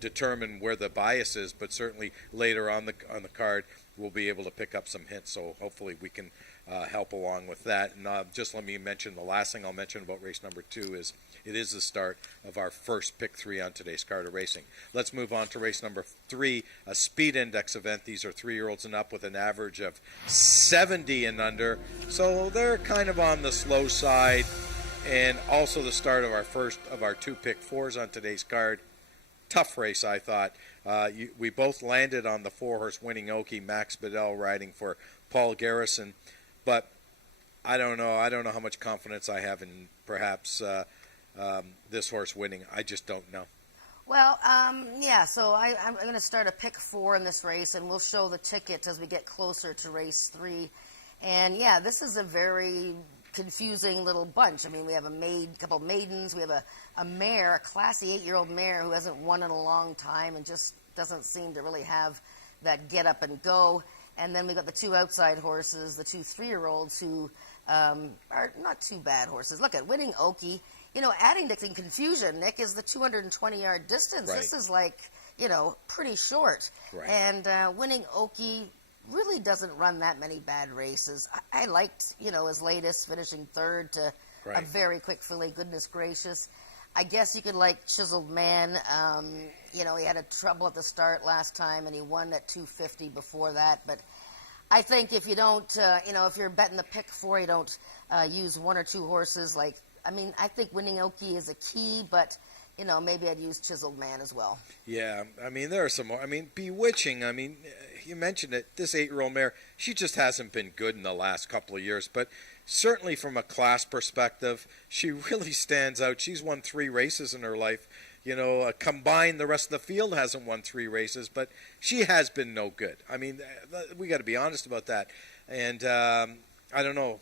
determine where the bias is, but certainly later on the card we'll be able to pick up some hints. So hopefully we can help along with that. And just let me mention, the last thing I'll mention about race number 2 is it is the start of our first pick 3 on today's card of racing. Let's move on to race number 3, a speed index event. These are 3-year-olds and up with an average of 70 and under, so they're kind of on the slow side. And also the start of our first of our 2 pick 4s on today's card. Tough race, I thought. We both landed on the 4-horse Winning Okie, Max Bedell riding for Paul Garrison, but I don't know. I don't know how much confidence I have in perhaps this horse winning. I just don't know. Well, yeah, so I'm going to start a pick 4 in this race, and we'll show the ticket as we get closer to race 3. And, yeah, this is a very confusing little bunch. I mean, we have a couple maidens. We have a mare, a classy 8-year-old mare who hasn't won in a long time and just doesn't seem to really have that get up and go. And then we've got the 2 outside horses, the 2 3-year-olds who are not too bad horses. Look at Winning Okie. You know, adding to confusion, Nick, is the 220-yard distance. Right. This is like, you know, pretty short. Right. And Winning Okie really doesn't run that many bad races. I liked, you know, his latest, finishing 3rd to a very quick filly, goodness gracious. I guess you could like Chiseled Man. You know, he had a trouble at the start last time, and he won at 250 before that. But I think if you don't, you know, if you're betting the pick 4, you don't use 1 or 2 horses. Like, I mean, I think Winning Okie is a key, but you know, maybe I'd use Chiseled Man as well. Yeah, I mean, there are some more. I mean, Bewitching, I mean, you mentioned it, this 8-year-old mare, she just hasn't been good in the last couple of years, but certainly from a class perspective, she really stands out. She's won 3 races in her life. You know, combined, the rest of the field hasn't won 3 races, but she has been no good. I mean, we got to be honest about that. And I don't know,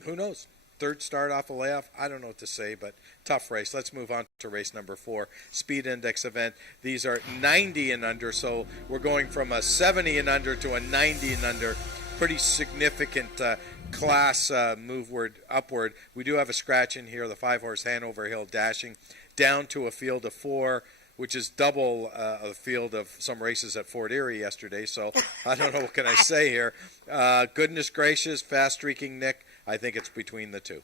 who knows? 3rd start off a layoff, I don't know what to say, but tough race. Let's move on to race number 4, speed index event. These are 90 and under, so we're going from a 70 and under to a 90 and under. Pretty significant class upward. We do have a scratch in here, the 5-horse Hanover Hill Dashing, down to a field of 4, which is double a field of some races at Fort Erie yesterday, so I don't know what can I say here. Goodness gracious, fast streaking Nick. I think it's between the 2.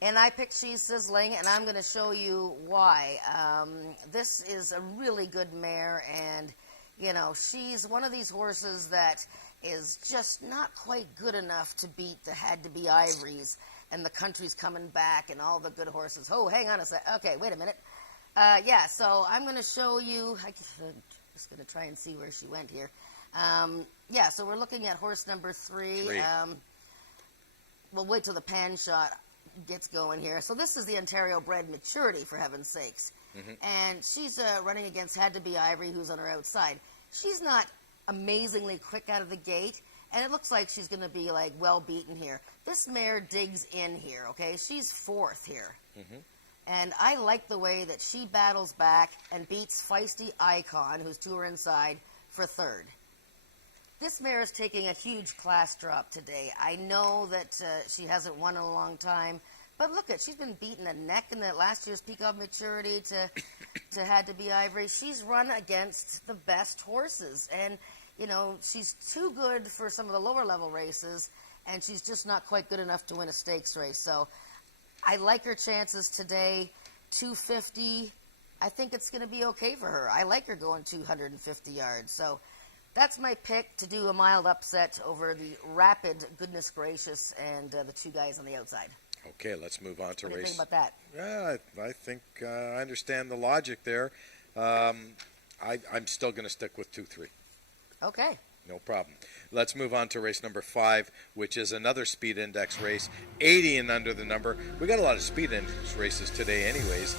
And I picked She's Sizzling, and I'm going to show you why. This is a really good mare, and, you know, she's one of these horses that is just not quite good enough to beat the Had to Be Ivories, and the Country's Coming Back, and all the good horses. Oh, hang on a sec. Okay, wait a minute. Yeah, so I'm going to show you. I'm just going to try and see where she went here. Yeah, so we're looking at horse number 3. We'll wait till the pan shot gets going here. So this is the Ontario bred Maturity, for heaven's sakes. Mm-hmm. And she's running against Had to Be Ivory, who's on her outside. She's not amazingly quick out of the gate, and it looks like she's going to be, like, well beaten here. This mare digs in here, okay? She's 4th here. Mm-hmm. And I like the way that she battles back and beats Feisty Icon, who's 2 her inside, for 3rd. This mare is taking a huge class drop today. I know that she hasn't won in a long time, but look she's been beaten a neck in the last year's Peak of Maturity to Had to Be Ivory. She's run against the best horses, and you know she's too good for some of the lower level races, and she's just not quite good enough to win a stakes race. So I like her chances today. 250. I think it's going to be okay for her. I like her going 250 yards. So that's my pick to do a mild upset over the Rapid, goodness gracious, and the 2 guys on the outside. Okay, let's move on to What do you race. think about that? Yeah, I think I understand the logic there. I'm still going to stick with 2-3. Okay. No problem. Let's move on to race number 5, which is another speed index race, 80 and under the number. We got a lot of speed index races today anyways.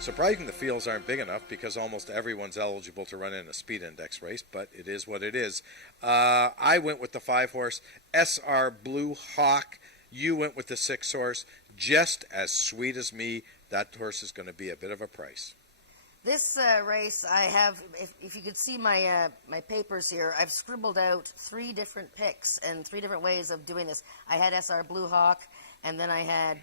Surprising the fields aren't big enough because almost everyone's eligible to run in a speed index race, but it is what it is. I went with the 5-horse SR Blue Hawk. You went with the 6-horse Just As Sweet As Me. That horse is going to be a bit of a price. This race, I have, if you could see my my papers here, I've scribbled out 3 different picks and 3 different ways of doing this. I had SR Blue Hawk, and then I had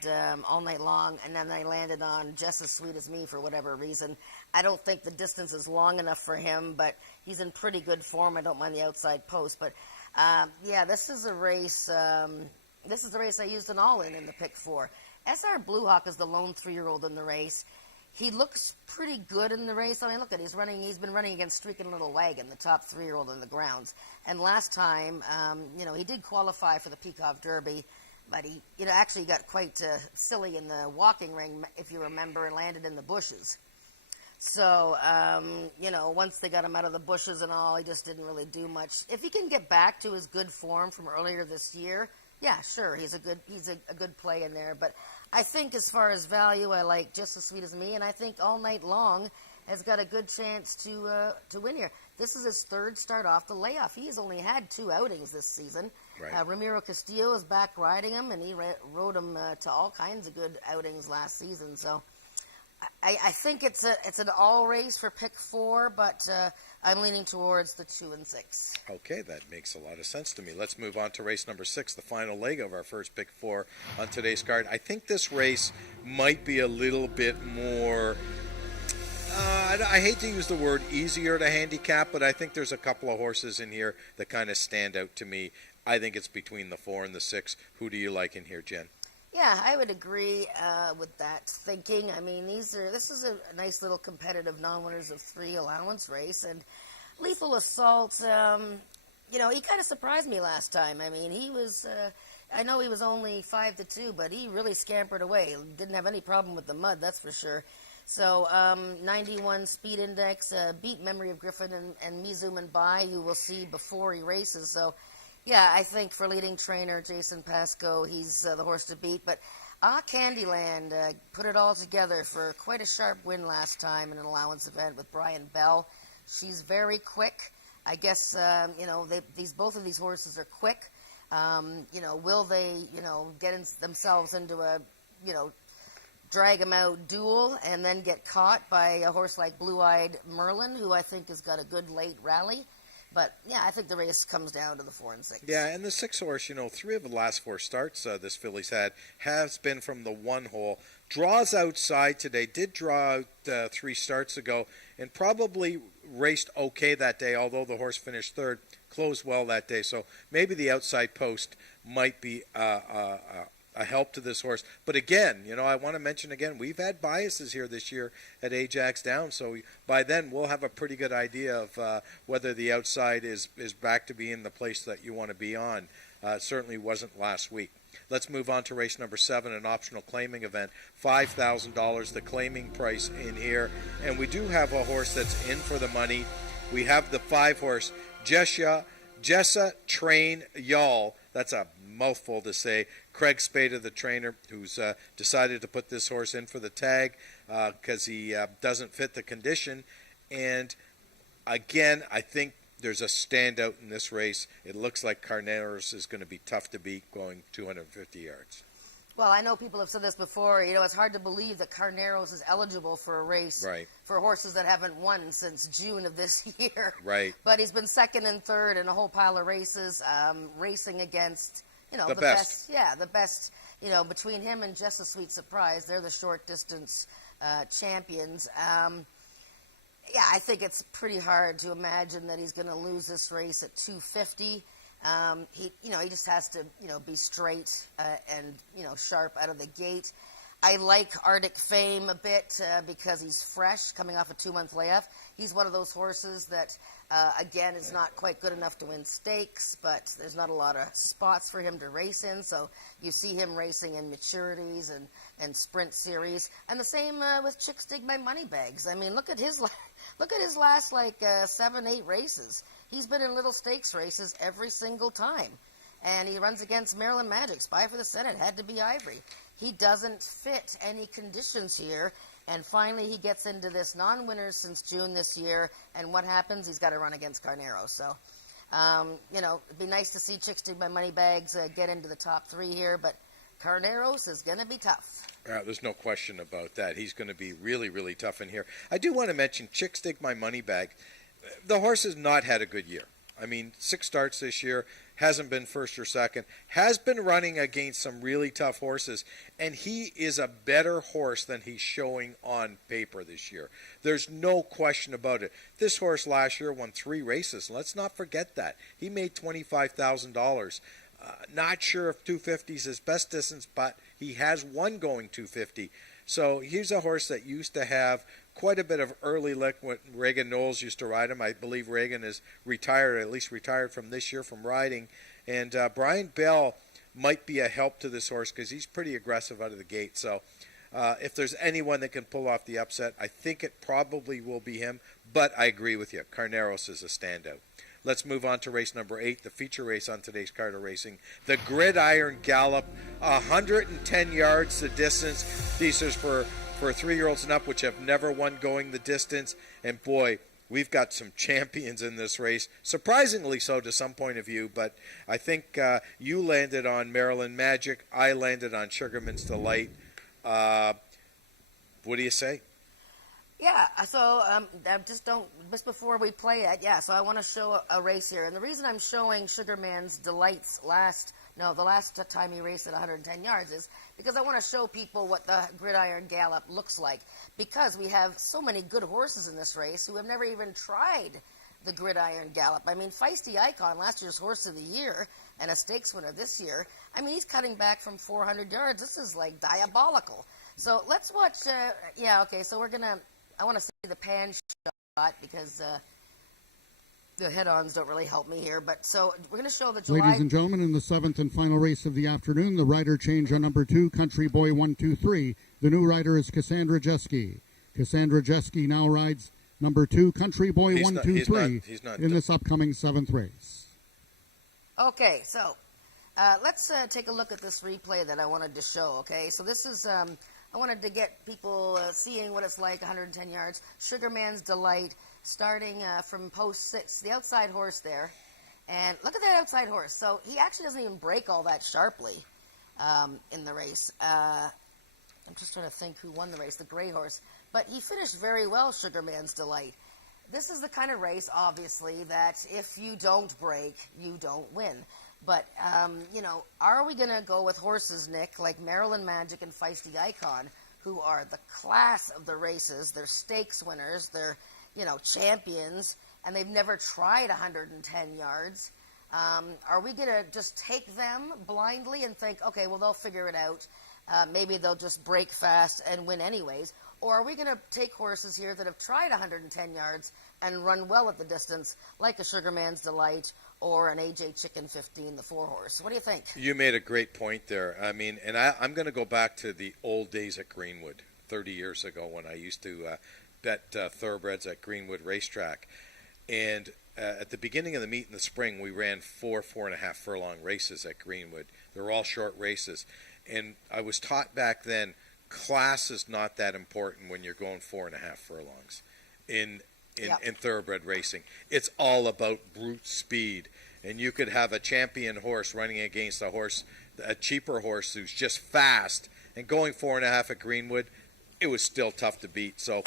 All Night Long, and then I landed on Just as Sweet as Me for whatever reason. I don't think the distance is long enough for him, but he's in pretty good form. I don't mind the outside post, but yeah, this is a race. This is the race I used an all in the pick 4. SR Blue Hawk is the lone 3-year-old in the race. He looks pretty good in the race. I mean, look at he's been running against Streaking Little Wagon, the top 3-year-old in the grounds. And last time, he did qualify for the Peacock Derby, but he, actually got quite silly in the walking ring, if you remember, and landed in the bushes. So, once they got him out of the bushes and all, he just didn't really do much. If he can get back to his good form from earlier this year, yeah, sure, he's a good play in there. But I think as far as value, I like Just as Sweet as Me, and I think All Night Long has got a good chance to win here. This is his third start off the layoff. He's only had 2 outings this season. Right. Ramiro Castillo is back riding him, and he rode him to all kinds of good outings last season. So I think it's an all race for pick 4, but I'm leaning towards the 2 and 6. Okay, that makes a lot of sense to me. Let's move on to race number 6, the final leg of our first pick 4 on today's card. I think this race might be a little bit more, I hate to use the word easier to handicap, but I think there's a couple of horses in here that kind of stand out to me. I think it's between the 4 and the 6. Who do you like in here, Jen? Yeah, I would agree with that thinking. I mean, this is a nice little competitive non-winners of 3 allowance race, and Lethal Assault, he kind of surprised me last time. I mean, he was, I know he was only 5-2, but he really scampered away. Didn't have any problem with the mud, that's for sure. So, 91 speed index, beat Memory of Griffin and Me Zoomin' By, who we'll see before he races. So, yeah, I think for leading trainer Jason Pascoe, he's the horse to beat. But Candyland put it all together for quite a sharp win last time in an allowance event with Brian Bell. She's very quick. I guess, both of these horses are quick. Will they, get themselves into a, drag them out duel and then get caught by a horse like Blue Eyed Merlin, who I think has got a good late rally? But, yeah, I think the race comes down to the 4 and 6. Yeah, and the 6 horse, 3 of the last 4 starts this filly's had has been from the 1 hole. Draws outside today, did draw out 3 starts ago, and probably raced okay that day, although the horse finished 3rd, closed well that day. So maybe the outside post might be a help to this horse. But again, I want to mention again, we've had biases here this year at AjaxDowns, so by then we'll have a pretty good idea of whether the outside is back to being the place that you want to be on. It certainly wasn't last week. Let's move on to race number 7, an optional claiming event. $5,000, the claiming price in here. And we do have a horse that's in for the money. We have the 5 horse, Jessa Train Y'all. That's a mouthful to say. Craig Spada, the trainer, who's decided to put this horse in for the tag because he doesn't fit the condition. And again, I think there's a standout in this race. It looks like Carneros is going to be tough to beat going 250 yards. Well, I know people have said this before. It's hard to believe that Carneros is eligible for a race for horses that haven't won since June of this year. Right. But he's been 2nd and 3rd in a whole pile of races, racing against, the best. Yeah, the best. Between him and Just a Sweet Surprise, they're the short distance champions. Yeah, I think it's pretty hard to imagine that he's going to lose this race at 250. He just has to, be straight and, sharp out of the gate. I like Arctic Fame a bit because he's fresh, coming off a 2-month layoff. He's one of those horses that, again, is not quite good enough to win stakes, but there's not a lot of spots for him to race in. So you see him racing in maturities and sprint series. And the same with Chicks Dig My Money Bags. I mean, look at his last 7-8 races. He's been in little stakes races every single time. And he runs against Maryland Magic. Spy for the Senate, had to be Ivory. He doesn't fit any conditions here. And finally, he gets into this non-winners since June this year. And what happens? He's got to run against Carneros. So, it'd be nice to see Chicks Dig My Money Bags get into the top 3 here. But Carneros is going to be tough. There's no question about that. He's going to be really, really tough in here. I do want to mention Chicks Dig My Money Bag. The horse has not had a good year. I mean, 6 starts this year. hasn't been first or second, has been running against some really tough horses, and he is a better horse than he's showing on paper this year. There's no question about it. This horse last year won 3 races. Let's not forget that. He made $25,000. Not sure if 250 is his best distance, but he has one going 250. So he's a horse that used to have quite a bit of early lick when Reagan Knowles used to ride him. I believe Reagan is retired, at least retired from this year from riding. And Brian Bell might be a help to this horse because he's pretty aggressive out of the gate. So if there's anyone that can pull off the upset, I think it probably will be him. But I agree with you. Carneros is a standout. Let's move on to race number 8, the feature race on today's card of racing. The Gridiron Gallop, 110 yards the distance. These are for 3-year-olds and up, which have never won going the distance. And boy, we've got some champions in this race. Surprisingly so to some point of view, but I think you landed on Maryland Magic. I landed on Sugarman's Delight. What do you say? Yeah, so just before we play it, so I want to show a race here. And the reason I'm showing Sugarman's Delight's the last time he raced at 110 yards is because I want to show people what the Gridiron Gallop looks like. Because we have so many good horses in this race who have never even tried the Gridiron Gallop. I mean, Feisty Icon, last year's Horse of the Year, and a stakes winner this year. I mean, he's cutting back from 400 yards. This is like diabolical. So let's watch, so I want to see the pan shot because the head-ons don't really help me here. But so we're going to show the July. Ladies and gentlemen, in the 7th and final race of the afternoon, the rider change on number 2, Country Boy 123. The new rider is Cassandra Jeske. Cassandra Jeske now rides number 2, Country Boy 123 in this upcoming 7th race. Okay, so let's take a look at this replay that I wanted to show. Okay, so this is. I wanted to get people seeing what it's like 110 yards. Sugarman's Delight, starting from post 6, the outside horse there. And look at that outside horse. So he actually doesn't even break all that sharply in the race. I'm just trying to think who won the race, the gray horse. But he finished very well, Sugarman's Delight. This is the kind of race, obviously, that if you don't break, you don't win. But, are we going to go with horses, Nick, like Maryland Magic and Feisty Icon, who are the class of the races? They're stakes winners. They're, champions, and they've never tried 110 yards. Are we going to just take them blindly and think, okay, well, they'll figure it out. Maybe they'll just break fast and win anyways. Or are we going to take horses here that have tried 110 yards and run well at the distance, like a Sugarman's Delight or an AJ Chicken 15, the 4-horse? What do you think? You made a great point there. I mean, and I'm going to go back to the old days at Greenwood, 30 years ago when I used to bet thoroughbreds at Greenwood Racetrack. And at the beginning of the meet in the spring, we ran 4.5 furlong races at Greenwood. They were all short races. And I was taught back then, class is not that important when you're going 4.5 furlongs in thoroughbred racing. It's all about brute speed. And you could have a champion horse running against a cheaper horse who's just fast, and going 4.5 at Greenwood, it was still tough to beat. So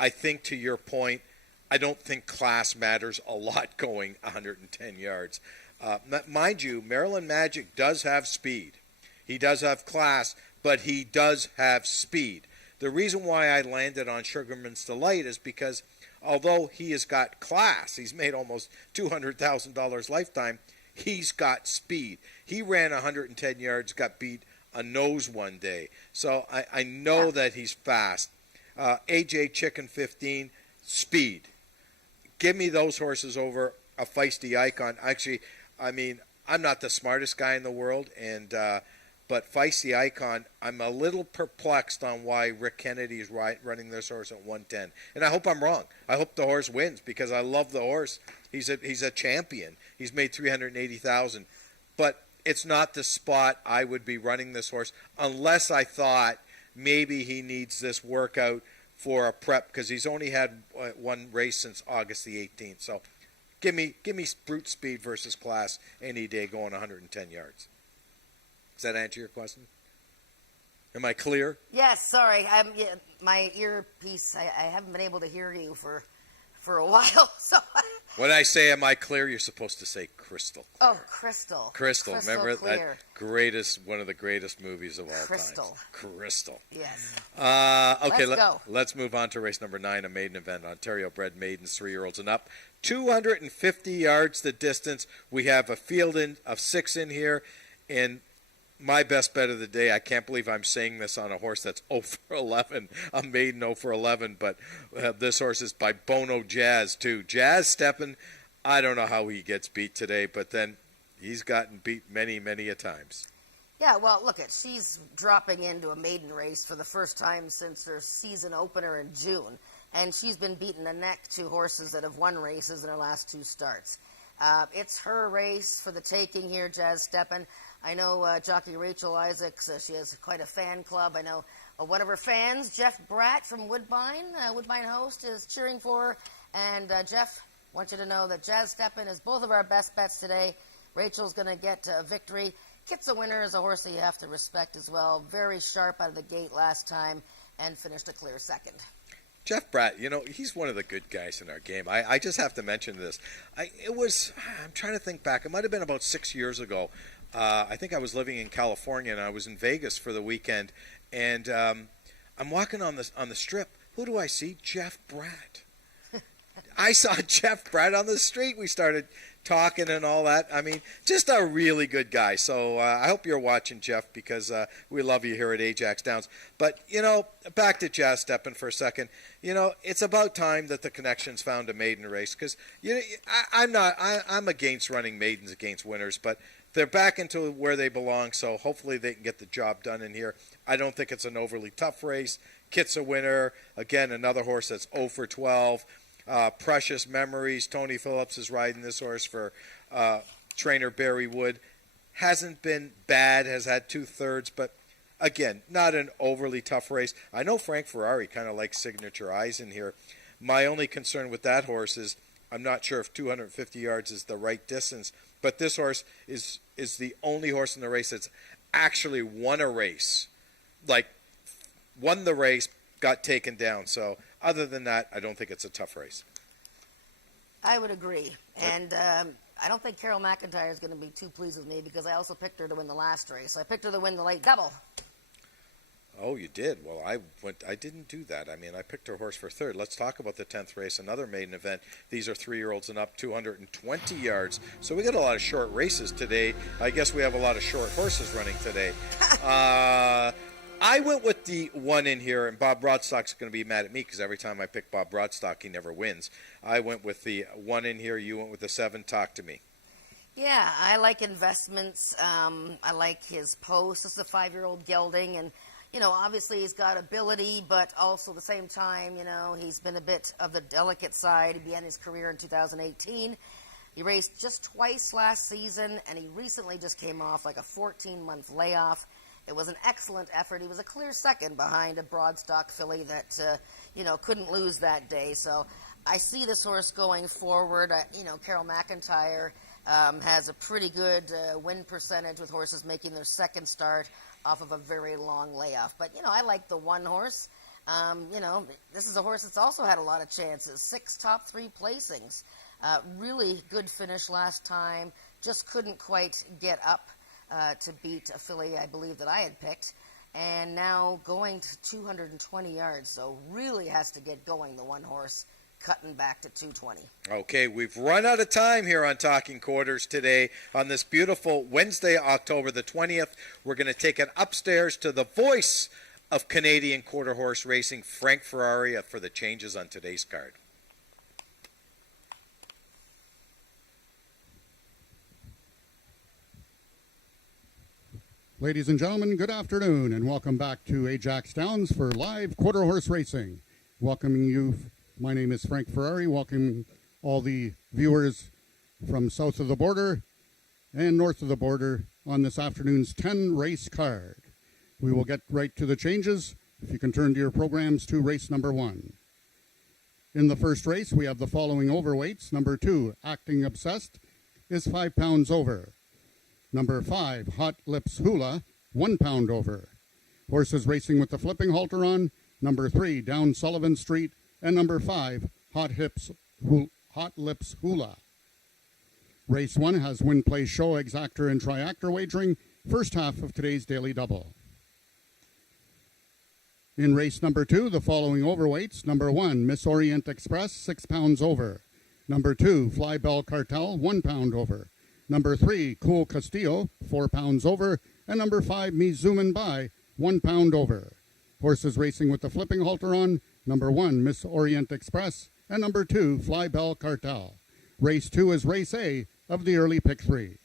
I think, to your point, I don't think class matters a lot going 110 yards. Mind you, Maryland Magic does have speed. He does have class, but he does have speed. The reason why I landed on Sugarman's Delight is because although he has got class, he's made almost $200,000 lifetime, he's got speed. He ran 110 yards, got beat a nose one day. So I know that he's fast. AJ Chicken 15, speed. Give me those horses over a Feisty Icon. Actually, I mean, I'm not the smartest guy in the world, but Feisty Icon, I'm a little perplexed on why Rick Kennedy is running this horse at 110. And I hope I'm wrong. I hope the horse wins because I love the horse. He's a champion. He's made $380,000. But it's not the spot I would be running this horse unless I thought maybe he needs this workout for a prep, because he's only had one race since August the 18th. So give me brute speed versus class any day going 110 yards. Does that answer your question? Am I clear? Yes, sorry. My earpiece, I haven't been able to hear you for for a while. So. When I say am I clear, you're supposed to say crystal clear. Oh, crystal. Crystal. Remember clear. that one of the greatest movies of all Crystal. time. Crystal. Yes. Okay, Let's go. Let's move on to race number 9, a maiden event. Ontario-bred maidens, 3-year-olds and up. 250 yards the distance. We have a field of 6 in here, and my best bet of the day, I can't believe I'm saying this on a horse that's 0 for 11, a maiden 0 for 11, but this horse is by Bono Jazz, too. Jazz stepping, I don't know how he gets beat today, but then he's gotten beat many, many a times. Yeah, well, she's dropping into a maiden race for the first time since their season opener in June, and she's been beating the neck to horses that have won races in her last 2 starts. It's her race for the taking here, Jazz Steppen. I know jockey Rachel Isaacs, she has quite a fan club. I know one of her fans, Jeff Bratt from Woodbine, Woodbine host, is cheering for her. And Jeff, I want you to know that Jazz Steppen is both of our best bets today. Rachel's going to get a victory. Kit's a winner is a horse that you have to respect as well. Very sharp out of the gate last time and finished a clear second. Jeff Bratt, he's one of the good guys in our game. I just have to mention this. I'm trying to think back. It might have been about 6 years ago. I think I was living in California, and I was in Vegas for the weekend. And I'm walking on the strip. Who do I see? Jeff Bratt. I saw Jeff Bratt on the street. We started talking and all that. I mean, just a really good guy. So I hope you're watching, Jeff, because we love you here at Ajax Downs. But, back to Jazz Steppen for a second. It's about time that the Connections found a maiden race because, I'm against running maidens against winners, but they're back into where they belong, so hopefully they can get the job done in here. I don't think it's an overly tough race. Kit's a winner. Again, another horse that's 0 for 12. Precious Memories. Tony Phillips is riding this horse for trainer Barry Wood. Hasn't been bad, has had 2/3, but again, not an overly tough race. I know Frank Ferrari kind of likes Signature Eyes in here. My only concern with that horse is I'm not sure if 250 yards is the right distance, but this horse is the only horse in the race that's actually won a race. Like, won the race, got taken down. So other than that, I don't think it's a tough race. I would agree. And I don't think Carol McIntyre is going to be too pleased with me because I also picked her to win the last race. I picked her to win the late double. Oh, you did? Well, I didn't do that. I mean, I picked her horse for 3rd. Let's talk about the 10th race, another maiden event. These are 3-year-olds and up, 220 yards. So we got a lot of short races today. I guess we have a lot of short horses running today. I went with the 1 in here, and Bob Broadstock's going to be mad at me because every time I pick Bob Broadstock, he never wins. I went with the 1 in here. You went with the 7. Talk to me. Yeah, I like investments. I like his post. This is a 5-year-old gelding, and obviously he's got ability, but also at the same time, he's been a bit of the delicate side. He began his career in 2018. He raced just twice last season, and he recently just came off like a 14-month layoff. It was an excellent effort. He was a clear second behind a Broadstock filly that, couldn't lose that day. So I see this horse going forward. Carol McIntyre has a pretty good win percentage with horses making their second start off of a very long layoff. But, I like the 1 horse. This is a horse that's also had a lot of chances. 6 top 3 placings. Really good finish last time. Just couldn't quite get up to beat a filly, I believe, that I had picked. And now going to 220 yards. So really has to get going, the 1 horse. Cutting back to 220. Okay, we've run out of time here on Talking Quarters today on this beautiful Wednesday, October the 20th. We're going to take it upstairs to the voice of Canadian quarter horse racing, Frank Ferrari, for the changes on today's card. Ladies and gentlemen, good afternoon, and welcome back to Ajax Downs for live quarter horse racing. Welcoming you. My name is Frank Ferrari, welcoming all the viewers from south of the border and north of the border on this afternoon's 10-race card. We will get right to the changes. If you can turn to your programs to race number 1. In the first race, we have the following overweights. Number 2, Acting Obsessed, is 5 pounds over. Number 5, Hot Lips Hula, 1 pound over. Horses racing with the flipping halter on. Number 3, Down Sullivan Street. And number 5, Hot Hot Lips Hula. Race 1 has win, play, show, exactor, and triactor wagering, first half of today's daily double. In race number 2, the following overweights. Number 1, Miss Orient Express, 6 pounds over. Number 2, Fly Bell Cartel, 1 pound over. Number 3, Cool Castillo, 4 pounds over. And number 5, Me Zoomin' By, 1 pound over. Horses racing with the flipping halter on. Number 1, Miss Orient Express. And number 2, Fly Bell Cartel. Race 2 is race A of the early pick 3.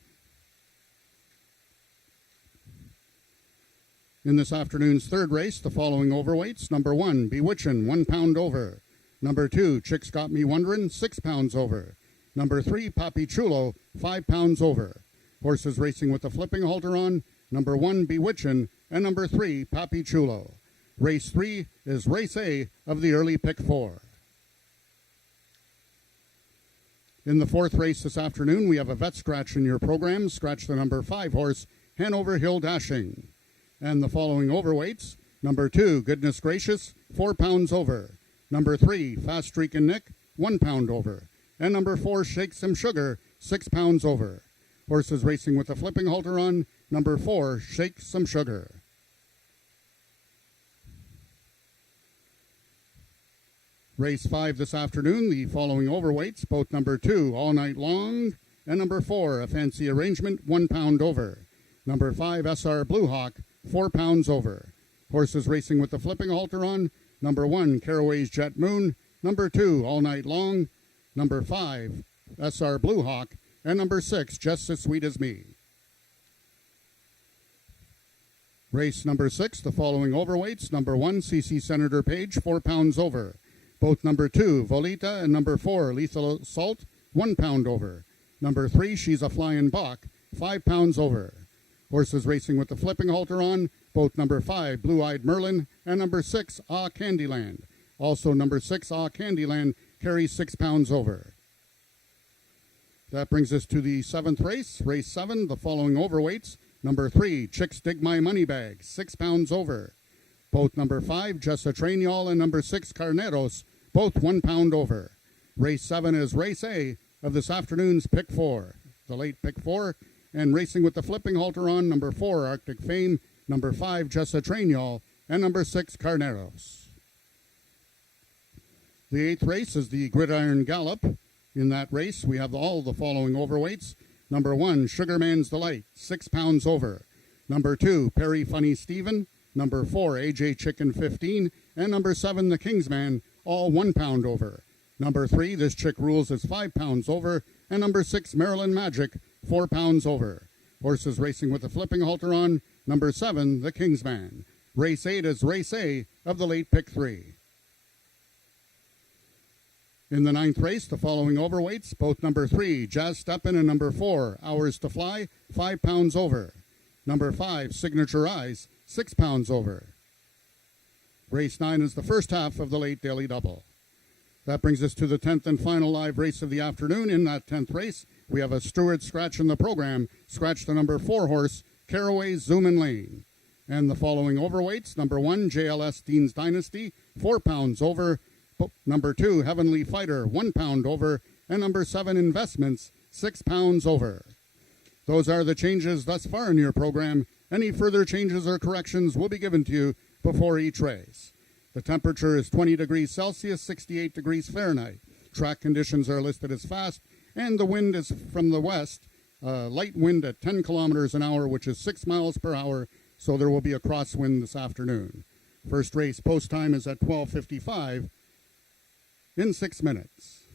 In this afternoon's third race, the following overweights. Number 1, Bewitchin', 1 pound over. Number 2, Chicks Got Me Wonderin', 6 pounds over. Number 3, Papi Chulo, 5 pounds over. Horses racing with the flipping halter on. Number 1, Bewitchin', and number 3, Papi Chulo. Race 3 is race A of the early pick 4. In the fourth race this afternoon, we have a vet scratch in your program. Scratch the number 5 horse, Hanover Hill Dashing. And the following overweights. Number 2, Goodness Gracious, 4 pounds over. Number 3, Fast Streakin' Nick, 1 pound over. And number 4, Shake Some Sugar, 6 pounds over. Horses racing with the flipping halter on. Number 4, Shake Some Sugar. Race 5 this afternoon, the following overweights. Both number 2, All Night Long, and number 4, A Fancy Arrangement, 1 pound over. Number 5, SR Blue Hawk, 4 pounds over. Horses racing with the flipping halter on. Number 1, Caraway's Jet Moon. Number 2, All Night Long. Number 5, SR Blue Hawk. And number 6, Just As Sweet As Me. Race number 6, the following overweights. Number 1, CC Senator Page, 4 pounds over. Both number 2, Volita, and number 4, Lethal Assault, 1 pound over. Number 3, She's a Flyin' Bach, 5 pounds over. Horses racing with the flipping halter on. Both number 5, Blue-Eyed Merlin, and number 6, Ah Candyland. Also number 6, Ah Candyland, carries 6 pounds over. That brings us to the 7th race. Race 7, the following overweights. Number 3, Chicks Dig My Money Bag, 6 pounds over. Both number 5, Just a Train Y'all, and number 6, Carneros, both 1 pound over. Race 7 is race A of this afternoon's pick 4, the late pick 4. And racing with the flipping halter on, number 4, Arctic Fame, number 5, Just a Train Y'all, and number 6, Carneros. The 8th race is the Gridiron Gallop. In that race, we have all the following overweights. Number 1, Sugarman's Delight, 6 pounds over. Number 2, Perry Funny Steven. Number 4, AJ Chicken 15. And number 7, The Kingsman, all 1 pound over. Number 3, This Chick Rules, is 5 pounds over. And number 6, Maryland Magic, 4 pounds over. Horses racing with the flipping halter on. Number 7, The Kingsman. Race 8 is race A of the late pick 3. In the 9th race, the following overweights. Both number 3, Jazz Steppin', and number 4, Hours to Fly, 5 pounds over. Number 5, Signature Eyes, 6 pounds over. Race 9 is the first half of the late daily double. That brings us to the 10th and final live race of the afternoon. In that 10th race, we have a steward scratch in the program. Scratch the number 4 horse, Caraway Zoomin' Lane. And the following overweights. Number 1, JLS Dean's Dynasty, 4 pounds over. Number 2, Heavenly Fighter, 1 pound over. And number 7, Investments, 6 pounds over. Those are the changes thus far in your program. Any further changes or corrections will be given to you before each race. The temperature is 20 degrees Celsius, 68 degrees Fahrenheit. Track conditions are listed as fast, and the wind is from the west, light wind at 10 kilometers an hour, which is 6 miles per hour, so there will be a crosswind this afternoon. First race post time is at 12:55 in 6 minutes.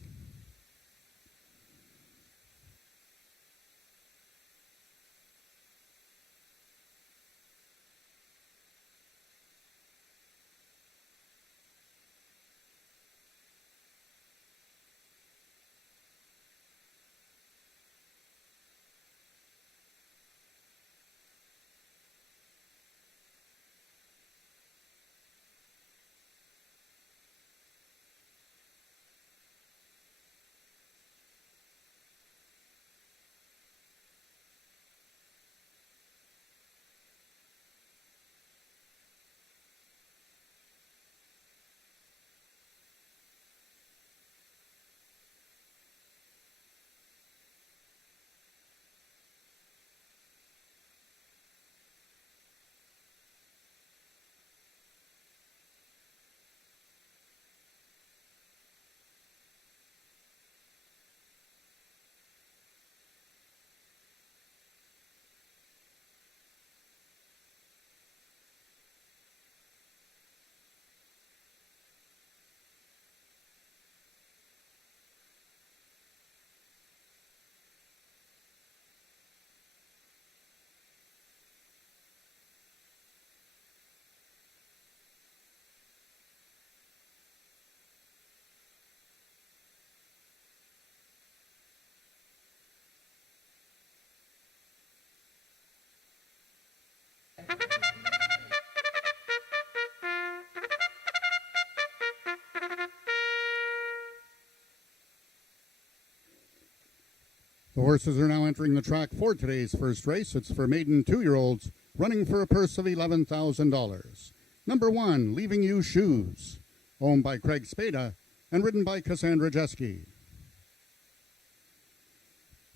The horses are now entering the track for today's first race. It's for maiden 2-year-olds, running for a purse of $11,000. Number 1, Leaving You Shoes, owned by Craig Spada and ridden by Cassandra Jeske.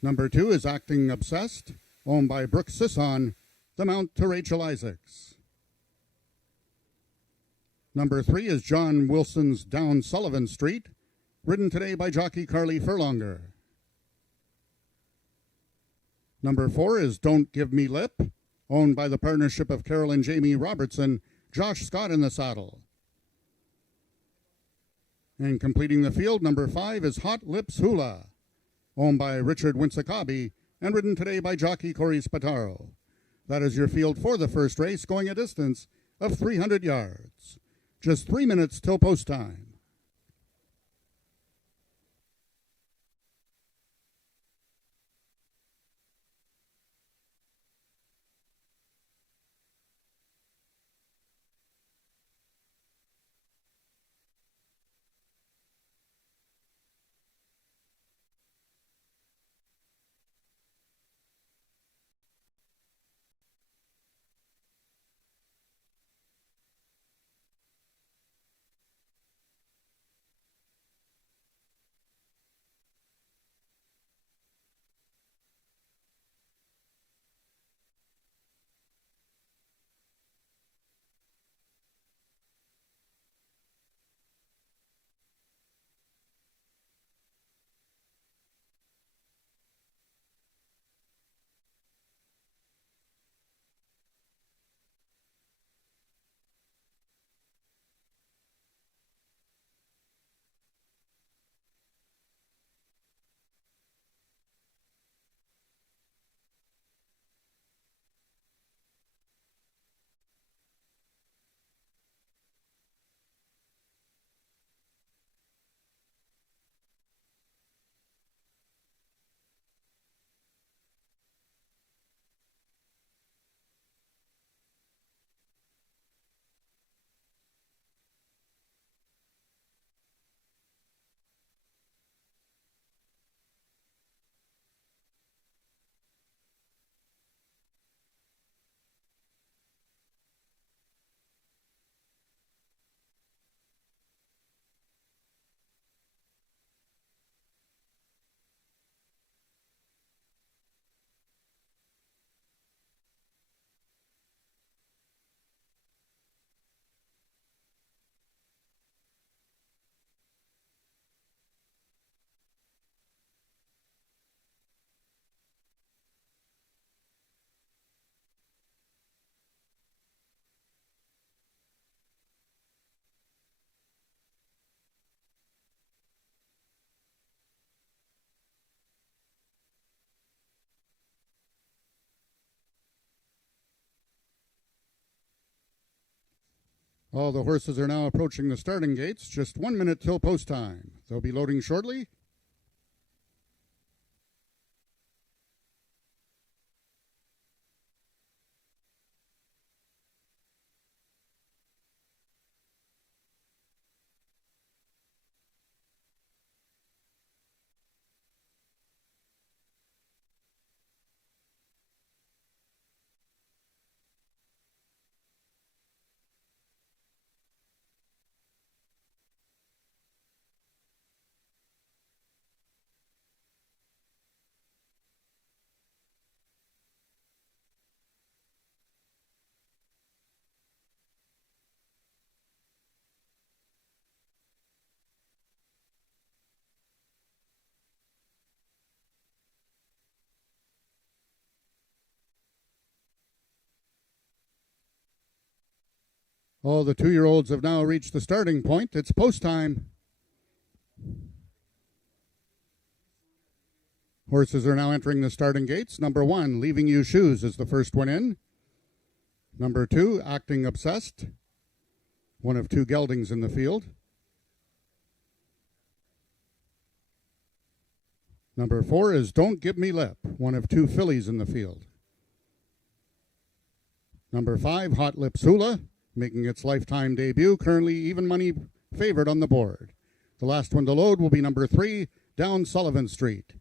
Number 2 is Acting Obsessed, owned by Brooke Sisson, the mount to Rachel Isaacs. Number 3 is John Wilson's Down Sullivan Street, ridden today by jockey Carly Furlonger. Number 4 is Don't Give Me Lip, owned by the partnership of Carol and Jamie Robertson, Josh Scott in the saddle. And completing the field, number 5 is Hot Lips Hula, owned by Richard Winsakabi and ridden today by jockey Corey Spataro. That is your field for the first race, going a distance of 300 yards. Just 3 minutes till post time. All the horses are now approaching the starting gates. Just 1 minute till post time. They'll be loading shortly. All the 2-year-olds have now reached the starting point. It's post time. Horses are now entering the starting gates. Number 1, Leaving You Shoes, is the first one in. Number 2, Acting Obsessed, one of 2 geldings in the field. Number 4 is Don't Give Me Lip, one of 2 fillies in the field. Number 5, Hot Lips Hula, making its lifetime debut, currently even money favored on the board. The last one to load will be number 3, Down Sullivan Street.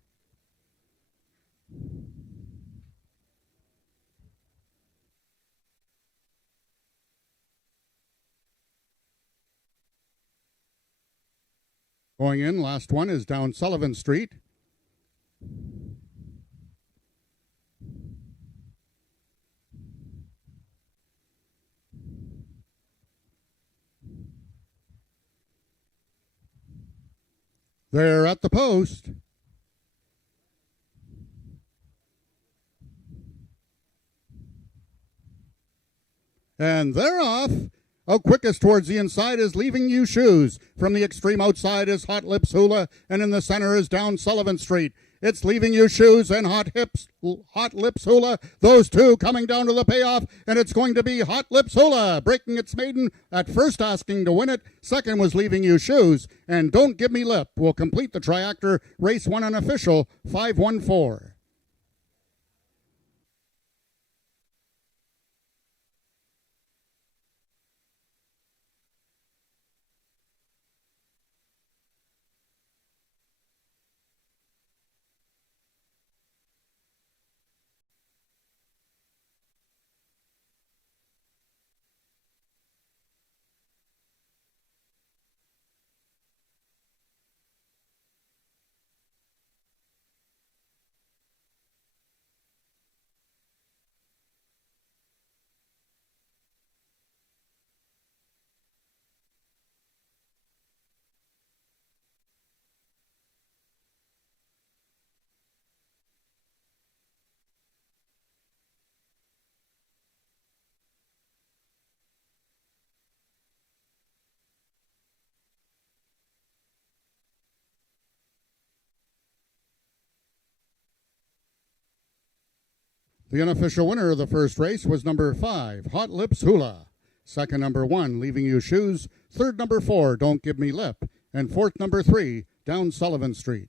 Going in, last one is Down Sullivan Street. They're at the post. And they're off. Out quickest towards the inside is Leaving You Shoes. From the extreme outside is Hot Lips Hula, and in the center is Down Sullivan Street. It's Leaving You Shoes and Hot Lips Hula. Those two coming down to the payoff, and it's going to be Hot Lips Hula breaking its maiden at first, asking to win it. Second was Leaving You Shoes, and Don't Give Me Lip will complete the triactor. Race 1 unofficial, 5-1-4. The unofficial winner of the first race was number 5, Hot Lips Hula. Second, number 1, Leaving You Shoes. Third, number 4, Don't Give Me Lip. And fourth, number 3, Down Sullivan Street.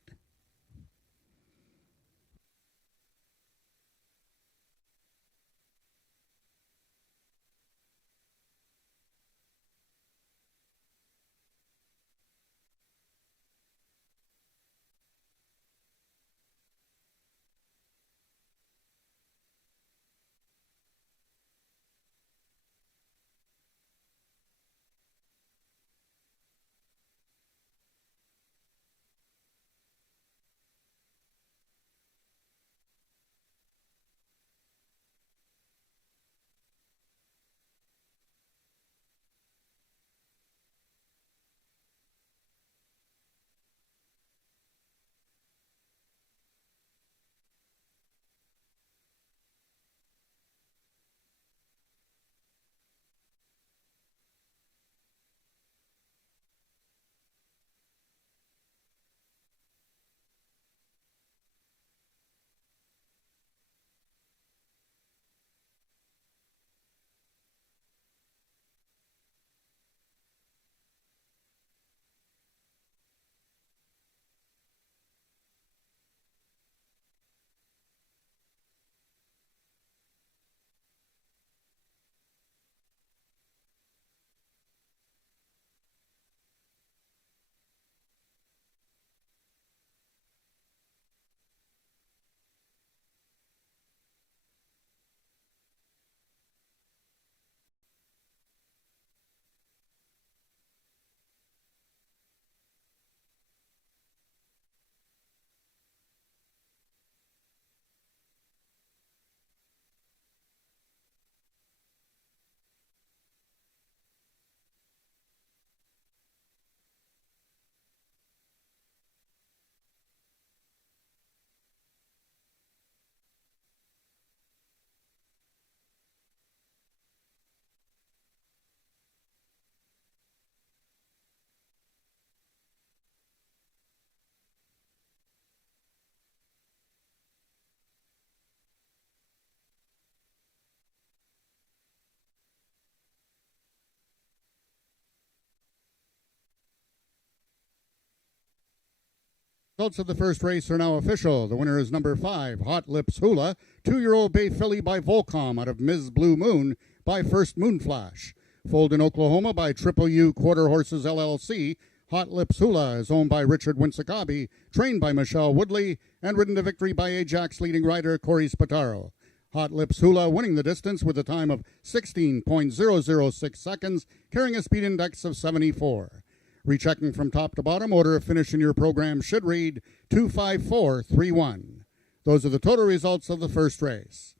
Results of the first race are now official. The winner is number 5, Hot Lips Hula, 2-year-old bay filly by Volcom out of Ms. Blue Moon by First Moonflash. Foaled in Oklahoma by Triple U Quarter Horses LLC, Hot Lips Hula is owned by Richard Winsakabi, trained by Michelle Woodley, and ridden to victory by Ajax leading rider Corey Spataro. Hot Lips Hula winning the distance with a time of 16.006 seconds, carrying a speed index of 74. Rechecking from top to bottom, order of finish in your program should read 25431. Those are the total results of the first race.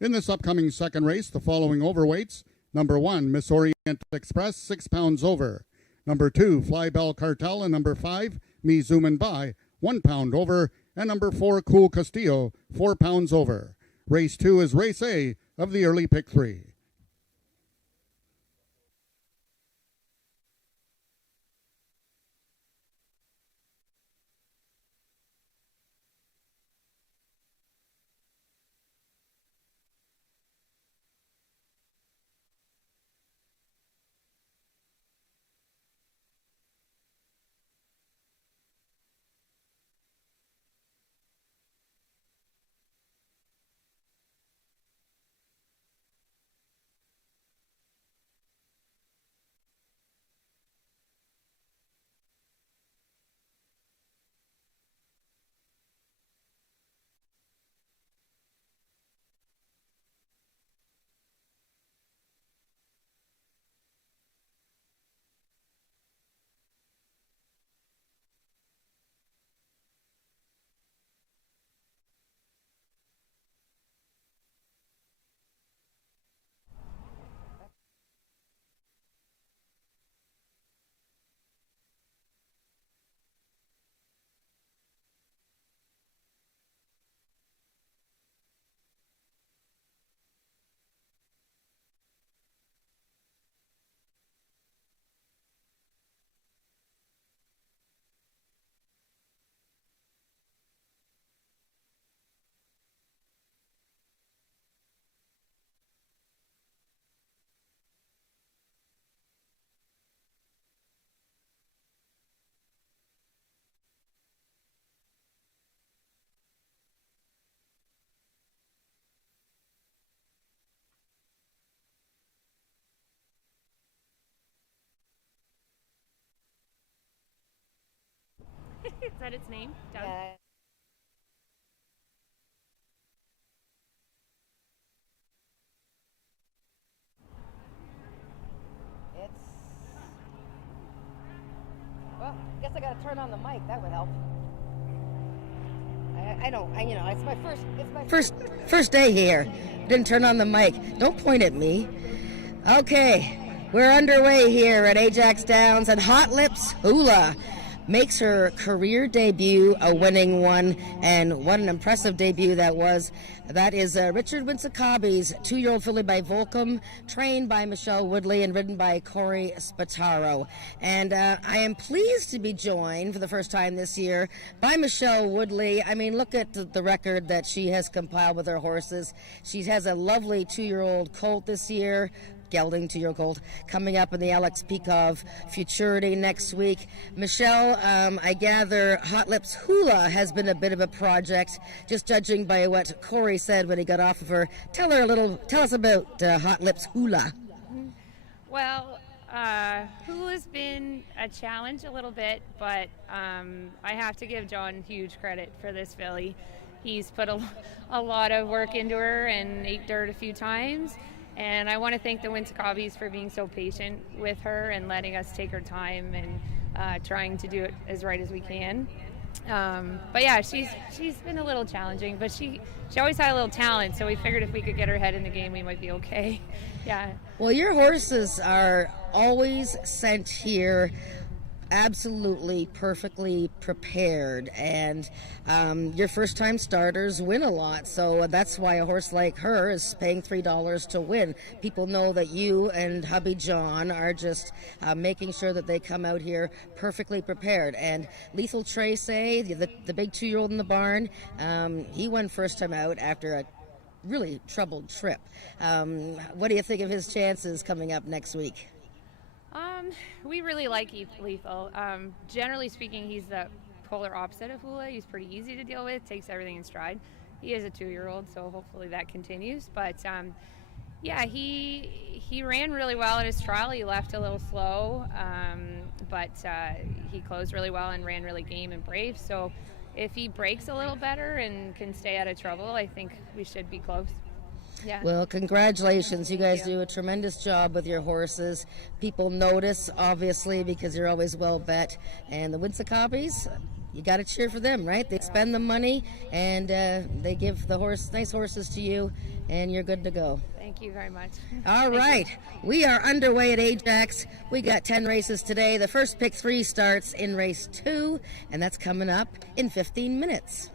In this upcoming second race, the following overweights: number 1, Miss Orient Express, 6 pounds over. Number 2, Fly Bell Cartel, and number 5, Me Zoomin' By, 1 pound over. And number 4, Cool Castillo, 4 pounds over. Race 2 is Race A of the early pick 3. Is that its name? Doug? It's... Well, I guess I gotta turn on the mic. That would help. It's my first day here. Didn't turn on the mic. Don't point at me. Okay, we're underway here at AjaxDowns, and Hot Lips Hula makes her career debut, a winning one, and what an impressive debut that was. That is Richard Winsakabi's 2-year-old filly by Volcom, trained by Michelle Woodley and ridden by Corey Spataro. And I am pleased to be joined for the first time this year by Michelle Woodley. I mean, look at the record that she has compiled with her horses. She has a lovely 2-year-old colt this year, gelding 2-year-old colt, coming up in the Alex Peekov Futurity next week. Michelle, I gather Hot Lips Hula has been a bit of a project, just judging by what Corey said when he got off of her. Tell us about Hot Lips Hula. Well, Hula's been a challenge a little bit, but I have to give John huge credit for this filly. He's put a lot of work into her and ate dirt a few times. And I want to thank the Winsakabis for being so patient with her and letting us take her time and trying to do it as right as we can. But yeah, she's been a little challenging, but she always had a little talent, so we figured if we could get her head in the game, we might be okay. Yeah. Well, your horses are always sent here absolutely perfectly prepared, and your first time starters win a lot, so that's why a horse like her is paying $3 to win. People know that you and hubby John are just making sure that they come out here perfectly prepared. And Lethal Trace, the big 2-year-old in the barn, he won first time out after a really troubled trip. What do you think of his chances coming up next week? We really like Lethal. Generally speaking, he's the polar opposite of Hula. He's pretty easy to deal with, takes everything in stride. He is a 2-year-old, so hopefully that continues. But yeah, he ran really well at his trial. He left a little slow, but he closed really well and ran really game and brave. So if he breaks a little better and can stay out of trouble, I think we should be close. Yeah. Well, congratulations. You guys do a tremendous job with your horses. People notice, obviously, because you're always well bet. And the Winsacoppies, you got to cheer for them, right? They spend the money, and they give the nice horses to you, and you're good to go. Thank you very much. All right. We are underway at Ajax. We got 10 races today. The first pick 3 starts in race 2, and that's coming up in 15 minutes.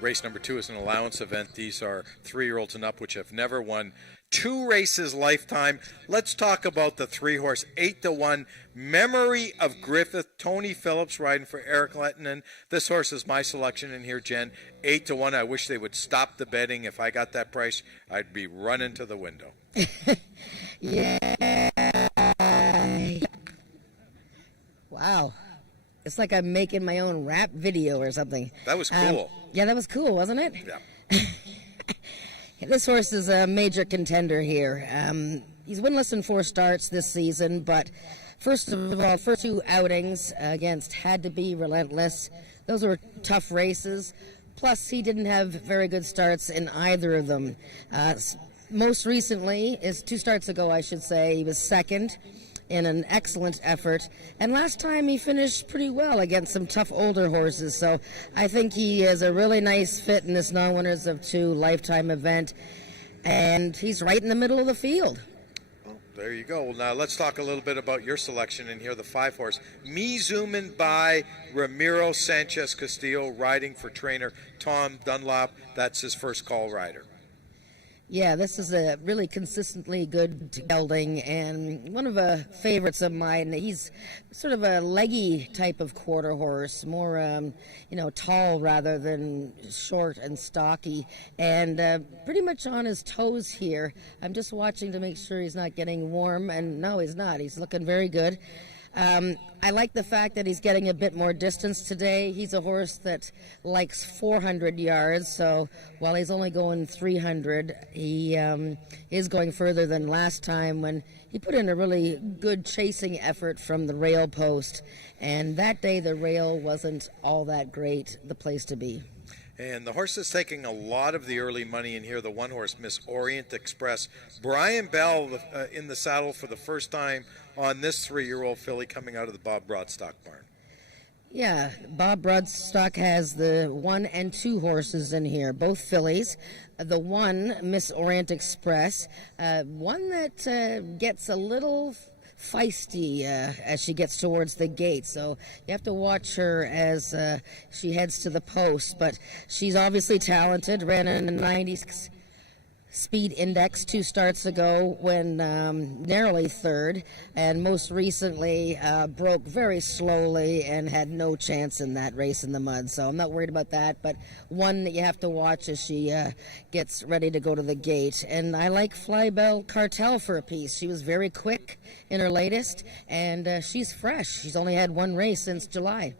Race number 2 is an allowance event. These are 3-year-olds and up, which have never won 2 races lifetime. Let's talk about the 3-horse 8-1 Memory of Griffith. Tony Phillips riding for Eric Lettinen. This horse is my selection in here, Jen. 8-1. I wish they would stop the betting. If I got that price, I'd be running to the window. Yeah. Wow. It's like I'm making my own rap video or something. That was cool. Yeah, that was cool, wasn't it? Yeah. This horse is a major contender here. He's winless in 4 starts this season, but first of all, first 2 outings against Had to Be Relentless. Those were tough races. Plus, he didn't have very good starts in either of them. Most recently, 2 starts ago, I should say, he was second in an excellent effort. And last time he finished pretty well against some tough older horses. So I think he is a really nice fit in this non-winners of 2 lifetime event. And he's right in the middle of the field. Well, there you go. Well, now let's talk a little bit about your selection in here, the 5-horse. Me Zoomin' by Ramiro Sanchez Castillo, riding for trainer Tom Dunlop. That's his first call rider. Yeah, this is a really consistently good gelding and one of the favorites of mine. He's sort of a leggy type of quarter horse, more, tall rather than short and stocky, and pretty much on his toes here. I'm just watching to make sure he's not getting warm, and no, he's not. He's looking very good. I like the fact that he's getting a bit more distance today. He's a horse that likes 400 yards, so while he's only going 300, he is going further than last time when he put in a really good chasing effort from the rail post. And that day, the rail wasn't all that great, the place to be. And the horse that's taking a lot of the early money in here, the 1-horse Miss Orient Express. Brian Bell in the saddle for the first time on this 3-year-old filly coming out of the Bob Broadstock barn. Yeah, Bob Broadstock has the 1 and 2 horses in here, both fillies. The 1, Miss Orient Express, one that gets a little feisty as she gets towards the gate, so you have to watch her as she heads to the post. But she's obviously talented, ran in the 90s speed index 2 starts ago when narrowly third, and most recently broke very slowly and had no chance in that race in the mud. So I'm not worried about that, but one that you have to watch as she gets ready to go to the gate. And I like Flybell Cartel for a piece. She was very quick in her latest, and she's fresh. She's only had 1 race since July.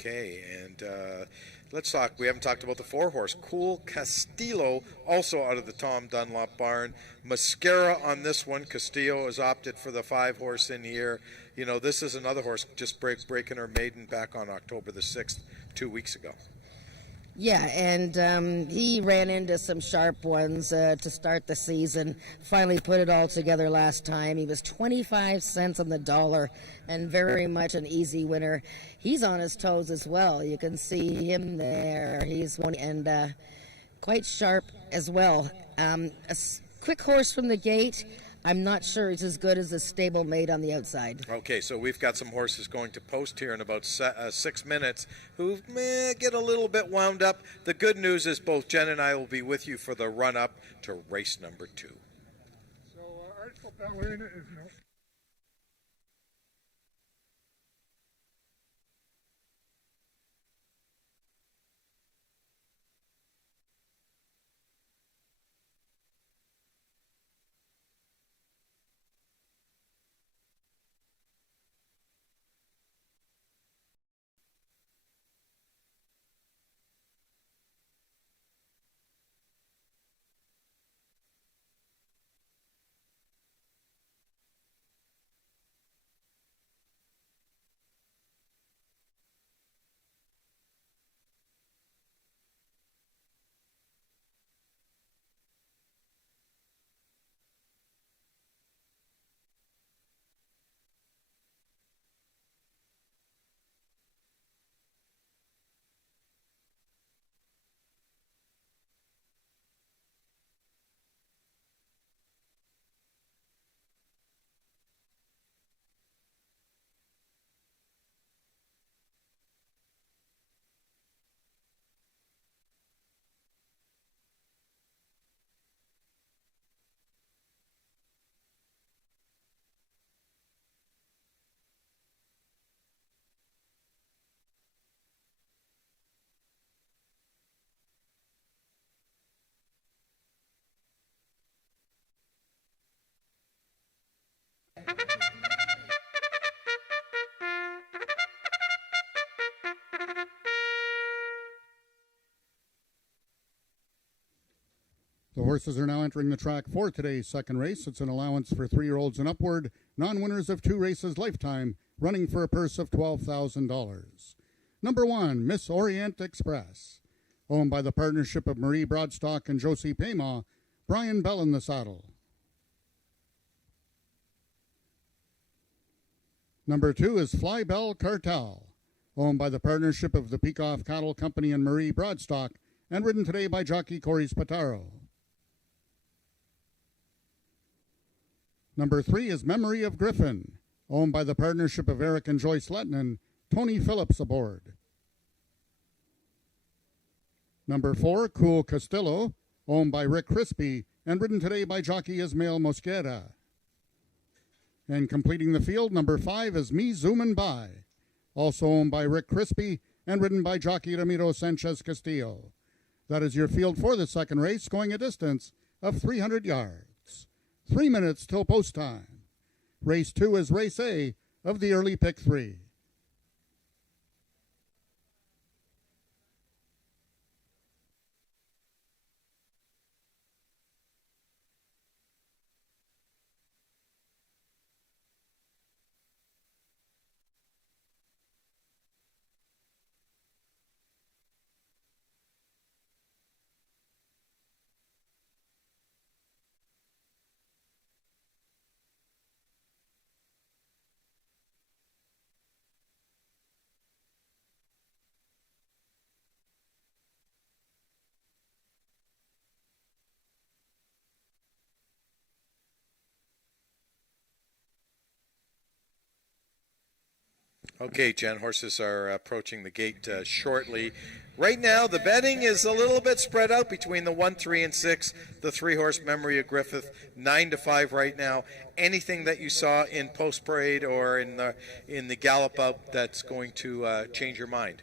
Okay, and let's talk. We haven't talked about the 4-horse. Cool Castillo, also out of the Tom Dunlop barn. Mascara on this one. Castillo has opted for the 5-horse in here. You know, this is another horse just breaking her maiden back on October the 6th, 2 weeks ago. Yeah, and he ran into some sharp ones to start the season. Finally put it all together last time. He was 25 cents on the dollar and very much an easy winner. He's on his toes as well. You can see him there. He's one and quite sharp as well. Quick horse from the gate. I'm not sure he's as good as a stablemate on the outside. Okay, so we've got some horses going to post here in about 6 minutes who may get a little bit wound up. The good news is both Jen and I will be with you for the run-up to race number 2. So, article ballerina is no. The horses are now entering the track for today's second race. It's an allowance for 3-year-olds and upward, non-winners of 2 races lifetime, running for a purse of $12,000. Number 1, Miss Orient Express. Owned by the partnership of Marie Broadstock and Josie Payma, Brian Bell in the saddle. Number 2 is Fly Bell Cartel. Owned by the partnership of the Peacock Cattle Company and Marie Broadstock, and ridden today by jockey Corey Spataro. Number 3 is Memory of Griffin, owned by the partnership of Eric and Joyce Lettinen, Tony Phillips aboard. Number 4, Cool Castillo, owned by Rick Crispy, and ridden today by jockey Ismael Mosquera. And completing the field, number 5 is Me Zoomin' By, also owned by Rick Crispy, and ridden by jockey Ramiro Sanchez Castillo. That is your field for the second race, going a distance of 300 yards. 3 minutes till post time. Race 2 is race A of the early pick 3. Okay, Jen, horses are approaching the gate shortly. Right now, the betting is a little bit spread out between the 1, 3, and 6. The 3-horse Memory of Griffith, 9-5 right now. Anything that you saw in post parade or in the gallop up that's going to change your mind?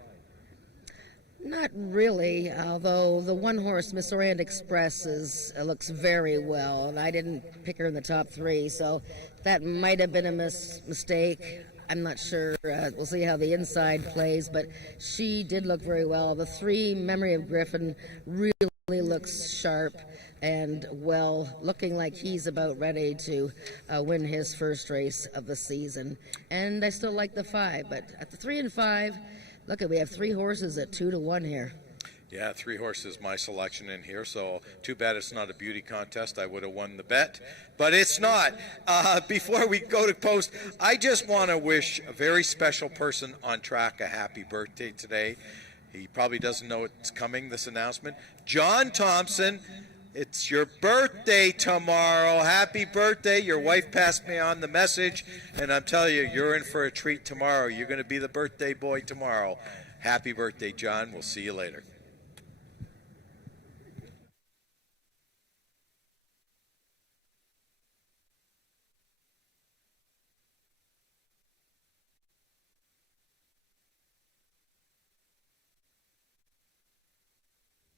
Not really, although the 1-horse Miss Orient Express looks very well, and I didn't pick her in the top 3, so that might have been a mistake. I'm not sure. We'll see how the inside plays, but she did look very well. The 3, Memory of Griffin, really looks sharp and well, looking like he's about ready to win his first race of the season. And I still like the 5, but at the 3 and 5, look, we have 3 horses at 2-1 here. Yeah, 3 horses, my selection in here, so too bad it's not a beauty contest. I would have won the bet, but it's not. Before we go to post, I just want to wish a very special person on track a happy birthday today. He probably doesn't know it's coming, this announcement. John Thompson, it's your birthday tomorrow. Happy birthday. Your wife passed me on the message, and I'm telling you, you're in for a treat tomorrow. You're going to be the birthday boy tomorrow. Happy birthday, John. We'll see you later.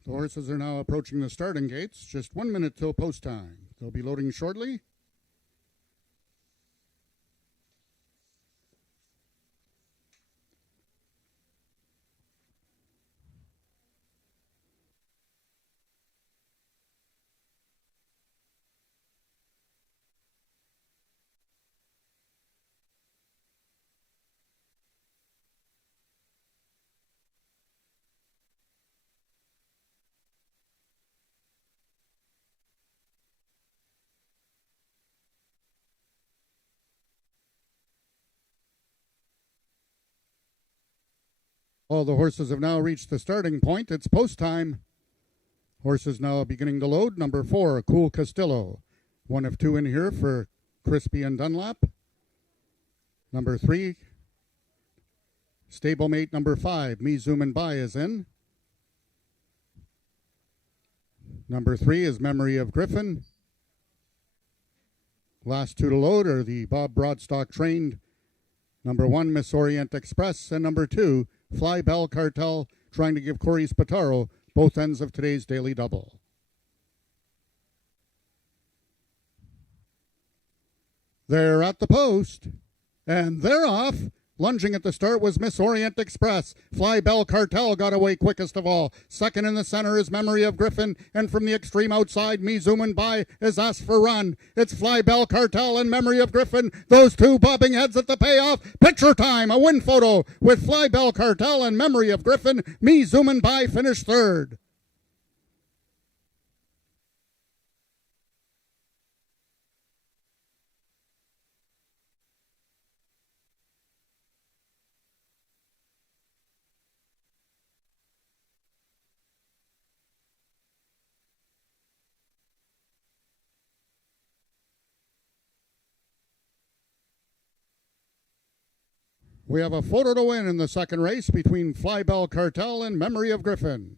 The horses are now approaching the starting gates. Just 1 minute till post time. They'll be loading shortly. All the horses have now reached the starting point. It's post time. Horses now beginning to load. Number 4, Cool Castillo. 1 of 2 in here for Crispy and Dunlap. Number 3, stablemate number 5, Me Zoomin' By is in. Number 3 is Memory of Griffin. Last 2 to load are the Bob Broadstock trained. Number 1, Miss Orient Express, and number 2, Fly Bell Cartel, trying to give Corey Spataro both ends of today's daily double. They're at the post, and they're off. Lunging at the start was Miss Orient Express. Fly Bell Cartel got away quickest of all. Second in the center is Memory of Griffin, and from the extreme outside, Me Zooming By is Asked for Run. It's Fly Bell Cartel and Memory of Griffin, those two bobbing heads at the payoff. Picture time, a win photo with Fly Bell Cartel and Memory of Griffin. Me Zooming By finished third. We have a photo to win in the second race between Fly Bell Cartel and Memory of Griffin.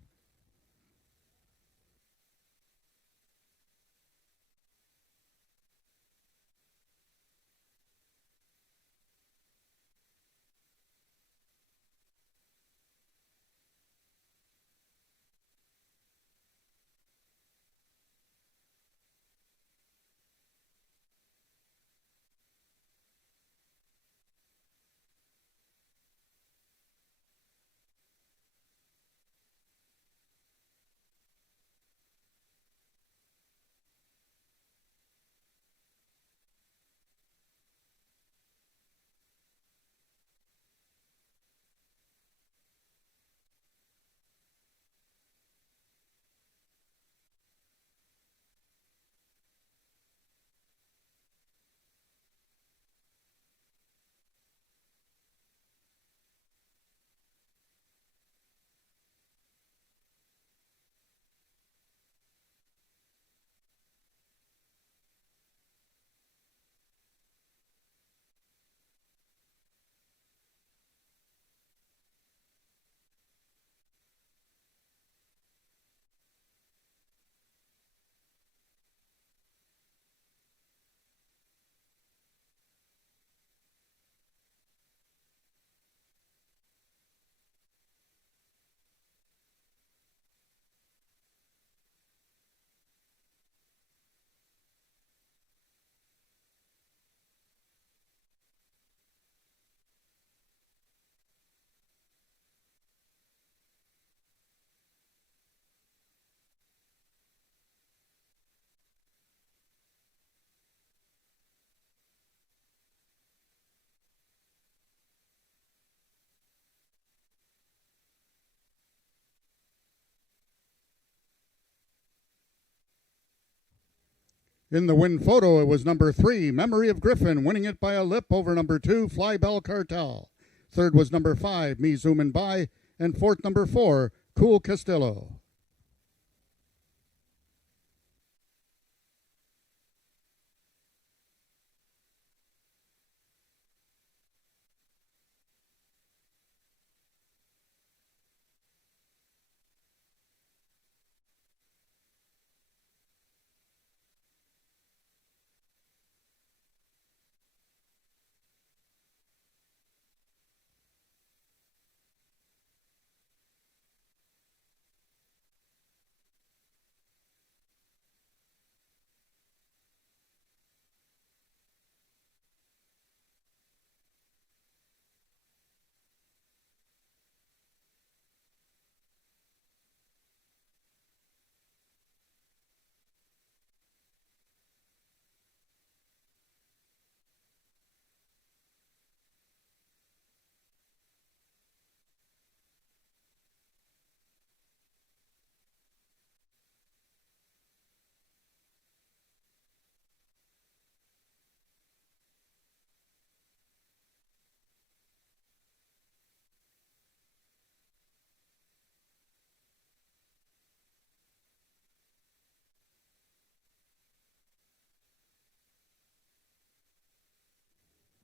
In the win photo, it was number 3, Memory of Griffin, winning it by a lip over number 2, Fly Bell Cartel. Third was number 5, Me Zoomin' By, and fourth, number 4, Cool Castillo.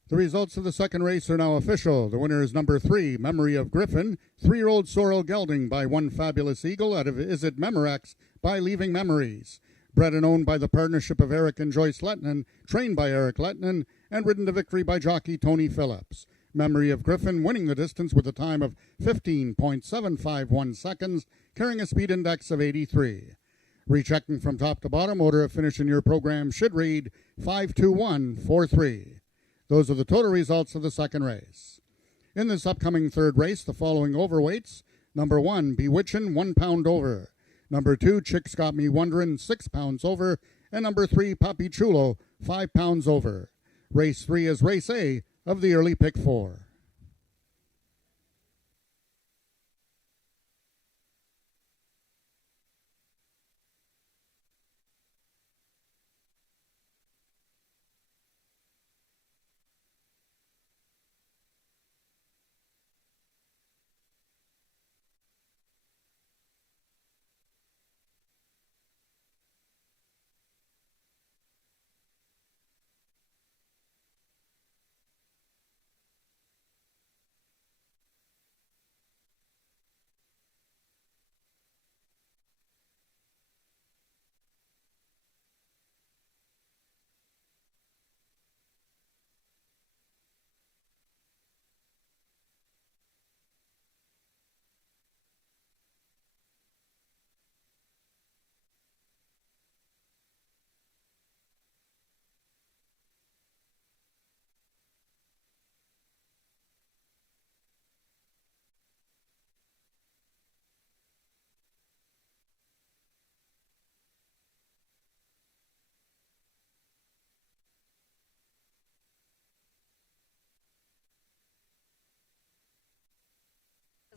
The results of the second race are now official. The winner is number 3, Memory of Griffin, 3-year-old Sorrel Gelding by One Fabulous Eagle out of Is It Memorex by Leaving Memories. Bred and owned by the partnership of Eric and Joyce Lettinen, trained by Eric Lettinen, and ridden to victory by jockey Tony Phillips. Memory of Griffin winning the distance with a time of 15.751 seconds, carrying a speed index of 83. Rechecking from top to bottom, order of finish in your program should read 52143. Those are the total results of the second race. In this upcoming third race, the following overweights: number 1, Bewitchin', 1 pound over; number 2, Chicks Got Me Wonderin', 6 pounds over; and number 3, Papi Chulo, 5 pounds over. Race 3 is Race A of the early pick 4.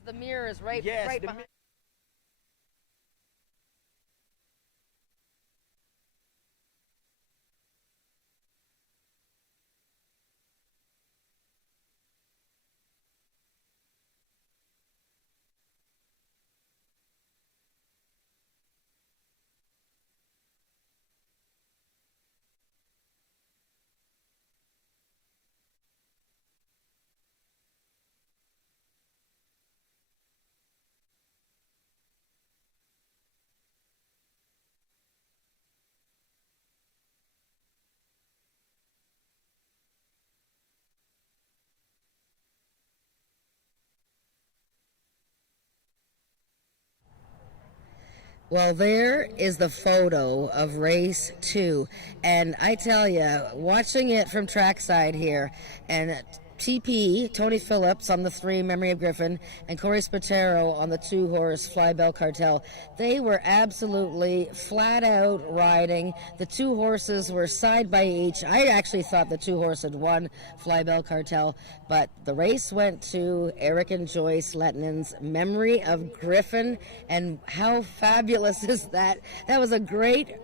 The mirror is right behind. Well, there is the photo of race 2. And I tell you, watching it from trackside here, and TP, Tony Phillips on the 3, Memory of Griffin, and Corey Spatero on the 2-horse Flybell Cartel, they were absolutely flat out riding. The 2 horses were side by each. I actually thought the 2-horse had won Flybell Cartel, but the race went to Eric and Joyce Letnin's Memory of Griffin, and how fabulous is that? That was a great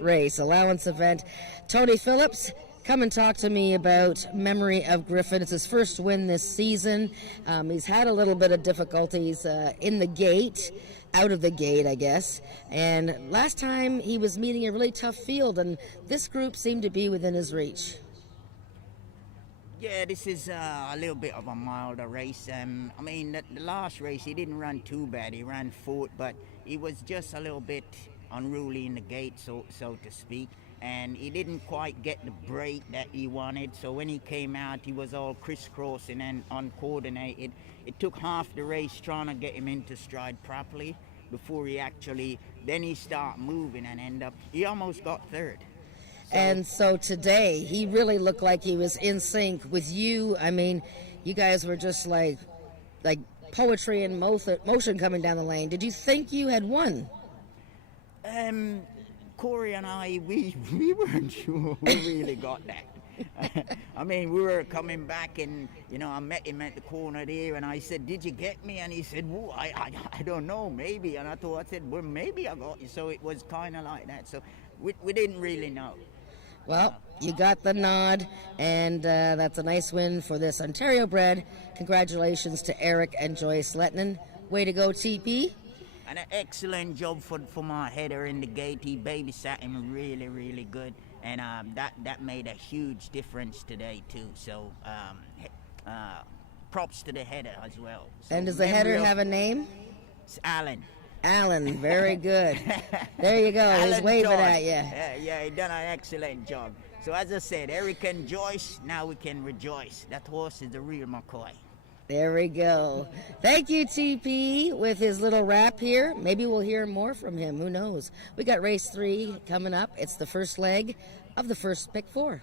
race, allowance event. Tony Phillips, come and talk to me about Memory of Griffin. It's his first win this season. He's had a little bit of difficulties in the gate, out of the gate, I guess. And last time he was meeting a really tough field, and this group seemed to be within his reach. Yeah, this is a little bit of a milder race. I mean, the last race, he didn't run too bad. He ran fourth, but he was just a little bit unruly in the gate, so to speak. And he didn't quite get the break that he wanted. So when he came out, he was all crisscrossing and uncoordinated. It took half the race trying to get him into stride properly before then he started moving and he almost got third. And so today, he really looked like he was in sync with you. I mean, you guys were just like poetry in motion coming down the lane. Did you think you had won? Corey and I, we weren't sure we really got that. I mean, we were coming back and, I met him at the corner there and I said, "Did you get me?" And he said, "Whoa, I don't know, maybe." And I said, "Well, maybe I got you." So it was kind of like that. So we didn't really know. Well, you got the nod, and that's a nice win for this Ontario bred. Congratulations to Eric and Joyce Letnin. Way to go, TP. And an excellent job for my header in the gate. He babysat him really, really good. And that made a huge difference today, too. So props to the header as well. So and does the header have a name? It's Alan. Alan, very good. There you go. He's waving at you. Yeah, he done an excellent job. So as I said, Eric and Joyce, now we can rejoice. That horse is the real McCoy. There we go. Thank you, TP, with his little rap here. Maybe we'll hear more from him. Who knows? We got race 3 coming up. It's the first leg of the first pick 4.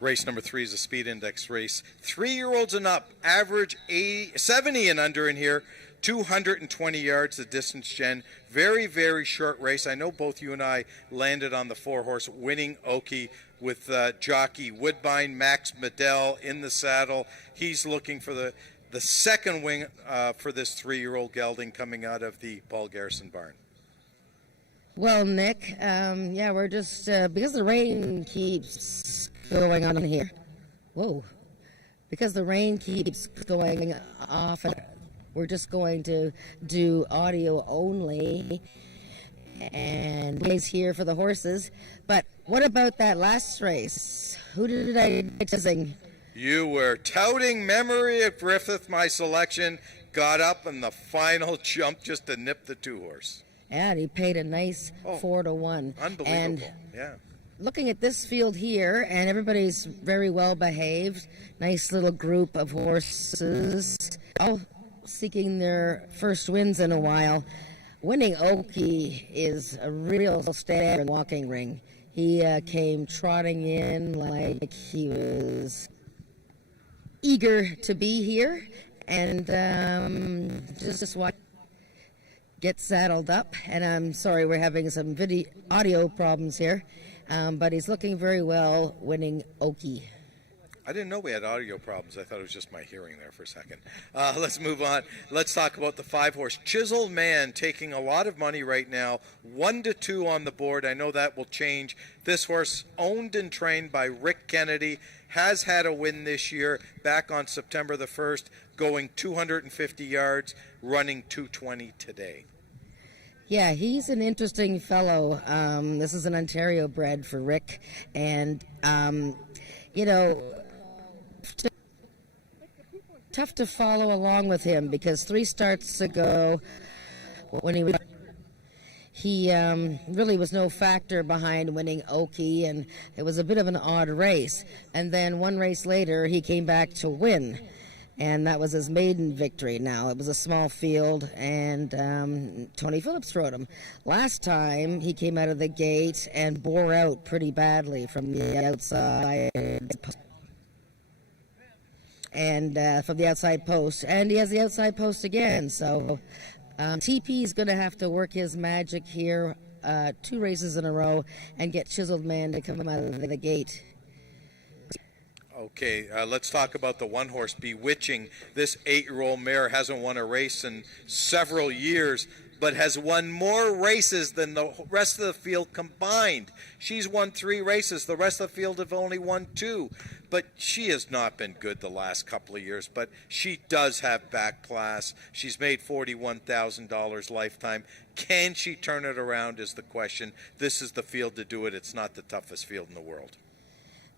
Race number 3 is a speed index race. 3-year-olds and up, average 70 and under in here. 220 yards the distance, Jen. Very, very short race. I know both you and I landed on the 4-horse Winning Okie with jockey Woodbine, Max Medell in the saddle. He's looking for the second wing for this 3-year-old gelding coming out of the Paul Garrison barn. Well, Nick, yeah, we're just, because the rain keeps going on here. Whoa. Because the rain keeps going off, we're just going to do audio only. And he's here for the horses. But what about that last race? Who did I sing? You were touting Memory of Griffith, my selection. Got up in the final jump just to nip the 2-horse. And he paid a nice 4-1. Unbelievable. And yeah. looking at this field here, and everybody's very well behaved. Nice little group of horses, all seeking their first wins in a while. Winning Okie is a real star in the walking ring. He came trotting in like he was eager to be here, and just watch get saddled up. And I'm sorry, we're having some audio problems here, but he's looking very well, Winning Okie. I didn't know we had audio problems. I thought it was just my hearing there for a second. Let's move on. Let's talk about the 5-horse Chiseled Man, taking a lot of money right now. 1-2 on the board. I know that will change. This horse, owned and trained by Rick Kennedy, has had a win this year, back on September the 1st, going 250 yards, running 220 today. Yeah, he's an interesting fellow. This is an Ontario bred for Rick. And, you know, tough to follow along with him because 3 starts ago, when he really was no factor behind Winning Okie, and it was a bit of an odd race. And then 1 race later, he came back to win, and that was his maiden victory. Now, it was a small field, and Tony Phillips rode him. Last time, he came out of the gate and bore out pretty badly from the outside. And from the outside post, and he has the outside post again. So TP is going to have to work his magic here, 2 races in a row, and get Chiseled Man to come out of the gate. Okay, let's talk about the 1-horse Bewitching. This 8-year-old mare hasn't won a race in several years, but has won more races than the rest of the field combined. She's won 3 races. The rest of the field have only won 2. But she has not been good the last couple of years, but she does have back class. She's made $41,000 lifetime. Can she turn it around is the question. This is the field to do it. It's not the toughest field in the world.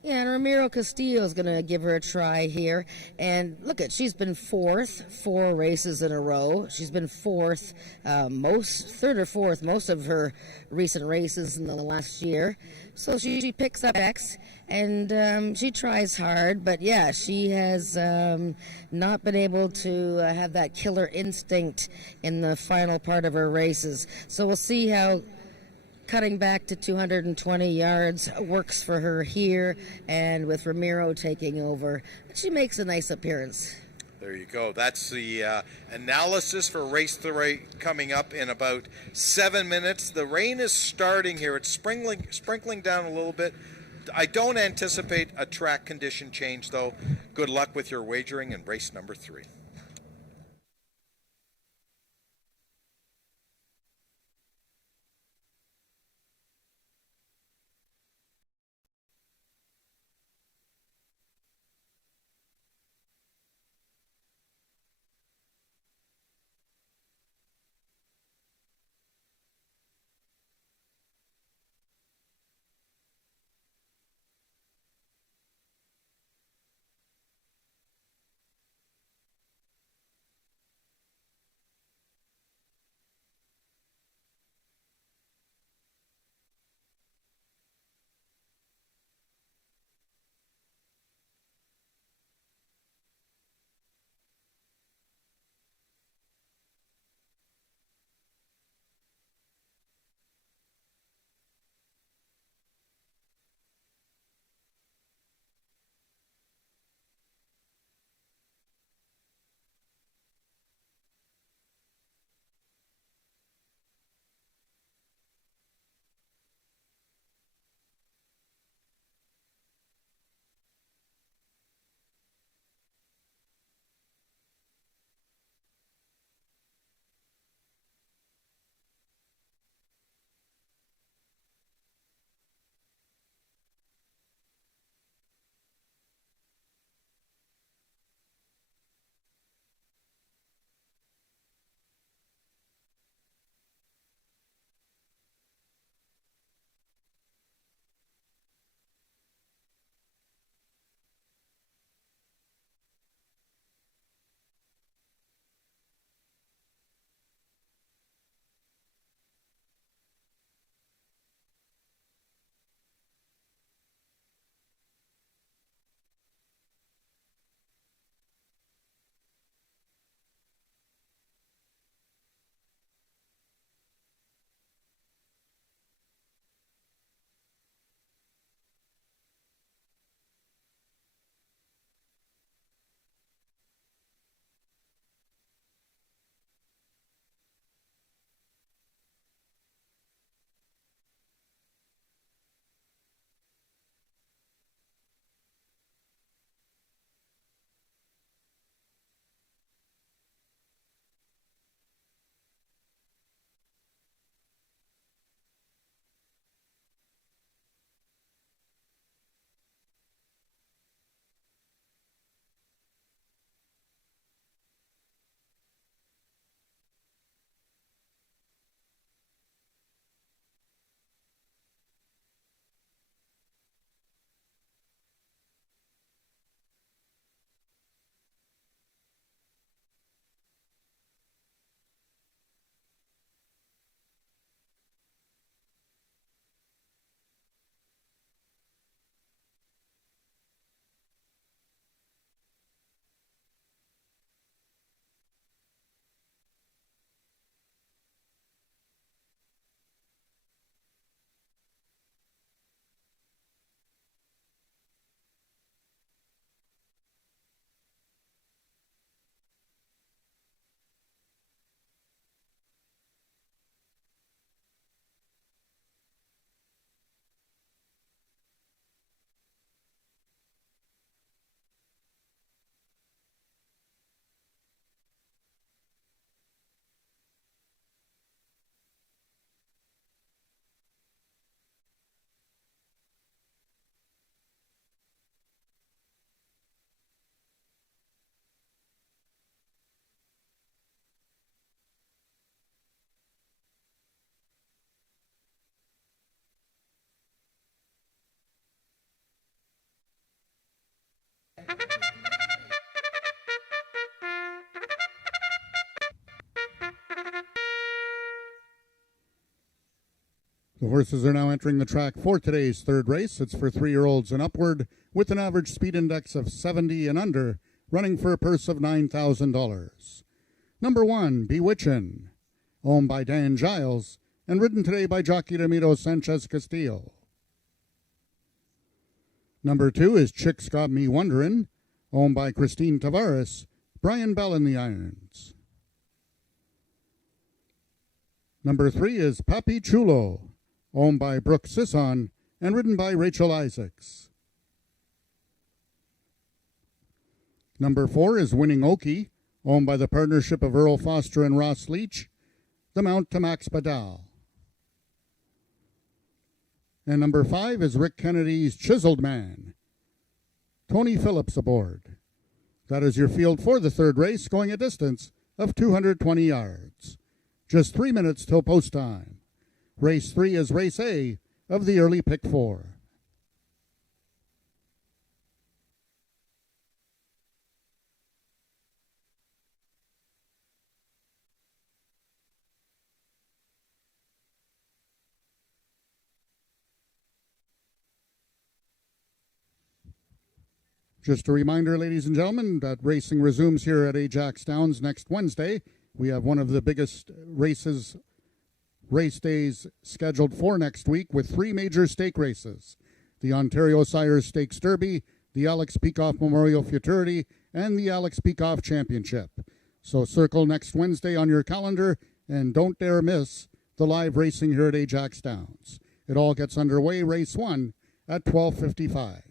Yeah, and Ramiro Castillo is going to give her a try here. And look at, she's been 4th 4 races in a row. She's been 4th, 3rd or 4th, most of her recent races in the last year. So she picks up X, and she tries hard. But yeah, she has not been able to have that killer instinct in the final part of her races. So we'll see how cutting back to 220 yards works for her here, and with Ramiro taking over, she makes a nice appearance. There you go. That's the analysis for race 3 coming up in about 7 minutes. The rain is starting here. It's sprinkling down a little bit. I don't anticipate a track condition change, though. Good luck with your wagering in race number 3. The horses are now entering the track for today's third race. It's for 3-year-olds and upward with an average speed index of 70 and under, running for a purse of $9,000. Number 1, Bewitchin', owned by Dan Giles and ridden today by jockey Ramiro Sanchez Castillo. Number 2 is Chicks Got Me Wonderin', owned by Christine Tavares, Brian Bell in the irons. Number 3 is Papi Chulo, owned by Brooke Sisson and ridden by Rachel Isaacs. Number 4 is Winning Okie, owned by the partnership of Earl Foster and Ross Leach, the mount to Max Badal. And number 5 is Rick Kennedy's Chiseled Man, Tony Phillips aboard. That is your field for the third race, going a distance of 220 yards. Just 3 minutes till post time. Race 3 is race A of the early pick 4. Just a reminder, ladies and gentlemen, that racing resumes here at AjaxDowns next Wednesday. We have one of the biggest race days scheduled for next week with 3 major stake races: the Ontario Sires Stakes Derby, the Alex Peikoff Memorial Futurity, and the Alex Peikoff Championship. So circle next Wednesday on your calendar and don't dare miss the live racing here at AjaxDowns. It all gets underway, race 1 at 12:55.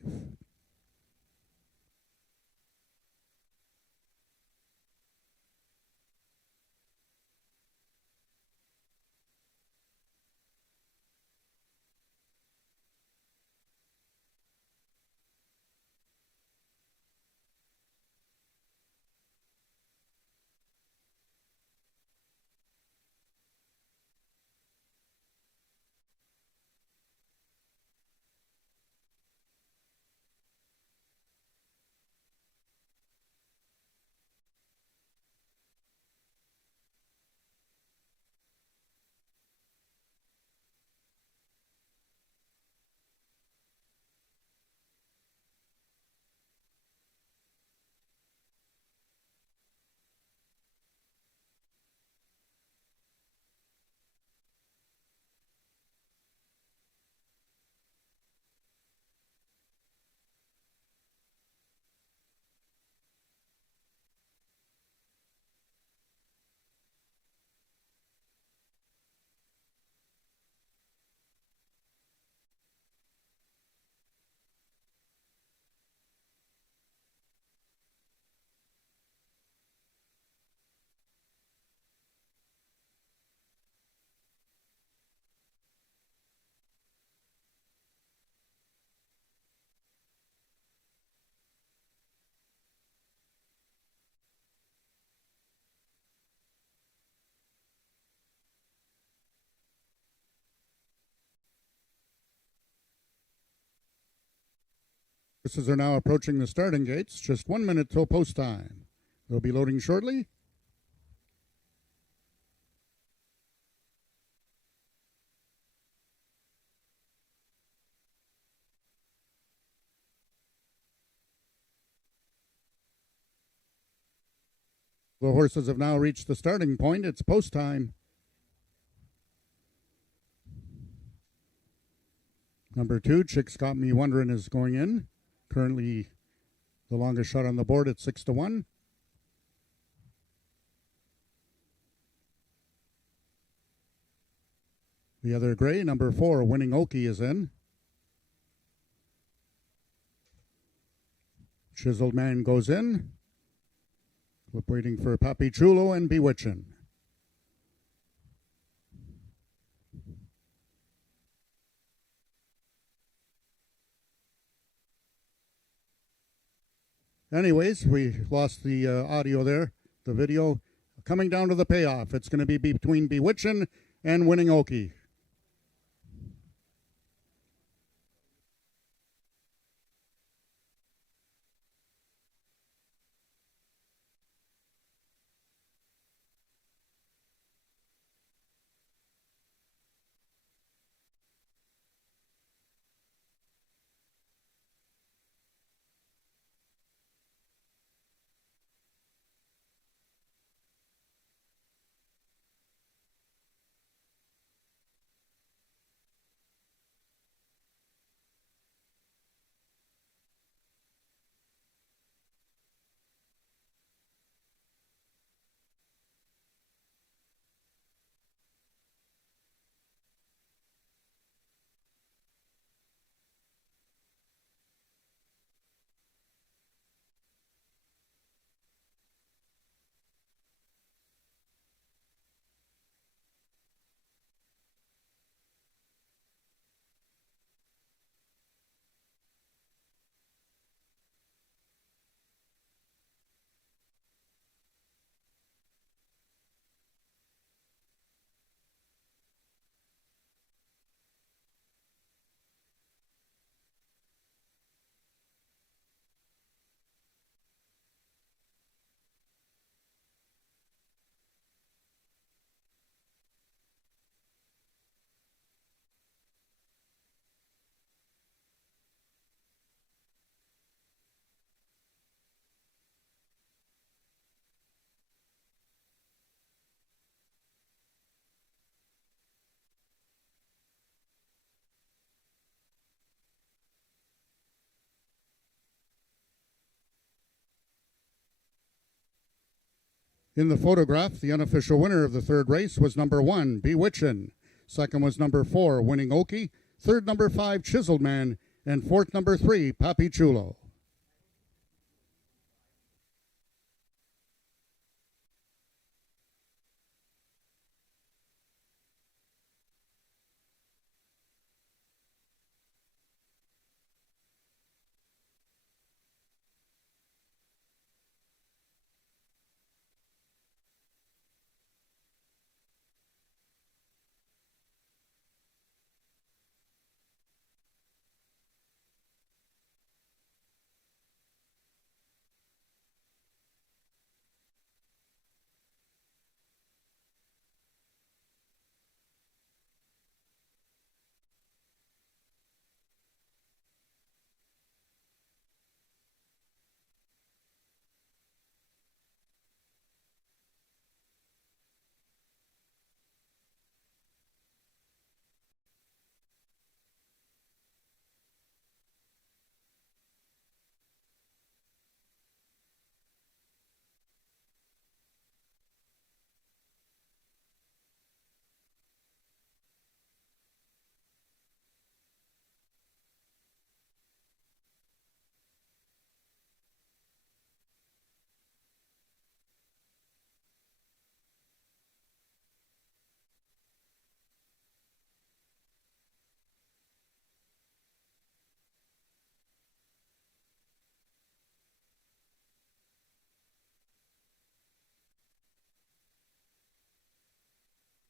Horses are now approaching the starting gates. Just 1 minute till post time. They'll be loading shortly. The horses have now reached the starting point. It's post time. Number 2, Chicks Got Me Wonderin', is going in. Currently the longest shot on the board at 6-1. The other gray, number 4, Winning Okie, is in. Chiseled Man goes in. We're waiting for Papi Chulo and Bewitchin'. Anyways, we lost the audio there, the video. Coming down to the payoff, it's going to be between Bewitchin' and Winning Okie. In the photograph, the unofficial winner of the third race was number 1, Bewitchin'. Second was number 4, Winning Okie. Third, number 5, Chiseled Man. And fourth, number 3, Papi Chulo.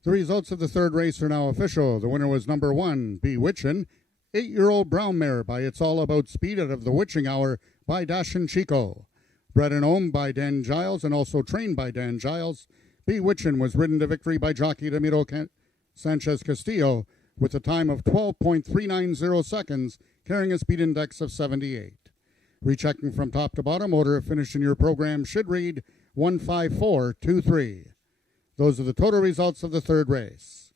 The results of the third race are now official. The winner was number 1, Bewitchin', 8-year-old brown mare by It's All About Speed out of the Witching Hour by Dashin Chico. Bred and owned by Dan Giles and also trained by Dan Giles, Bewitchin' was ridden to victory by jockey Ramiro Sanchez Castillo with a time of 12.390 seconds, carrying a speed index of 78. Rechecking from top to bottom, order of finish in your program should read 15423. Those are the total results of the third race.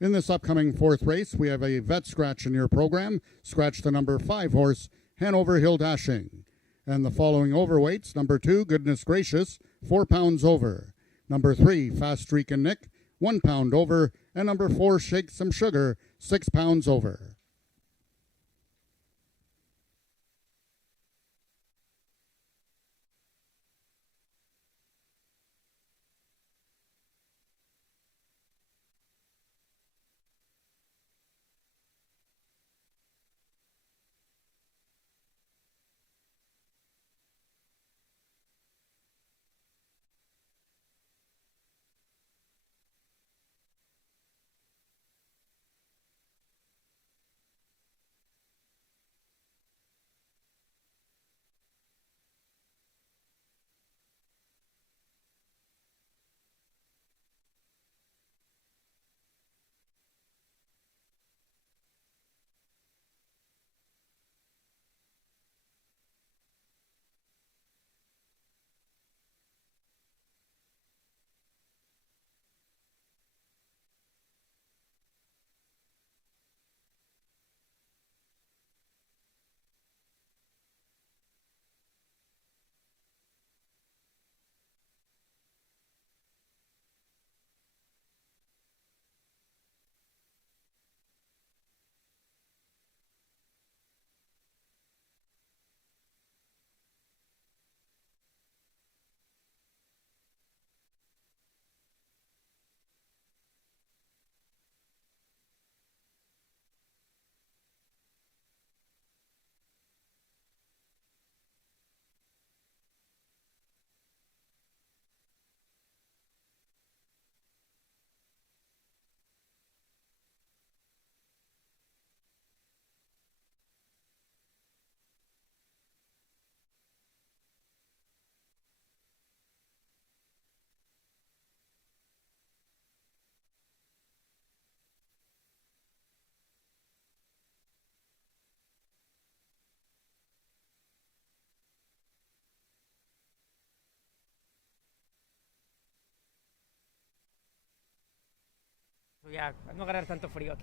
In this upcoming fourth race, we have a vet scratch in your program. Scratch the number 5 horse, Hanover Hill Dashing. And the following overweights: number 2, Goodness Gracious, 4 pounds over. Number 3, Fast Streak and Nick, 1 pound over. And number 4, Shake Some Sugar, 6 pounds over.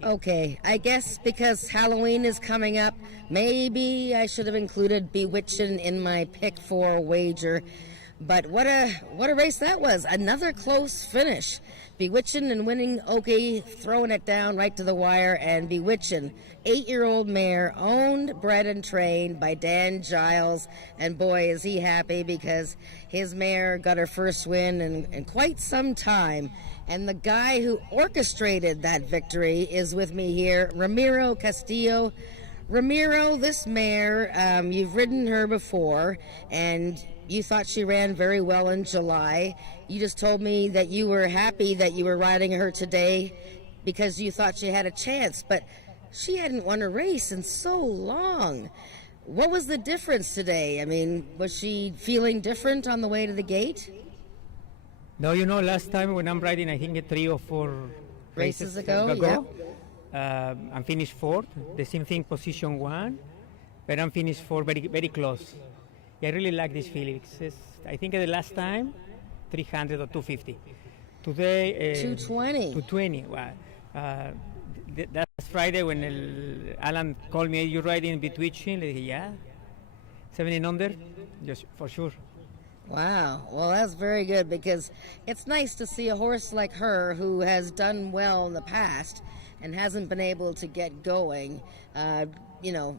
Okay, I guess because Halloween is coming up, maybe I should have included Bewitchin' in my pick 4 wager. But what a race that was. Another close finish. Bewitching and winning Oki, throwing it down right to the wire, and Bewitching, 8-year-old mare, owned, bred, and trained by Dan Giles. And boy, is he happy because his mare got her first win in quite some time. And the guy who orchestrated that victory is with me here, Ramiro Castillo. Ramiro, this mare, you've ridden her before, and you thought she ran very well in July. You just told me that you were happy that you were riding her today because you thought she had a chance, but she hadn't won a race in so long. What was the difference today? I mean, was she feeling different on the way to the gate? No, last time when I'm riding, I think 3 or 4 Races ago, I'm finished 4th. The same thing, position 1, but I'm finished 4, very, very close. I really like this feeling. I think the last time, 300 or 250. Today, 220. 220. Wow. That's Friday when Alan called me, you riding Betwitching? I said, yeah. 17 under, just for sure. Wow. Well, that's very good because it's nice to see a horse like her who has done well in the past and hasn't been able to get going,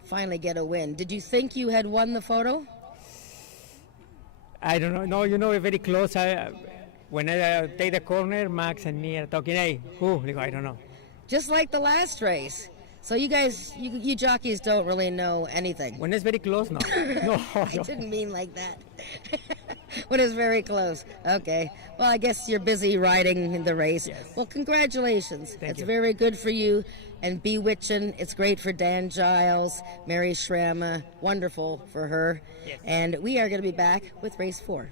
finally get a win. Did you think you had won the photo? I don't know. No, we're very close. When I take the corner, Max and me are talking, hey, who? I don't know. Just like the last race. So you guys, you jockeys don't really know anything. When it's very close, no. No. I didn't mean like that. When it's very close. Okay. Well, I guess you're busy riding the race. Yes. Well, congratulations. Thank you. Very good for you. And Bewitching, it's great for Dan Giles, Mary Schramm, wonderful for her. Yes. And we are going to be back with race 4.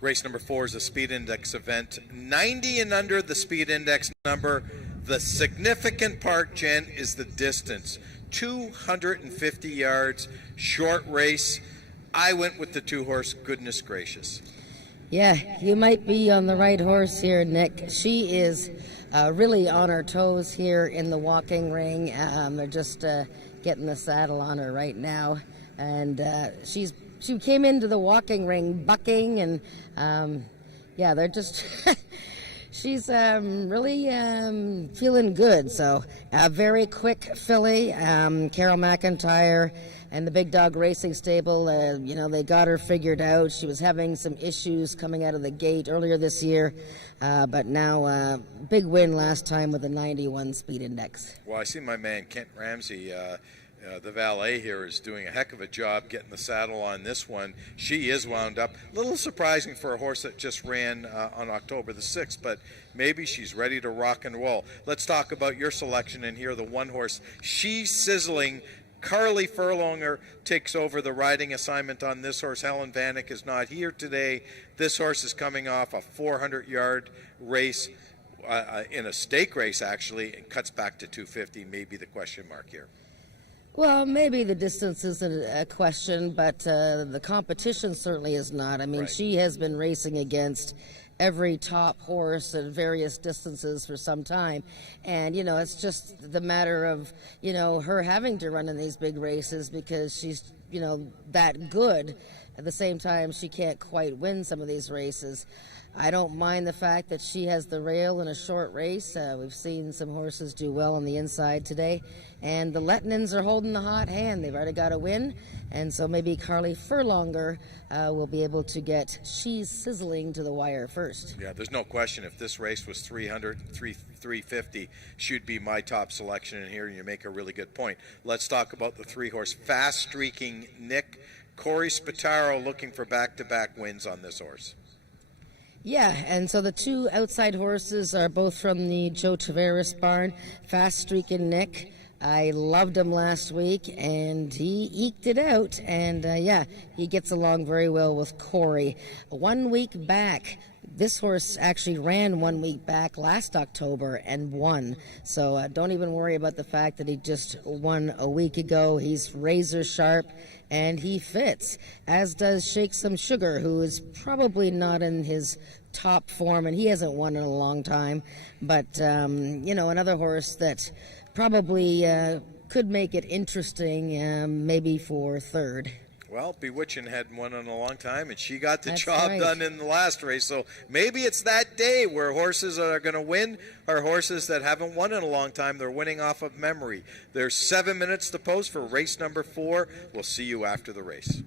Race number 4 is a speed index event. 90 and under the speed index number. The significant part, Jen, is the distance. 250 yards, short race. I went with the 2-horse, Goodness Gracious. Yeah, you might be on the right horse here, Nick. She is really on her toes here in the walking ring. They're just getting the saddle on her right now. And she came into the walking ring bucking, and yeah, they're just she's really feeling good. So a very quick filly. Carol McIntyre and the Big Dog Racing Stable, they got her figured out. She was having some issues coming out of the gate earlier this year, but now big win last time with a 91 speed index. Well, I see my man Kent Ramsey, the valet here, is doing a heck of a job getting the saddle on this one. She is wound up. A little surprising for a horse that just ran on October the 6th, but maybe she's ready to rock and roll. Let's talk about your selection and here, the 1-horse. She's Sizzling. Carly Furlonger takes over the riding assignment on this horse. Helen Vanek is not here today. This horse is coming off a 400-yard race in a stake race, actually, and cuts back to 250, maybe the question mark here. Well, maybe the distance isn't a question, but the competition certainly is not. I mean, Right. She has been racing against every top horse at various distances for some time. And, it's just the matter of, her having to run in these big races because she's, that good. At the same time, she can't quite win some of these races. I don't mind the fact that she has the rail in a short race. We've seen some horses do well on the inside today. And the Letnans are holding the hot hand. They've already got a win. And so maybe Carly Furlonger will be able to get She's Sizzling to the wire first. Yeah, there's no question. If this race was 350, she'd be my top selection in here, and you make a really good point. Let's talk about the 3-horse. Fast-streaking Nick. Corey Spataro looking for back-to-back wins on this horse. Yeah, and so the 2 outside horses are both from the Joe Taveras barn. Fast Streaking Nick. I loved him last week, and he eked it out. And, he gets along very well with Corey. 1 week back, this horse actually ran 1 week back last October and won. So don't even worry about the fact that he just won a week ago. He's razor sharp, and he fits, as does Shake Some Sugar, who is probably not in his top form, and he hasn't won in a long time. But, another horse that probably could make it interesting, maybe for third. Well, Bewitching hadn't won in a long time, and she got the That's job right. done in the last race. So maybe it's that day where horses that are going to win are horses that haven't won in a long time. They're winning off of memory. There's 7 minutes to post for race number 4. We'll see you after the race.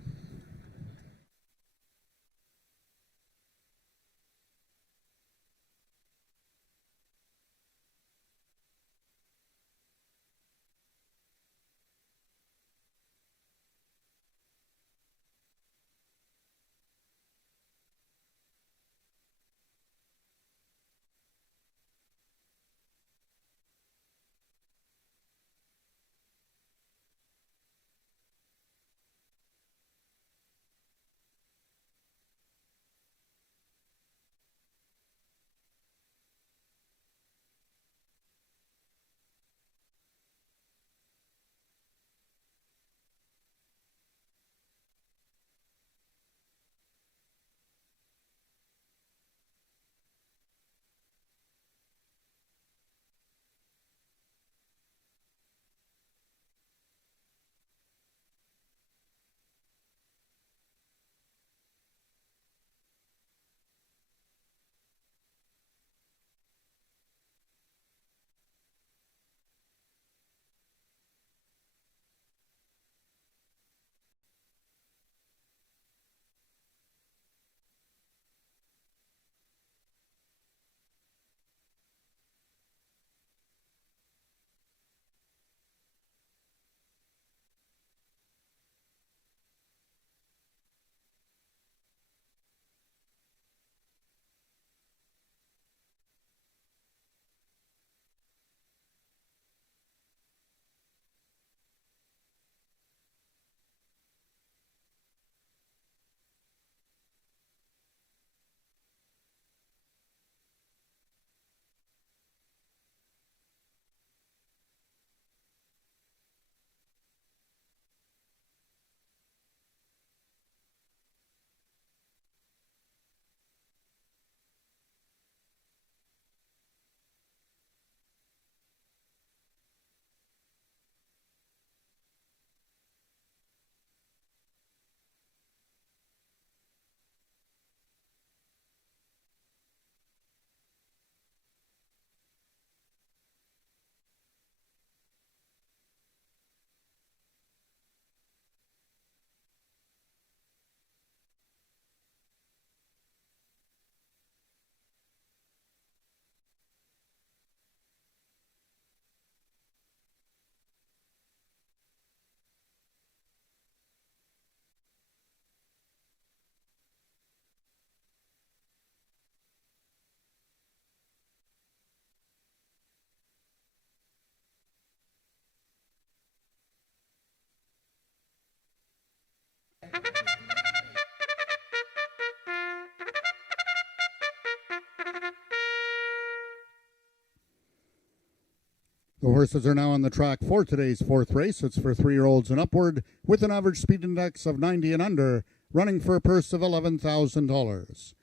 The horses are now on the track for today's fourth race. It's for 3-year-olds and upward with an average speed index of 90 and under, running for a purse of $11,000.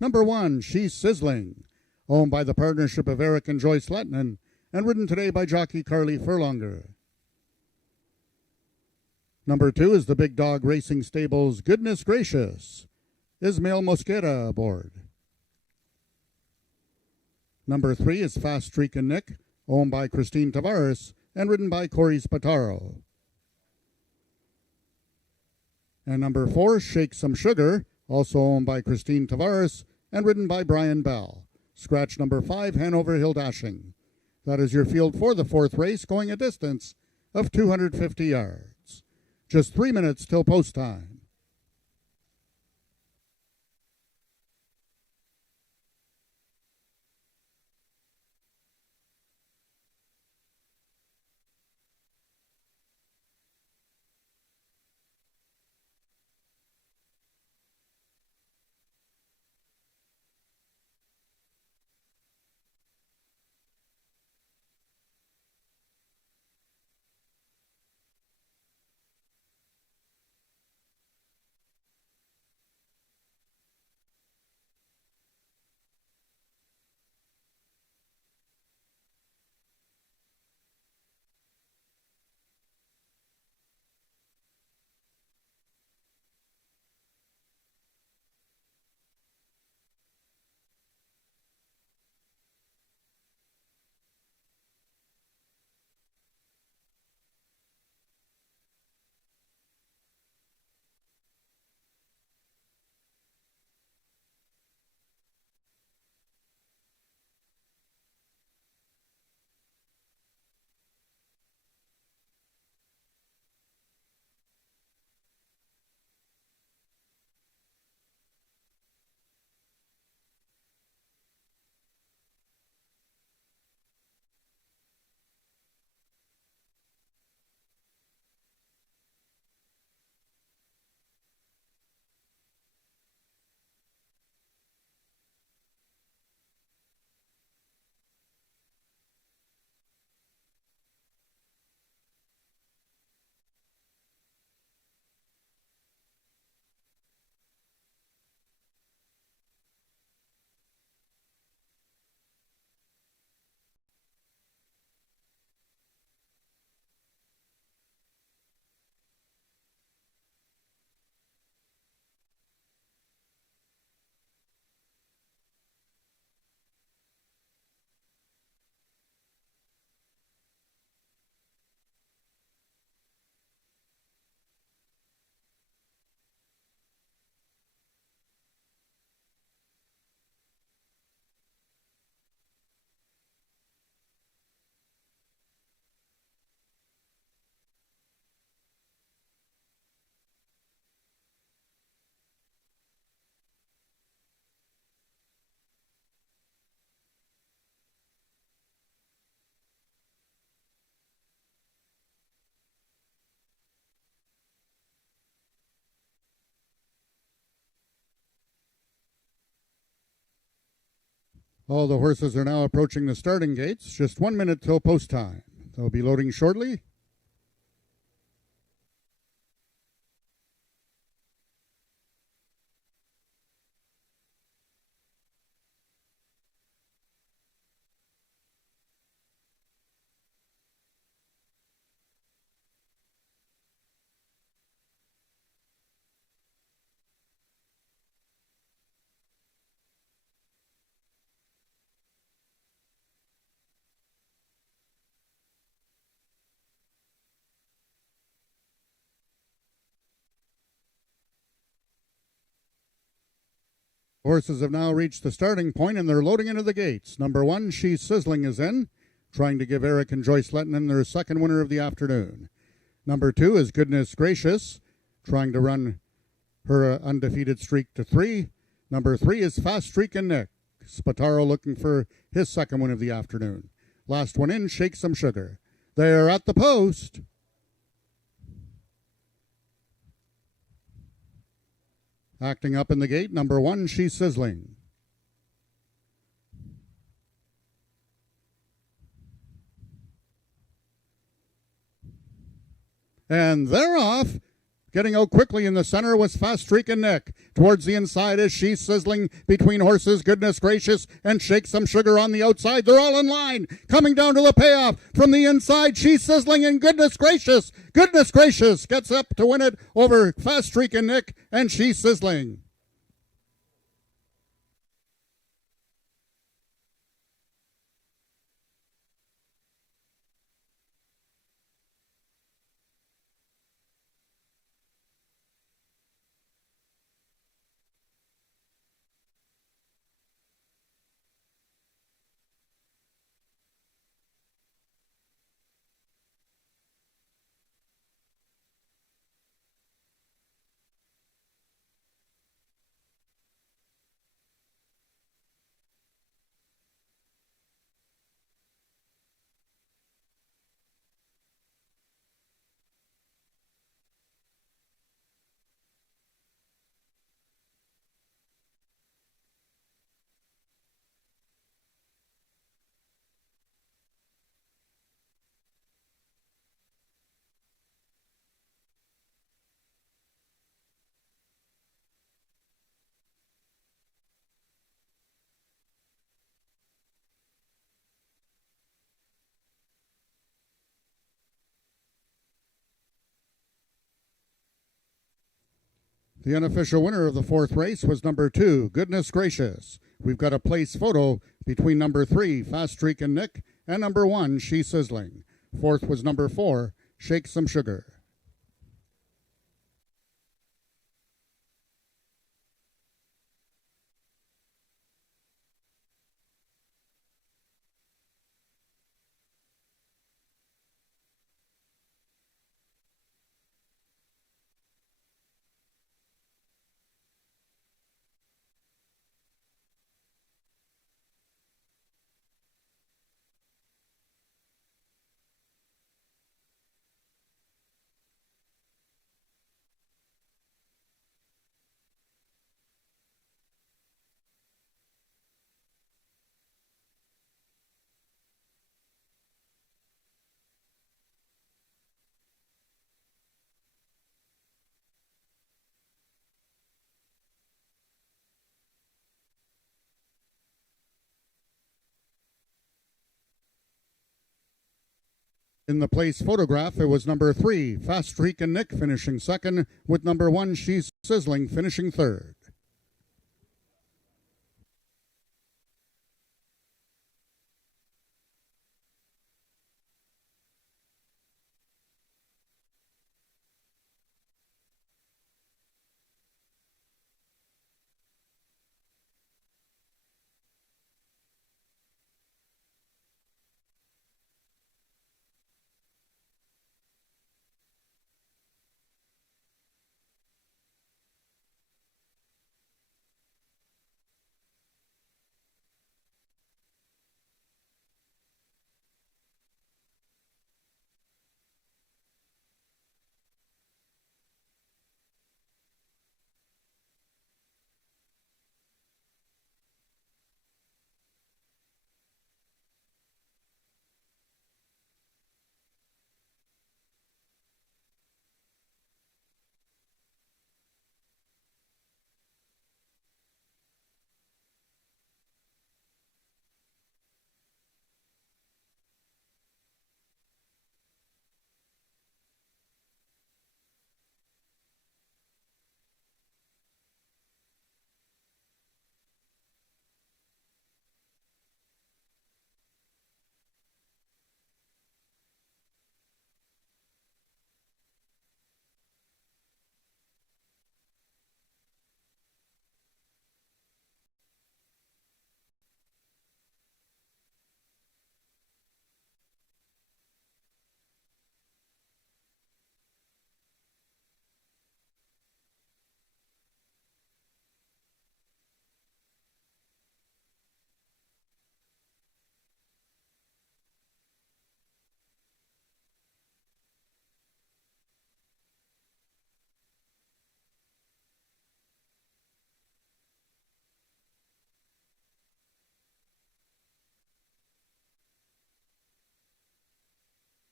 Number 1, She's Sizzling, owned by the partnership of Eric and Joyce Lettinen, and ridden today by jockey Carly Furlonger. Number 2 is the Big Dog Racing Stable's Goodness Gracious, Ismael Mosquera aboard. Number 3 is Fast Streak and Nick, owned by Christine Tavares and ridden by Corey Spataro. And number 4, Shake Some Sugar, also owned by Christine Tavares and ridden by Brian Bell. Scratch number 5, Hanover Hill Dashing. That is your field for the fourth race, going a distance of 250 yards. Just 3 minutes till post time. All the horses are now approaching the starting gates. Just 1 minute till post time. They'll be loading shortly. Horses have now reached the starting point and they're loading into the gates. Number 1, She's Sizzling is in, trying to give Eric and Joyce Lettinen their second winner of the afternoon. Number 2 is Goodness Gracious, trying to run her undefeated streak to 3. Number 3 is Fast Streak and Nick. Spataro looking for his second win of the afternoon. Last one in, Shake Some Sugar. They're at the post. Acting up in the gate, number 1, She's Sizzling. And they're off. Getting out quickly in the center was Fast Streak and Nick. Towards the inside is She's Sizzling between horses, Goodness Gracious, and Shake Some Sugar on the outside. They're all in line. Coming down to the payoff from the inside, She's Sizzling and Goodness Gracious. Goodness Gracious gets up to win it over Fast Streak and Nick and She's Sizzling. The unofficial winner of the fourth race was number 2, Goodness Gracious. We've got a place photo between number 3, Fast Streak and Nick, and number 1, She's Sizzling. Fourth was number 4, Shake Some Sugar. In the place photograph, it was number 3, Fast Streak and Nick finishing second, with number 1, She's Sizzling finishing third.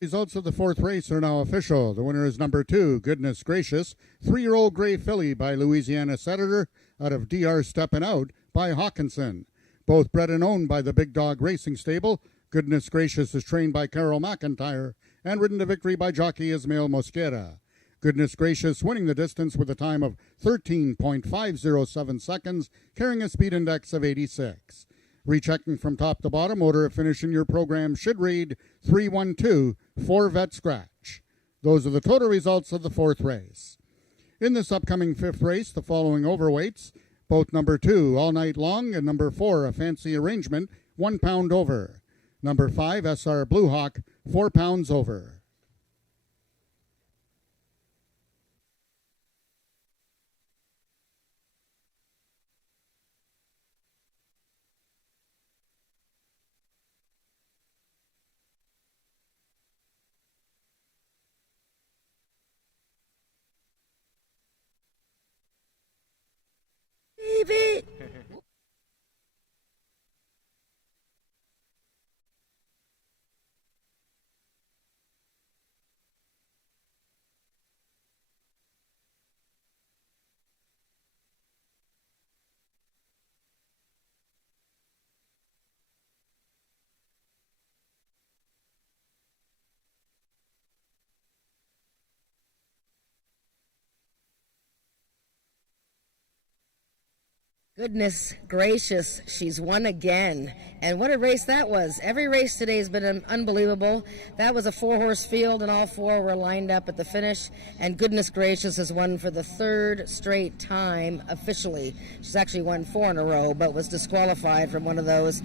Results of the fourth race are now official. The winner is number 2, Goodness Gracious, 3-year-old Gray Filly by Louisiana Senator out of DR Steppin' Out by Hawkinson. Both bred and owned by the Big Dog Racing Stable, Goodness Gracious is trained by Carol McIntyre and ridden to victory by jockey Ismael Mosquera. Goodness Gracious winning the distance with a time of 13.507 seconds, carrying a speed index of 86. Rechecking from top to bottom, order of finish in your program should read 312 for Vet Scratch. Those are the total results of the fourth race. In this upcoming fifth race, the following overweights, both number 2, All Night Long, and number 4, A Fancy Arrangement, 1 pound over. Number 5, SR Blue Hawk, 4 pounds over. Baby. Goodness gracious, she's won again. And what a race that was. Every race today has been unbelievable. That was a 4-horse field, and all 4 were lined up at the finish. And goodness gracious has won for the 3rd straight time officially. She's actually won 4 in a row, but was disqualified from one of those.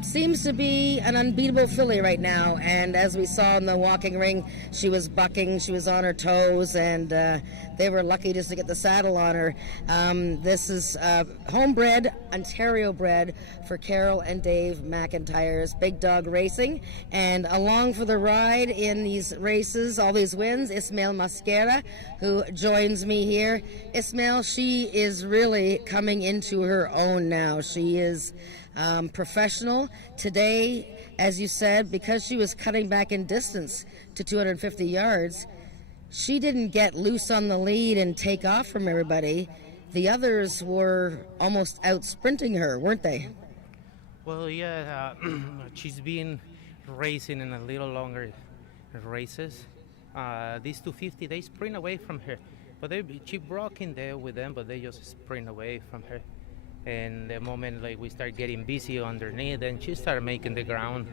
Seems to be an unbeatable filly right now, and as we saw in the walking ring, she was bucking, she was on her toes, and they were lucky just to get the saddle on her. This is homebred, Ontario bred for Carol and Dave McIntyre's Big Dog Racing, and along for the ride in these races, all these wins, Ismael Mosquera, who joins me here. Ismael, she is really coming into her own now. She is professional. Today, as you said, because she was cutting back in distance to 250 yards, she didn't get loose on the lead and take off from everybody. The others were almost out sprinting her, weren't they? Well, yeah, she's been racing in a little longer races. These 250, they sprint away from her. But she broke in there with them, but they just sprint away from her. And the moment we start getting busy underneath, and she started making the ground.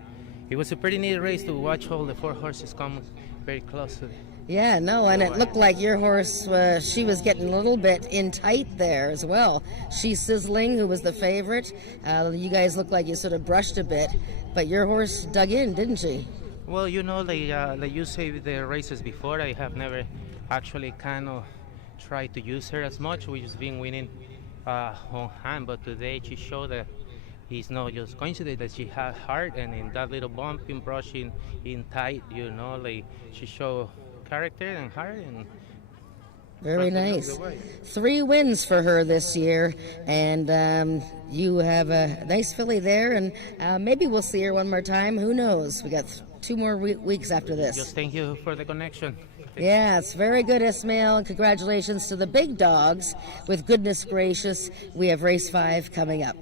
It was a pretty neat race to watch all the 4 horses come very close to it. Yeah, no, and it looked like your horse, she was getting a little bit in tight there as well. She's Sizzling, who was the favorite. You guys looked like you sort of brushed a bit, but your horse dug in, didn't she? Well, like you say with the races before, I have never actually kind of tried to use her as much. We've just been winning on hand, but today she showed that it's not just coincidence that she had heart, and in that little bumping, brushing in tight, she showed character and heart. And very nice. 3 wins for her this year, and you have a nice filly there, and maybe we'll see her one more time. Who knows? We got 2 more weeks after this. Just thank you for the connection. Yeah, it's very good, Ismael. Congratulations to the Big Dogs with Goodness Gracious. We have race 5 coming up.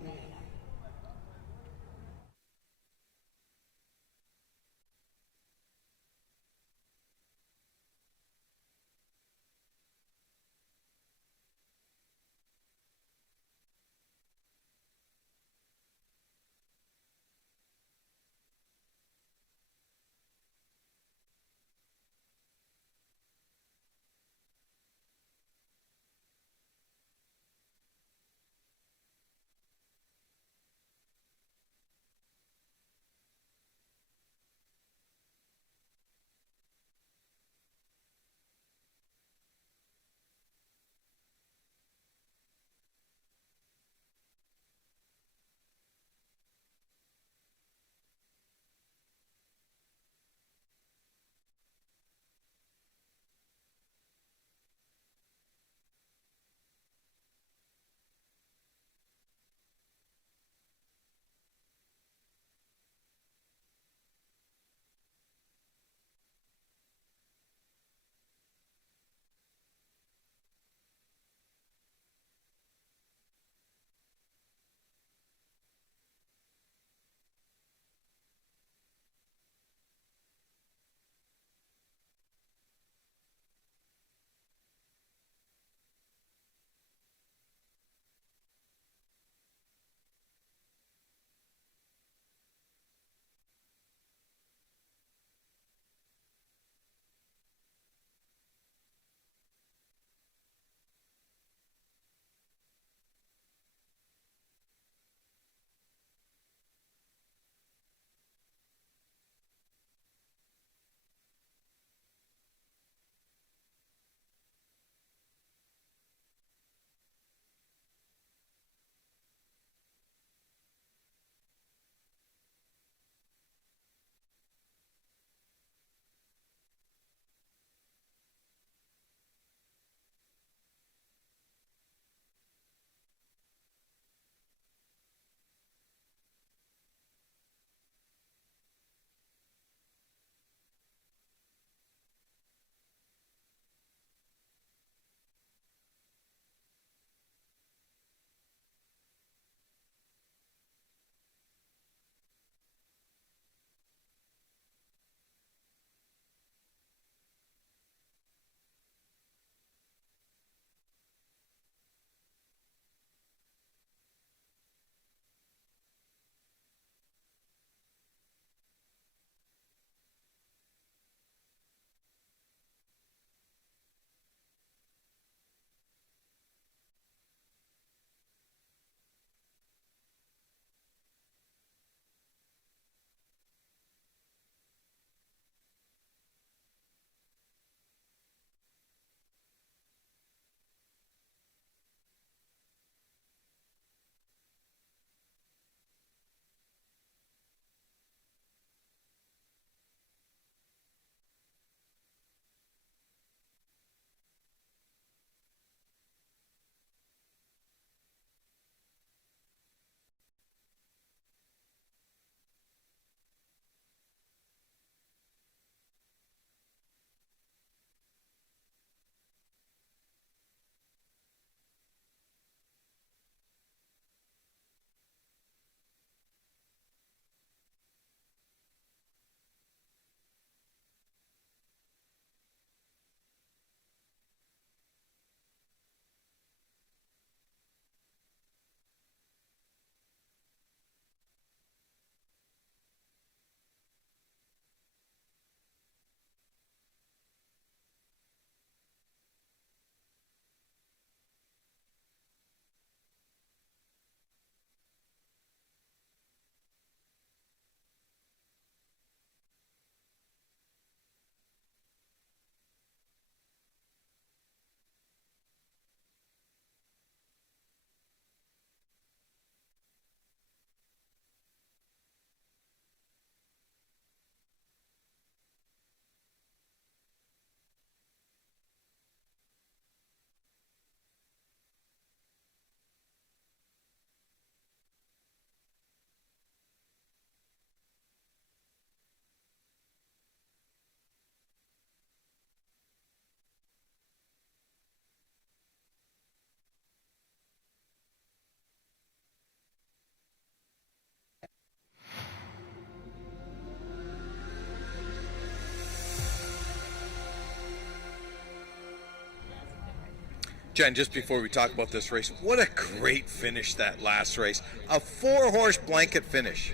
Jen, just before we talk about this race, what a great finish that last race. A 4-horse blanket finish.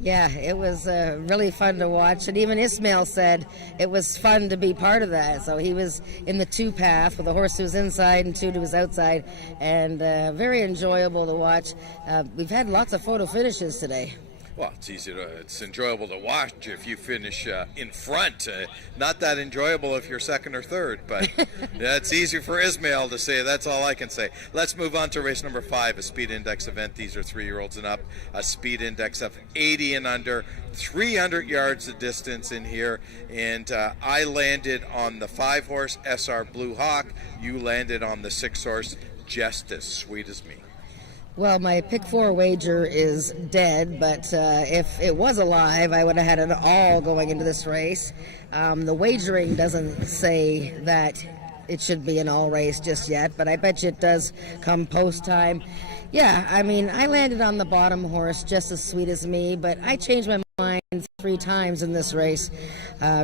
Yeah, it was really fun to watch. And even Ismail said it was fun to be part of that. So he was in the 2 path with a horse who was inside and 2 who was outside. And very enjoyable to watch. We've had lots of photo finishes today. Well, it's enjoyable to watch if you finish in front. Not that enjoyable if you're second or third, but it's easy for Ismail to say. That's all I can say. Let's move on to race number 5, a speed index event. These are 3-year-olds and up. A speed index of 80 and under. 300 yards of distance in here, and I landed on the 5-horse SR Blue Hawk. You landed on the 6-horse Just As Sweet As Me. Well, my pick 4 wager is dead, but if it was alive, I would have had it all going into this race. The wagering doesn't say that it should be an all race just yet, but I bet you it does come post time. Yeah, I mean, I landed on the bottom horse, Just As Sweet As Me, but I changed my mind 3 times in this race,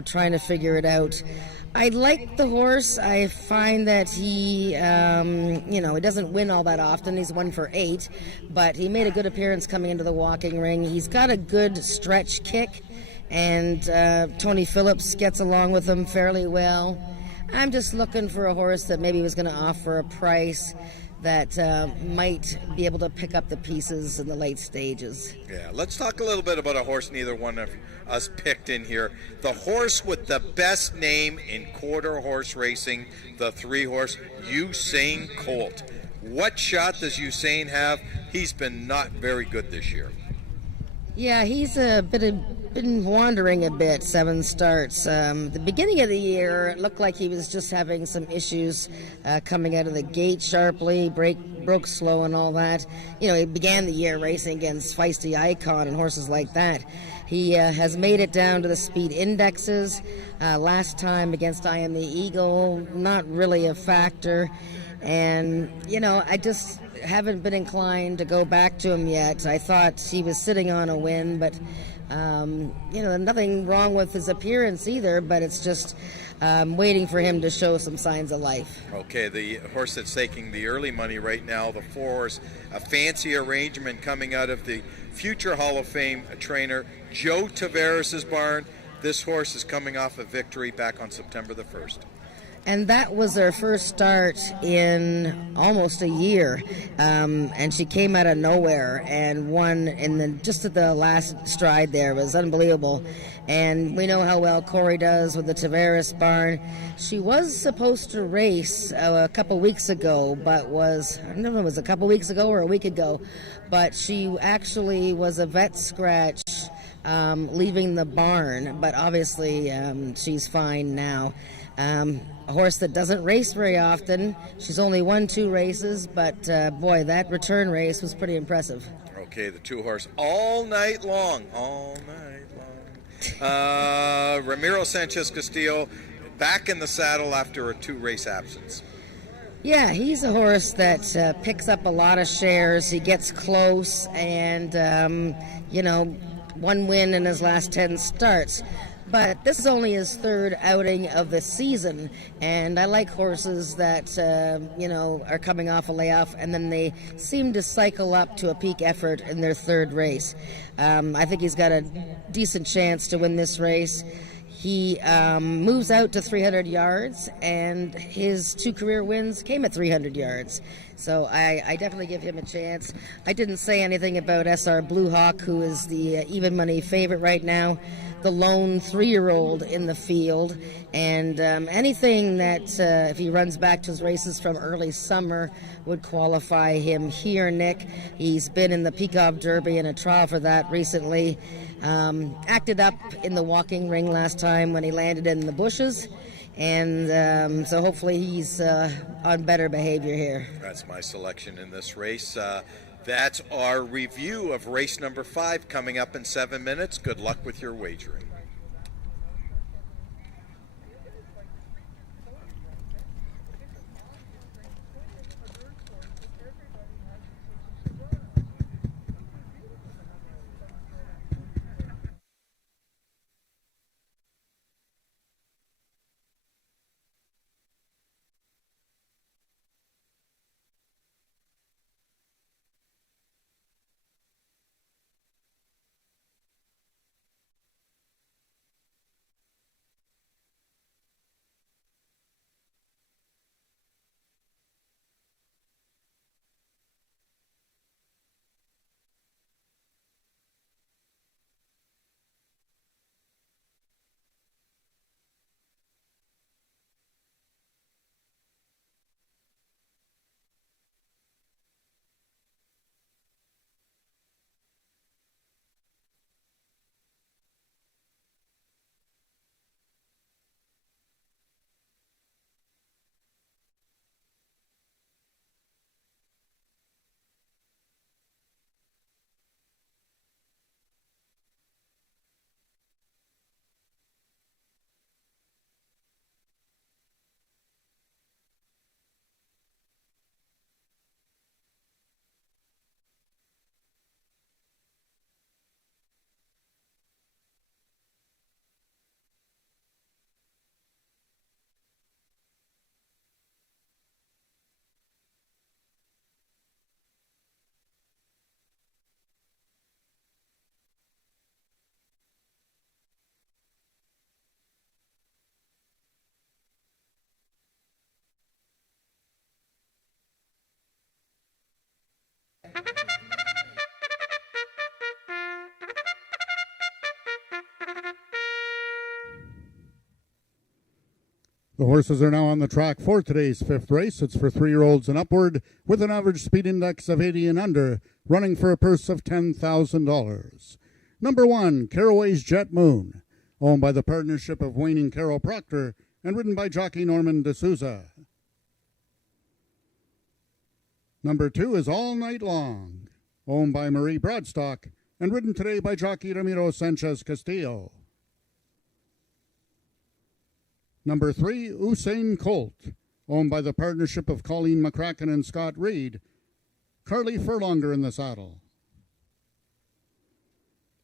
trying to figure it out. I like the horse. I find that he, he doesn't win all that often. He's 1 for 8, but he made a good appearance coming into the walking ring. He's got a good stretch kick, and Tony Phillips gets along with him fairly well. I'm just looking for a horse that maybe was going to offer a price that might be able to pick up the pieces in the late stages. Yeah, let's talk a little bit about a horse neither one of us picked in here. The horse with the best name in quarter horse racing, the 3-horse Usain Colt. What shot does Usain have? He's been not very good this year. Yeah, he's been wandering a bit, 7 starts. The beginning of the year, it looked like he was just having some issues coming out of the gate sharply, broke slow and all that. You know, he began the year racing against Feisty Icon and horses like that. He has made it down to the speed indexes. Last time against I Am the Eagle, not really a factor. And, I just haven't been inclined to go back to him yet. I thought he was sitting on a win, but, nothing wrong with his appearance either, but it's just waiting for him to show some signs of life. Okay, the horse that's taking the early money right now, the 4-horse, a fancy arrangement coming out of the future Hall of Fame trainer, Joe Tavares' barn. This horse is coming off a victory back on September the 1st. And that was their first start in almost a year. And she came out of nowhere and won just at the last stride there. It was unbelievable. And we know how well Corey does with the Tavares barn. She was supposed to race a couple weeks ago, but I don't know if it was a couple weeks ago or a week ago, but she actually was a vet scratch leaving the barn. But obviously she's fine now. A horse that doesn't race very often. She's only won 2 races, but boy, that return race was pretty impressive. Okay, the 2-horse all night long. Ramiro Sanchez Castillo back in the saddle after a 2-race absence. Yeah, he's a horse that picks up a lot of shares. He gets close and, 1 win in his last 10 starts. But this is only his 3rd outing of the season, and I like horses that, are coming off a layoff, and then they seem to cycle up to a peak effort in their 3rd race. I think he's got a decent chance to win this race. He moves out to 300 yards, and his 2 career wins came at 300 yards. So I definitely give him a chance. I didn't say anything about SR Blue Hawk, who is the even money favorite right now, the lone 3-year-old in the field. And anything that, if he runs back to his races from early summer, would qualify him here, Nick. He's been in the Peacock Derby and a trial for that recently. Acted up in the walking ring last time when he landed in the bushes. And so hopefully he's on better behavior here. That's my selection in this race. That's our review of race number 5 coming up in 7 minutes. Good luck with your wagering. The horses are now on the track for today's fifth race. It's for 3-year-olds and upward with an average speed index of 80 and under, running for a purse of $10,000. Number 1, Caraway's Jet Moon, owned by the partnership of Wayne and Carol Proctor and ridden by jockey Norman D'Souza. Number 2 is All Night Long, owned by Marie Broadstock and ridden today by jockey Ramiro Sanchez Castillo. Number 3, Usain Colt, owned by the partnership of Colleen McCracken and Scott Reed. Carly Furlonger in the saddle.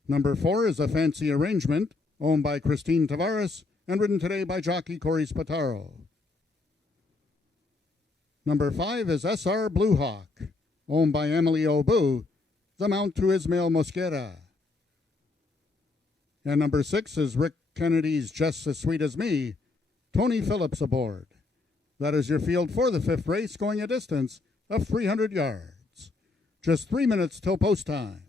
Number 4 is A Fancy Arrangement, owned by Christine Tavares and ridden today by jockey Corey Spataro. Number 5 is SR Blue Hawk, owned by Emily Obu, the mount to Ismael Mosquera. And number 6 is Rick Kennedy's Just as Sweet as Me, Tony Phillips aboard. That is your field for the fifth race, going a distance of 300 yards. Just 3 minutes till post time.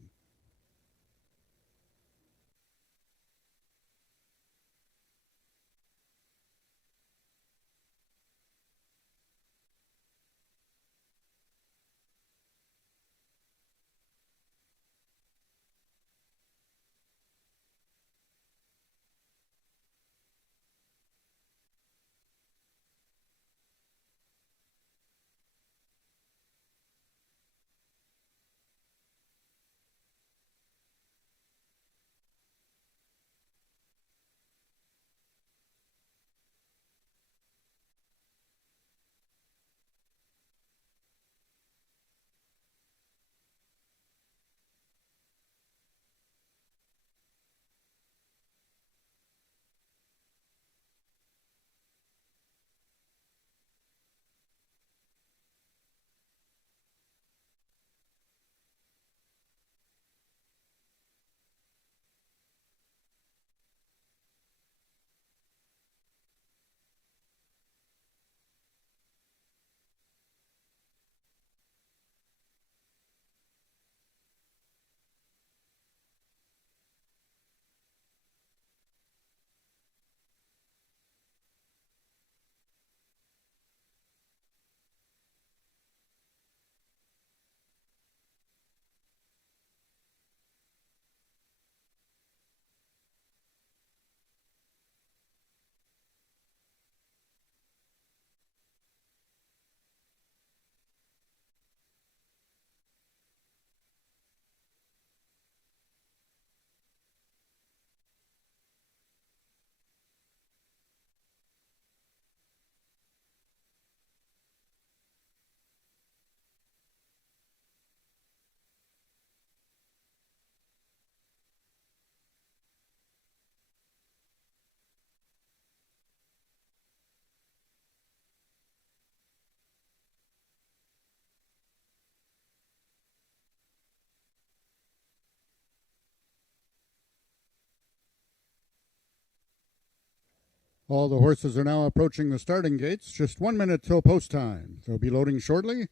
All the horses are now approaching the starting gates. Just 1 minute till post time. They'll be loading shortly.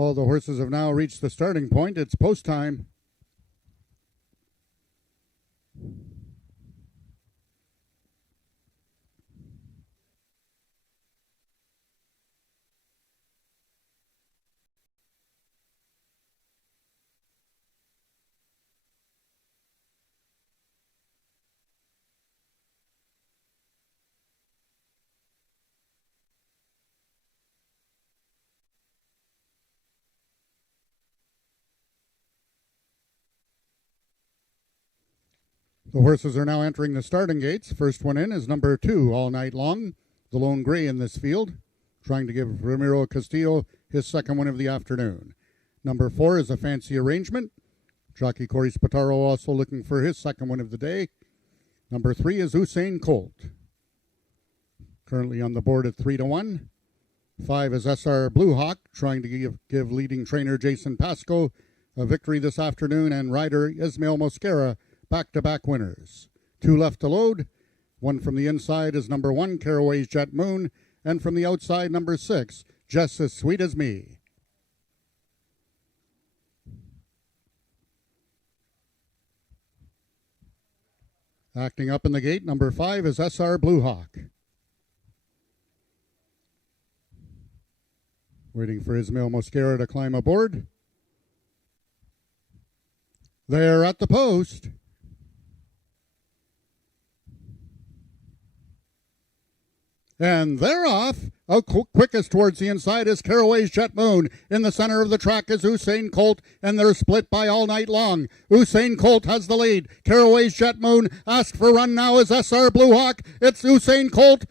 All the horses have now reached the starting point. It's post time. The horses are now entering the starting gates. First one in is number 2, All Night Long, the lone gray in this field, trying to give Ramiro Castillo his second win of the afternoon. Number 4 is A Fancy Arrangement. Jockey Corey Spataro also looking for his second win of the day. Number 3 is Usain Colt, currently on the board at 3-1. 5 is SR Blue Hawk, trying to give leading trainer Jason Pasco a victory this afternoon, and rider Ismael Mosquera back-to-back winners. 2 left to load. 1 from the inside is number 1, Caraway's Jet Moon, and from the outside, number 6, Just As Sweet As Me. Acting up in the gate, number 5 is SR Blue Hawk. Waiting for Ismael Mosquera to climb aboard. They're at the post. And they're off. Quickest towards the inside is Caraway's Jet Moon. In the center of the track is Usain Colt, and they're split by All Night Long. Usain Colt has the lead. Caraway's Jet Moon asks for run now is SR Blue Hawk. It's Usain Colt,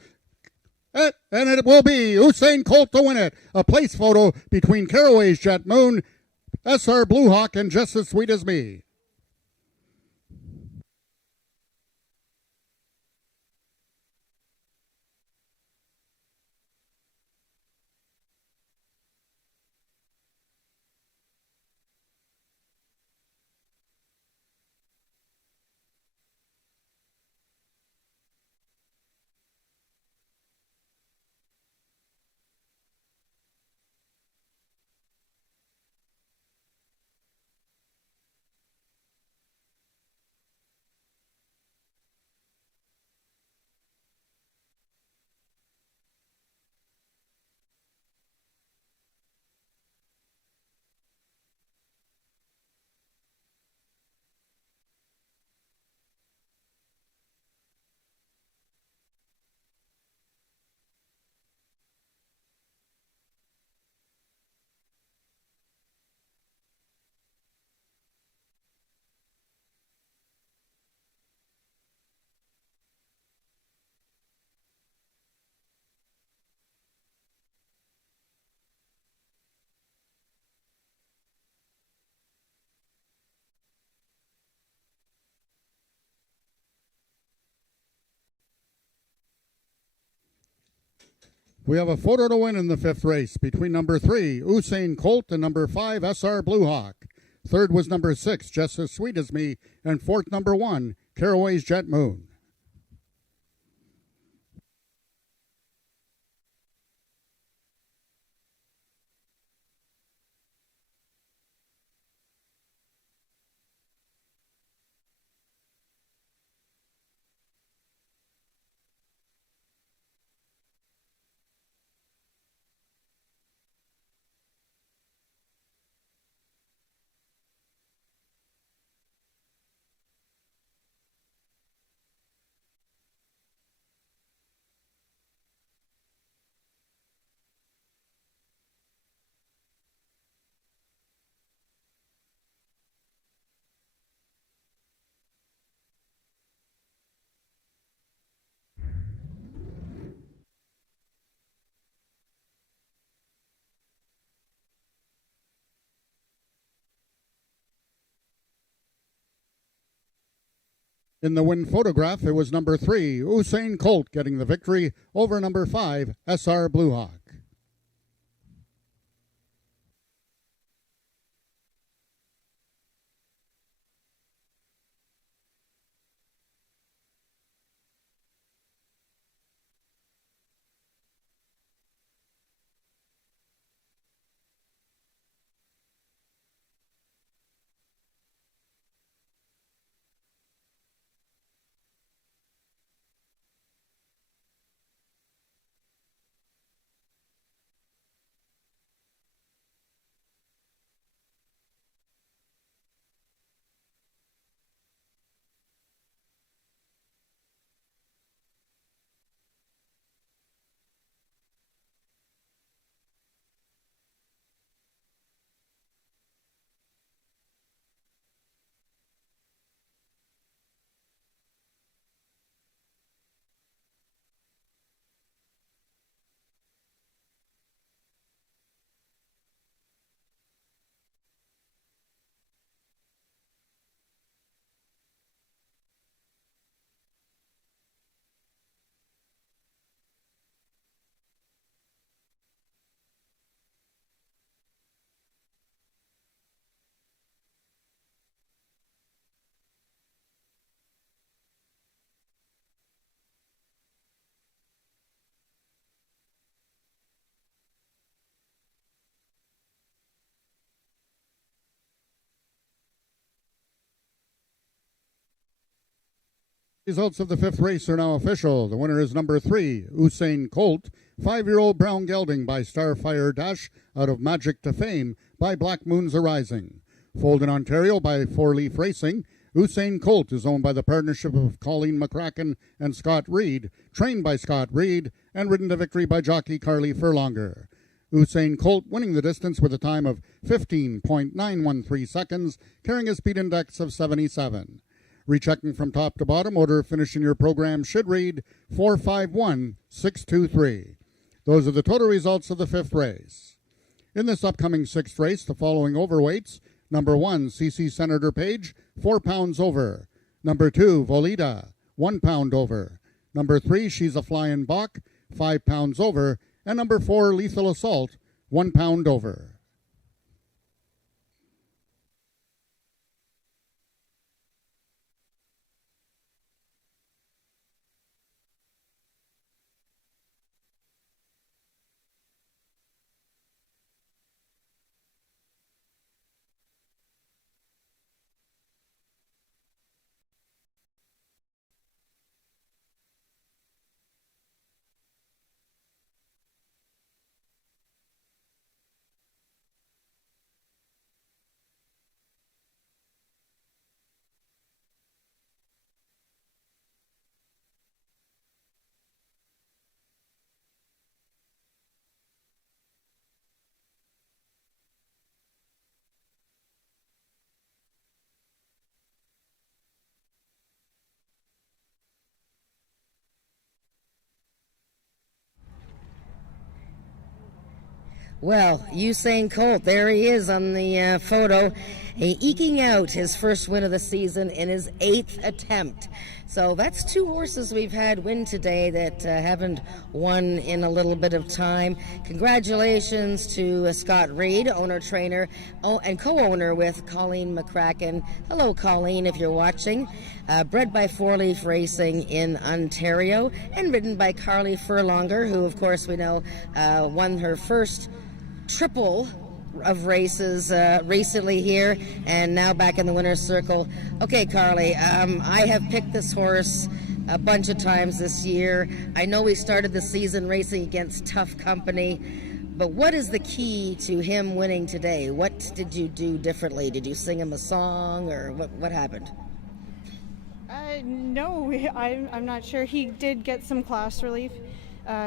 and it will be Usain Colt to win it. A place photo between Caraway's Jet Moon, SR Blue Hawk, and Just As Sweet As Me. We have a photo to win in the 5th race between number 3, Usain Colt, and number 5, SR Blue Hawk. Third was number 6, Just As Sweet As Me, and fourth, number 1, Caraway's Jet Moon. In the win photograph, it was number 3, Usain Colt, getting the victory over number 5, SR Blue Hawk. Results of the fifth race are now official. The winner is number 3, Usain Colt, 5-year-old brown gelding by Starfire Dash out of Magic to Fame by Black Moons Arising. Foaled in Ontario by Four Leaf Racing, Usain Colt is owned by the partnership of Colleen McCracken and Scott Reed, trained by Scott Reed, and ridden to victory by jockey Carly Furlonger. Usain Colt winning the distance with a time of 15.913 seconds, carrying a speed index of 77. Rechecking from top to bottom, order of finish in your program should read 451-623. Those are the total results of the fifth race. In this upcoming sixth race, the following overweights: number 1, CC Senator Page, 4 pounds over. Number 2, Volita, 1 pound over. Number 3, She's a Flyin' Bach, 5 pounds over. And number 4, Lethal Assault, 1 pound over. Well, Usain Colt, there he is on the photo, eking out his first win of the season in his 8th attempt. So that's 2 horses we've had win today that haven't won in a little bit of time. Congratulations to Scott Reed, owner-trainer, and co-owner with Colleen McCracken. Hello, Colleen, if you're watching. Bred by Four Leaf Racing in Ontario and ridden by Carly Furlonger, who, of course, we know won her first triple of races recently here and now back in the winner's circle. Okay, Carly, I have picked this horse a bunch of times this year. I know we started the season racing against tough company, but what is the key to him winning today? What did you do differently? Did you sing him a song, or what happened? No, I'm not sure. He did get some class relief,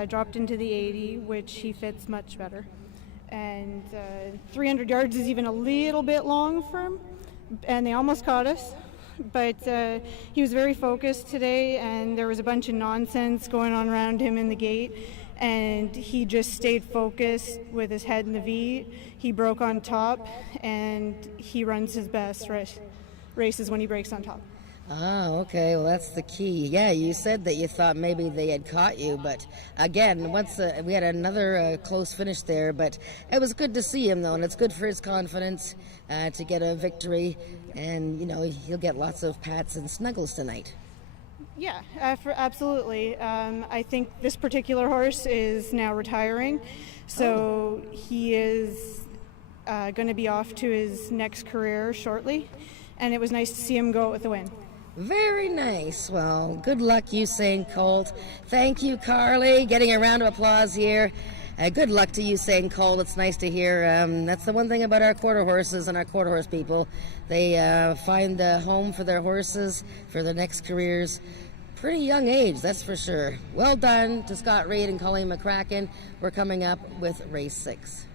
dropped into the 80, which he fits much better. And 300 yards is even a little bit long for him, and they almost caught us. But he was very focused today, and there was a bunch of nonsense going on around him in the gate, and he just stayed focused with his head in the V. He broke on top, and he runs his best races when he breaks on top. Ah, okay. Well, that's the key. Yeah, you said that you thought maybe they had caught you, but again, once we had another close finish there, but it was good to see him, though, and it's good for his confidence to get a victory, and, you know, he'll get lots of pats and snuggles tonight. Yeah, absolutely. I think this particular horse is now retiring, so he is going to be off to his next career shortly, and it was nice to see him go with the win. Very nice. Well, good luck, Usain Colt. Thank you, Carly. Getting a round of applause here. Good luck to Usain Colt. It's nice to hear. That's the one thing about our quarter horses and our quarter horse people. They find a home for their horses for their next careers. Pretty young age, that's for sure. Well done to Scott Reed and Colleen McCracken. We're coming up with race 6.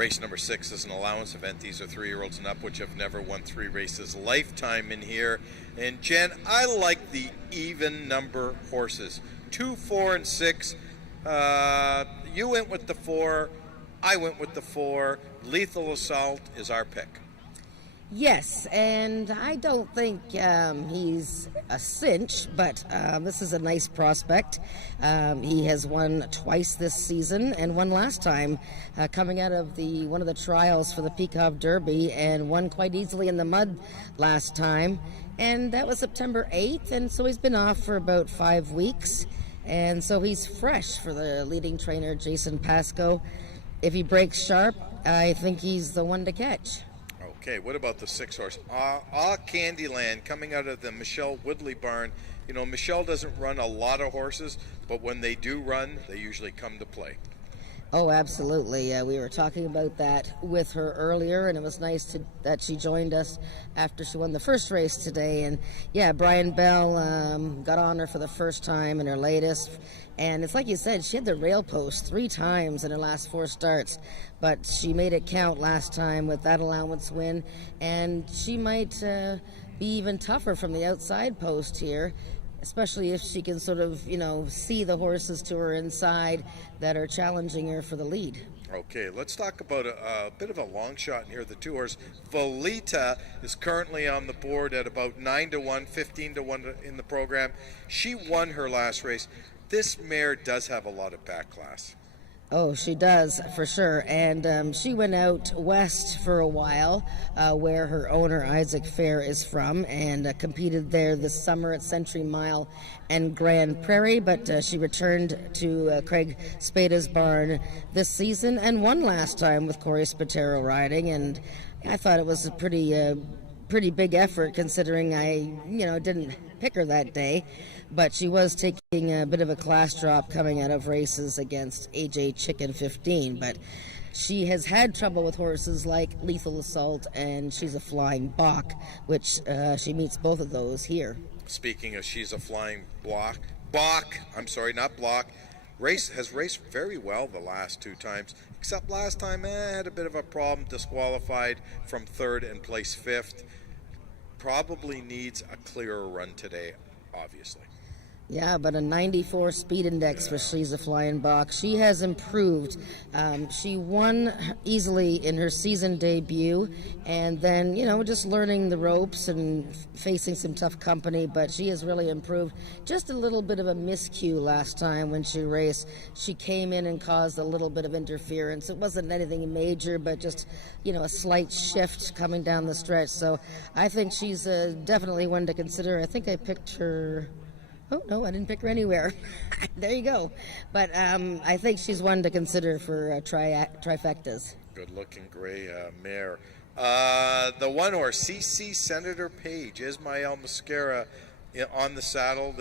Race number 6 is an allowance event. These are 3-year-olds and up, which have never won 3 races lifetime in here. And Jen, I like the even number horses. 2, 4, and 6. You went with the 4. I went with the 4. Lethal Assault is our pick. Yes, and I don't think he's a cinch, but this is a nice prospect. He has won twice this season and won last time, coming out of one of the trials for the Peacock Derby, and won quite easily in the mud last time. And that was September 8th, and so he's been off for about 5 weeks. And so he's fresh for the leading trainer, Jason Pascoe. If he breaks sharp, I think he's the one to catch. Okay, what about the 6 horse? Candyland, coming out of the Michelle Woodley barn. You know, Michelle doesn't run a lot of horses, but when they do run, they usually come to play. Oh, absolutely. We were talking about that with her earlier, and it was nice that she joined us after she won the first race today. And yeah, Brian Bell got on her for the first time in her latest. And it's like you said, she had the rail post 3 times in her last 4 starts, but she made it count last time with that allowance win. And she might be even tougher from the outside post here, especially if she can sort of, see the horses to her inside that are challenging her for the lead. Okay, let's talk about a bit of a long shot in here. The 2 horse Volita is currently on the board at about 9-1, 15-1 in the program. She won her last race. This mare does have a lot of back class. Oh, she does, for sure. And she went out west for a while, where her owner, Isaac Fair, is from, and competed there this summer at Century Mile and Grand Prairie. But she returned to Craig Spada's barn this season and won last time with Corey Spatero riding. And I thought it was a pretty big effort, considering I, didn't pick her that day. But she was taking a bit of a class drop coming out of races against AJ Chicken 15. But she has had trouble with horses like Lethal Assault, and She's a Flying Bach, which she meets both of those here. Speaking of She's a Flying Bach, has raced very well the last 2 times, except last time had a bit of a problem, disqualified from 3rd and placed 5th. Probably needs a clearer run today, obviously. Yeah, but a 94 speed index for She's a Flying Bach. She has improved. She won easily in her season debut, and then, just learning the ropes and facing some tough company, but she has really improved. Just a little bit of a miscue last time when she raced. She came in and caused a little bit of interference. It wasn't anything major, but just, a slight shift coming down the stretch. So I think she's definitely one to consider. I think I picked her... Oh, no, I didn't pick her anywhere. There you go. But I think she's one to consider for trifectas. Good-looking gray mare. The 1 horse, CC Senator Page, Ismael Mascara on the saddle.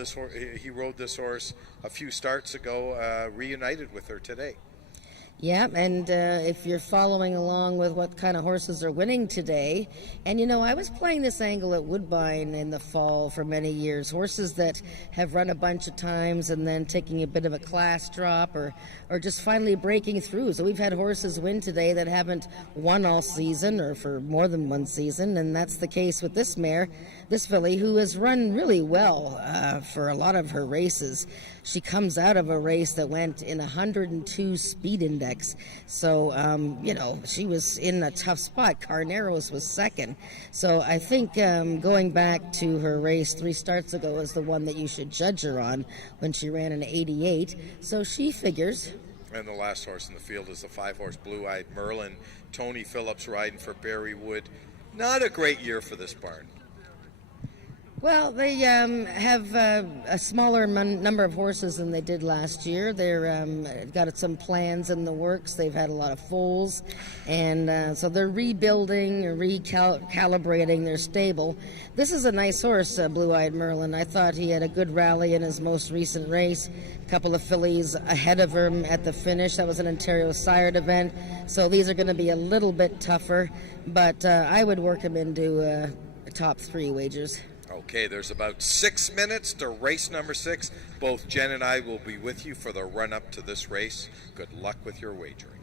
He rode this horse a few starts ago, reunited with her today. Yeah, and if you're following along with what kind of horses are winning today, and I was playing this angle at Woodbine in the fall for many years, horses that have run a bunch of times and then taking a bit of a class drop or just finally breaking through. So we've had horses win today that haven't won all season or for more than one season, and that's the case with this mare, this filly, who has run really well for a lot of her races. She comes out of a race that went in 102 speed index. So, she was in a tough spot. Carneros was second. So I think going back to her race 3 starts ago is the one that you should judge her on when she ran an 88. So she figures. And the last horse in the field is the 5 horse Blue Eyed Merlin. Tony Phillips riding for Barry Wood. Not a great year for this barn. Well, they have a smaller number of horses than they did last year. They're got some plans in the works. They've had a lot of foals, and so they're rebuilding or recalibrating their stable. This is a nice horse, Blue-Eyed Merlin. I thought he had a good rally in his most recent race. A couple of fillies ahead of him at the finish. That was an Ontario Sired event, so these are going to be a little bit tougher, but I would work him into top 3 wagers. Okay, there's about 6 minutes to race number 6. Both Jen and I will be with you for the run-up to this race. Good luck with your wagering.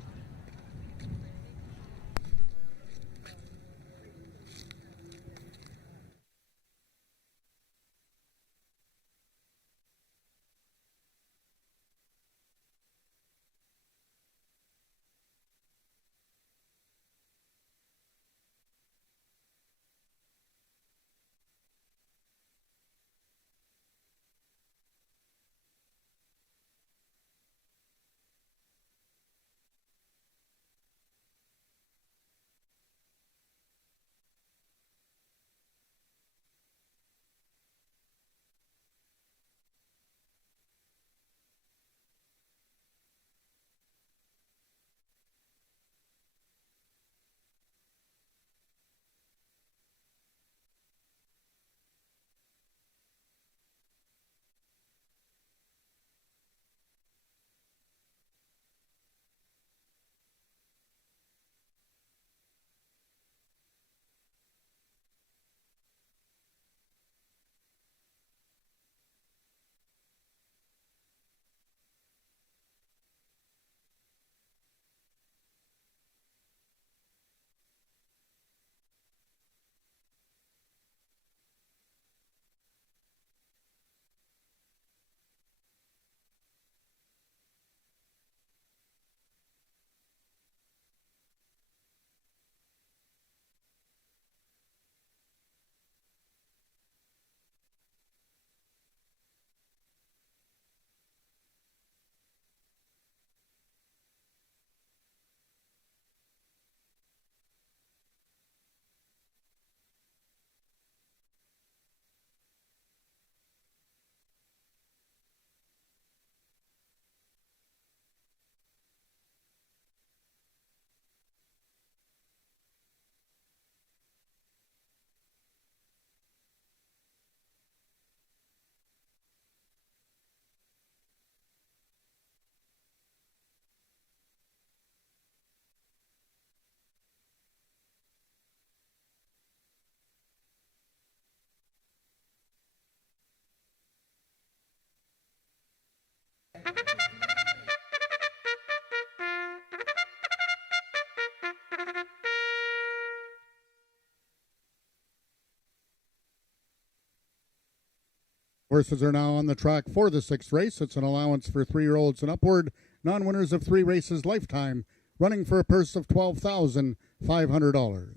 Horses are now on the track for the sixth race. It's an allowance for 3-year-olds and upward, non-winners of 3 races lifetime, running for a purse of $12,500.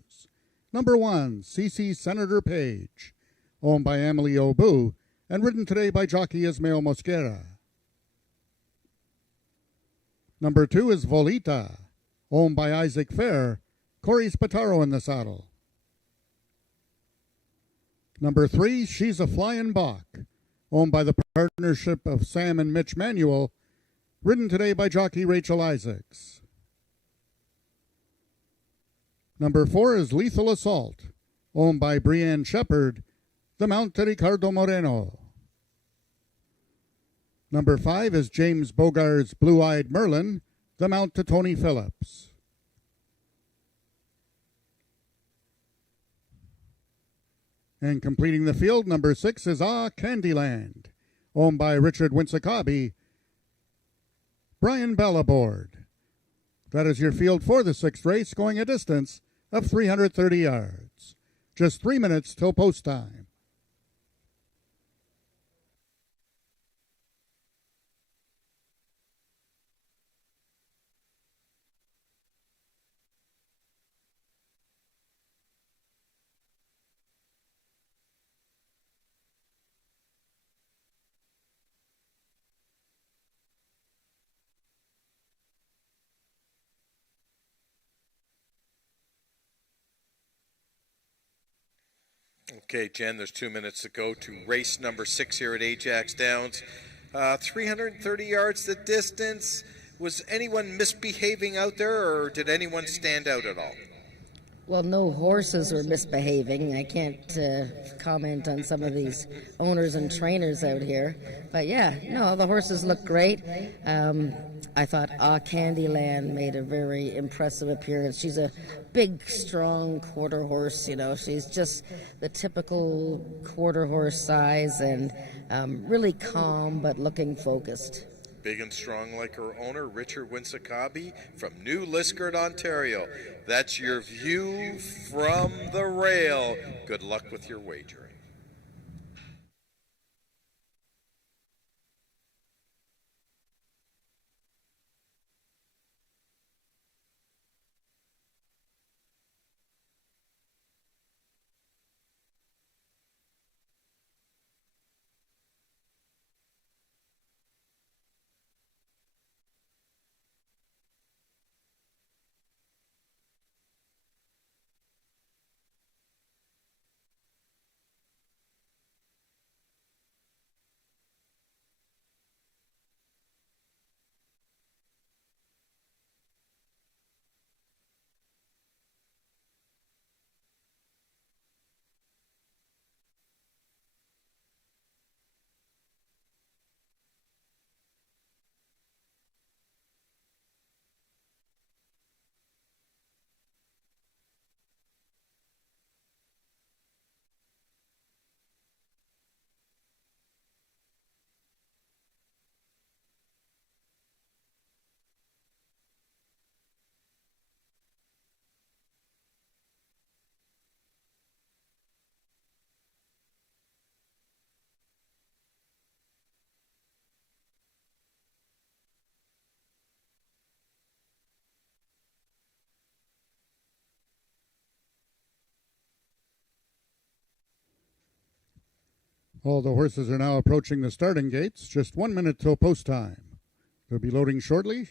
Number 1, CC Senator Page, owned by Emily Obu, and ridden today by jockey Ismael Mosquera. Number 2 is Volita, owned by Isaac Fair, Corey Spataro in the saddle. Number 3, She's a Flyin' Bach, owned by the partnership of Sam and Mitch Manuel, ridden today by jockey Rachel Isaacs. Number 4 is Lethal Assault, owned by Brianne Shepard, the mount to Ricardo Moreno. Number 5 is James Bogart's Blue-Eyed Merlin, the mount to Tony Phillips. And completing the field, number 6 is Candyland, owned by Richard Winsakabi, Brian Bell aboard. That is your field for the sixth race, going a distance of 330 yards. Just 3 minutes till post time. Okay, Jen, there's 2 minutes to go to race number 6 here at Ajax Downs. 330 yards the distance. Was anyone misbehaving out there, or did anyone stand out at all? Well, no horses were misbehaving. I can't comment on some of these owners and trainers out here. But yeah, no, the horses look great. I thought Candyland made a very impressive appearance. She's a big, strong quarter horse, you know. She's just the typical quarter horse size and really calm but looking focused. Big and strong like her owner, Richard Winsakabi from New Liskeard, Ontario. That's your view from the rail. Good luck with your wagering. All the horses are now approaching the starting gates. Just 1 minute till post time. They'll be loading shortly.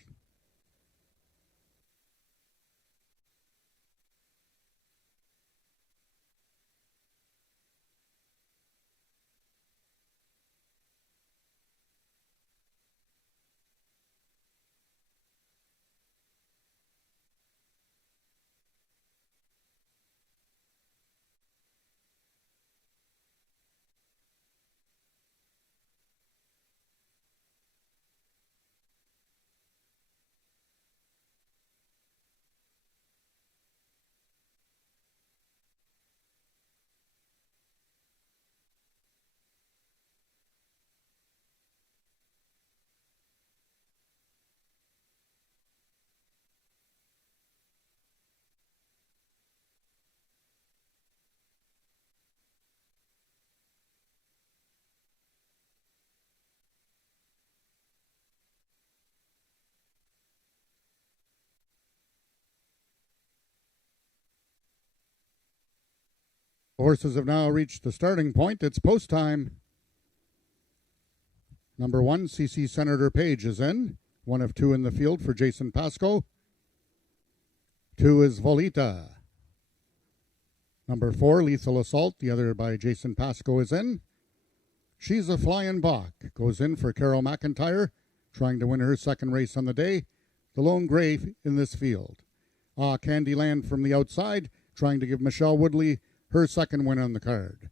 Horses have now reached the starting point. It's post time. Number 1, CC Senator Page is in. 1 of 2 in the field for Jason Pasco. 2 is Volita. Number 4, Lethal Assault, the other by Jason Pasco, is in. She's a Flying Bach, goes in for Carol McIntyre, trying to win her second race on the day. The lone gray in this field. Candyland from the outside, trying to give Michelle Woodley her second win on the card.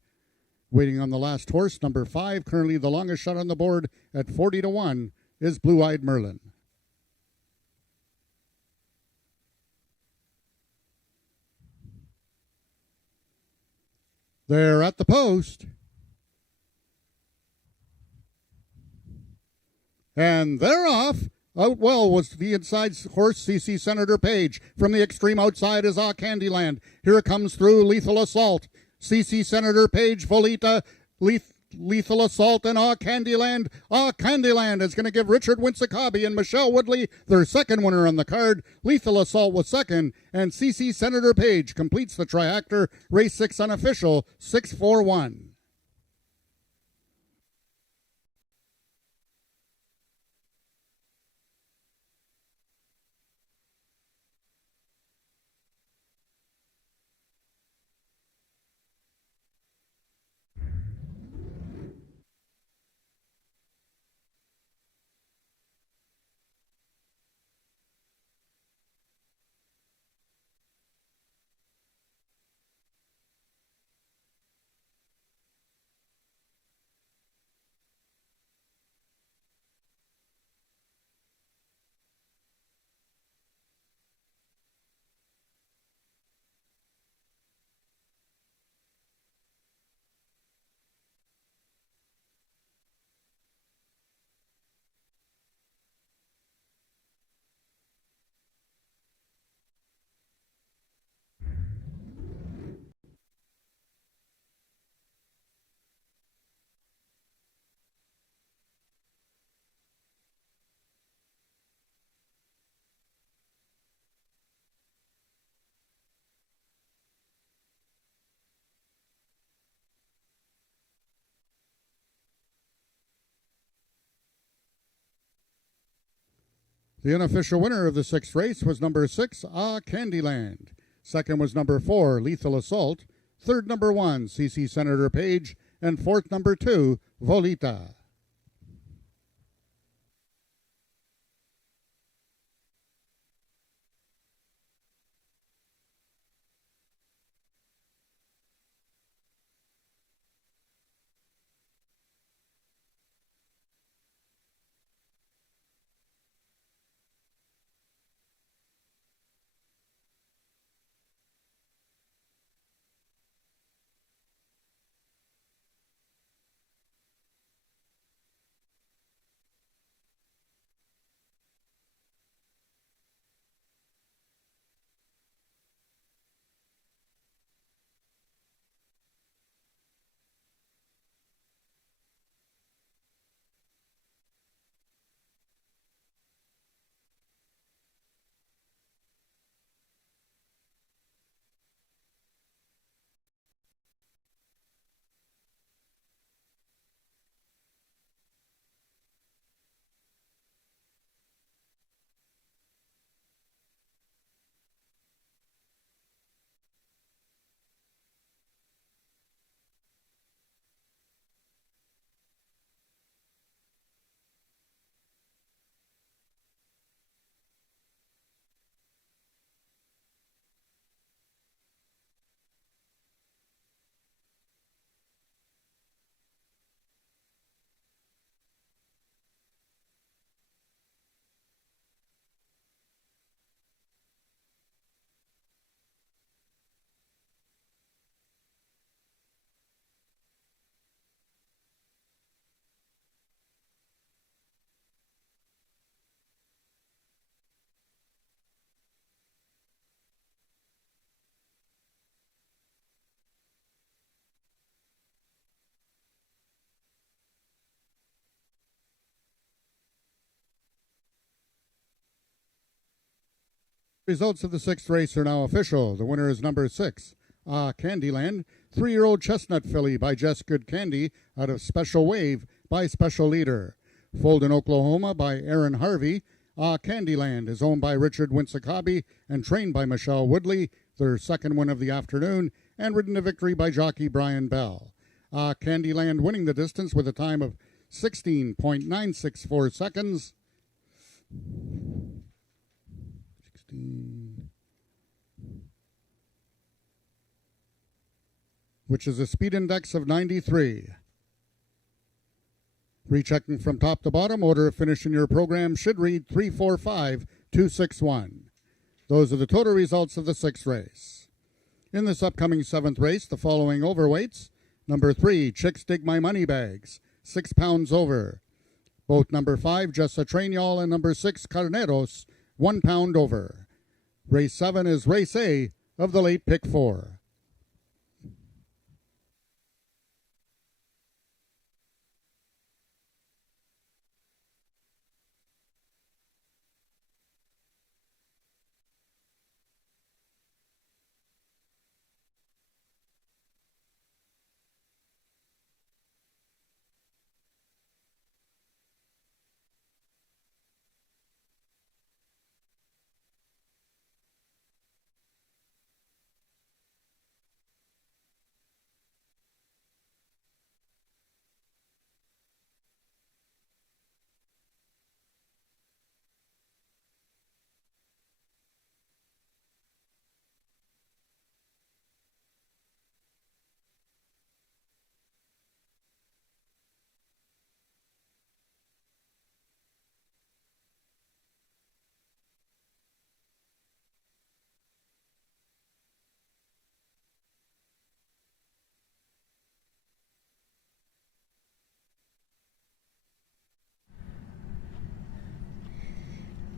Waiting on the last horse, number 5, currently the longest shot on the board at 40-1, is Blue Eyed Merlin. They're at the post. And they're off. Out well was the inside horse, CC Senator Page. From the extreme outside is Candyland. Here comes through Lethal Assault. CC Senator Page, Volita, Lethal Assault, and Candyland. Candyland is going to give Richard Winsakabi and Michelle Woodley their second winner on the card. Lethal Assault was second, and CC Senator Page completes the triactor. Race 6 unofficial, 6-4-1. The unofficial winner of the 6th race was number 6, Candyland. Second was number 4, Lethal Assault. Third, number 1, CC Senator Page. And fourth, number 2, Volita. Results of the 6th race are now official. The winner is number 6, Candyland, 3-year-old Chestnut filly by Jess Good Candy out of Special Wave by Special Leader. Folden, Oklahoma by Aaron Harvey. Candyland is owned by Richard Winsakabi and trained by Michelle Woodley, their second win of the afternoon, and ridden to victory by jockey Brian Bell. Candyland winning the distance with a time of 16.964 seconds. 16. Which is a speed index of 93. Rechecking from top to bottom, order of finish in your program should read 345-261. Those are the total results of the 6th race. In this upcoming 7th race, the following overweights. Number 3, Chicks Dig My Money Bags, 6 pounds over. Both number 5, Just a Train Y'all, and number 6, Carneros, 1 pound over. Race 7 is Race A of the late pick 4.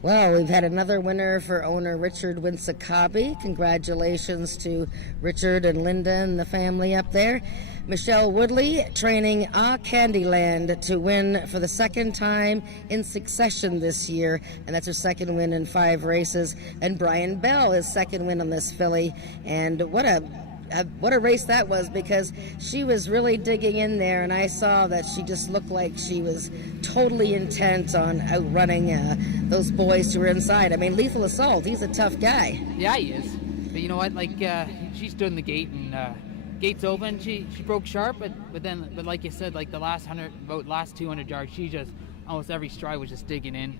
Well, we've had another winner for owner Richard Winsakabi. Congratulations to Richard and Linda and the family up there. Michelle Woodley training Candyland to win for the second time in succession this year, and that's her second win in 5 races. And Brian Bell, his second win on this filly, and what a race that was, because she was really digging in there, and I saw that she just looked like she was totally intent on outrunning those boys who were inside. I mean, Lethal Assault, he's a tough guy. Yeah, he is. But you know what? Like, she stood in the gate, and gates open. She broke sharp, but like you said, like the last 200 yards, she just almost every stride was just digging in.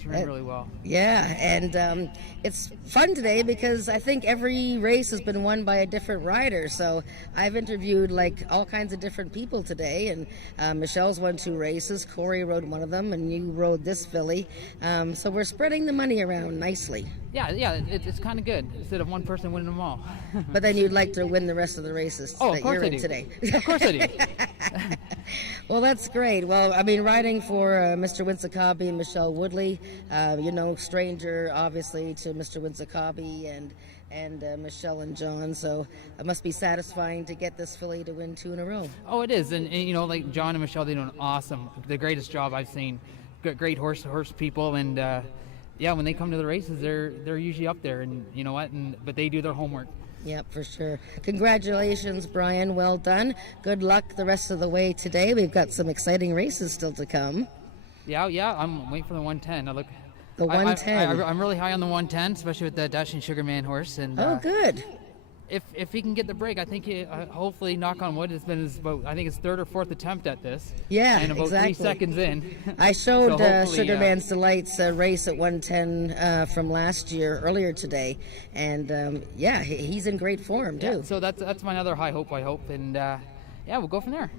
She ran really well. Yeah, and it's fun today because I think every race has been won by a different rider. So I've interviewed like all kinds of different people today, and Michelle's won 2 races. Corey rode one of them, and you rode this filly. So we're spreading the money around nicely. Yeah, it's kind of good instead of one person winning them all. But then you'd like to win the rest of the races that you're in today. Of course I do. Well, that's great. Well, I mean, riding for Mr. Winsakabi and Michelle Woodley, stranger, obviously, to Mr. Winsakabi and Michelle and John, so it must be satisfying to get this filly to win 2 in a row. Oh, it is, and like John and Michelle, they do the greatest job I've seen. Great horse people, and when they come to the races, they're usually up there, and you know what, but they do their homework. Yep, for sure. Congratulations, Brian. Well done. Good luck the rest of the way today. We've got some exciting races still to come. Yeah. I'm waiting for the 110. The 110. I'm really high on the 110, especially with the Dashing Sugar Man horse. And good. If he can get the break, I think hopefully, knock on wood, it's been his 3rd or 4th attempt at this. Yeah, and about exactly. 3 seconds in. I showed Sugar Man's Delight's race at 110 from last year earlier today, and he's in great form too. Yeah, so that's my other high hope. I hope, and we'll go from there.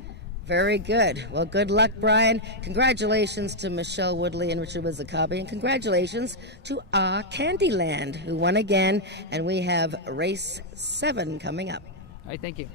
Very good. Well, good luck, Brian. Congratulations to Michelle Woodley and Richard Winsakabi, and congratulations to Candyland, who won again, and we have race 7 coming up. All right, thank you.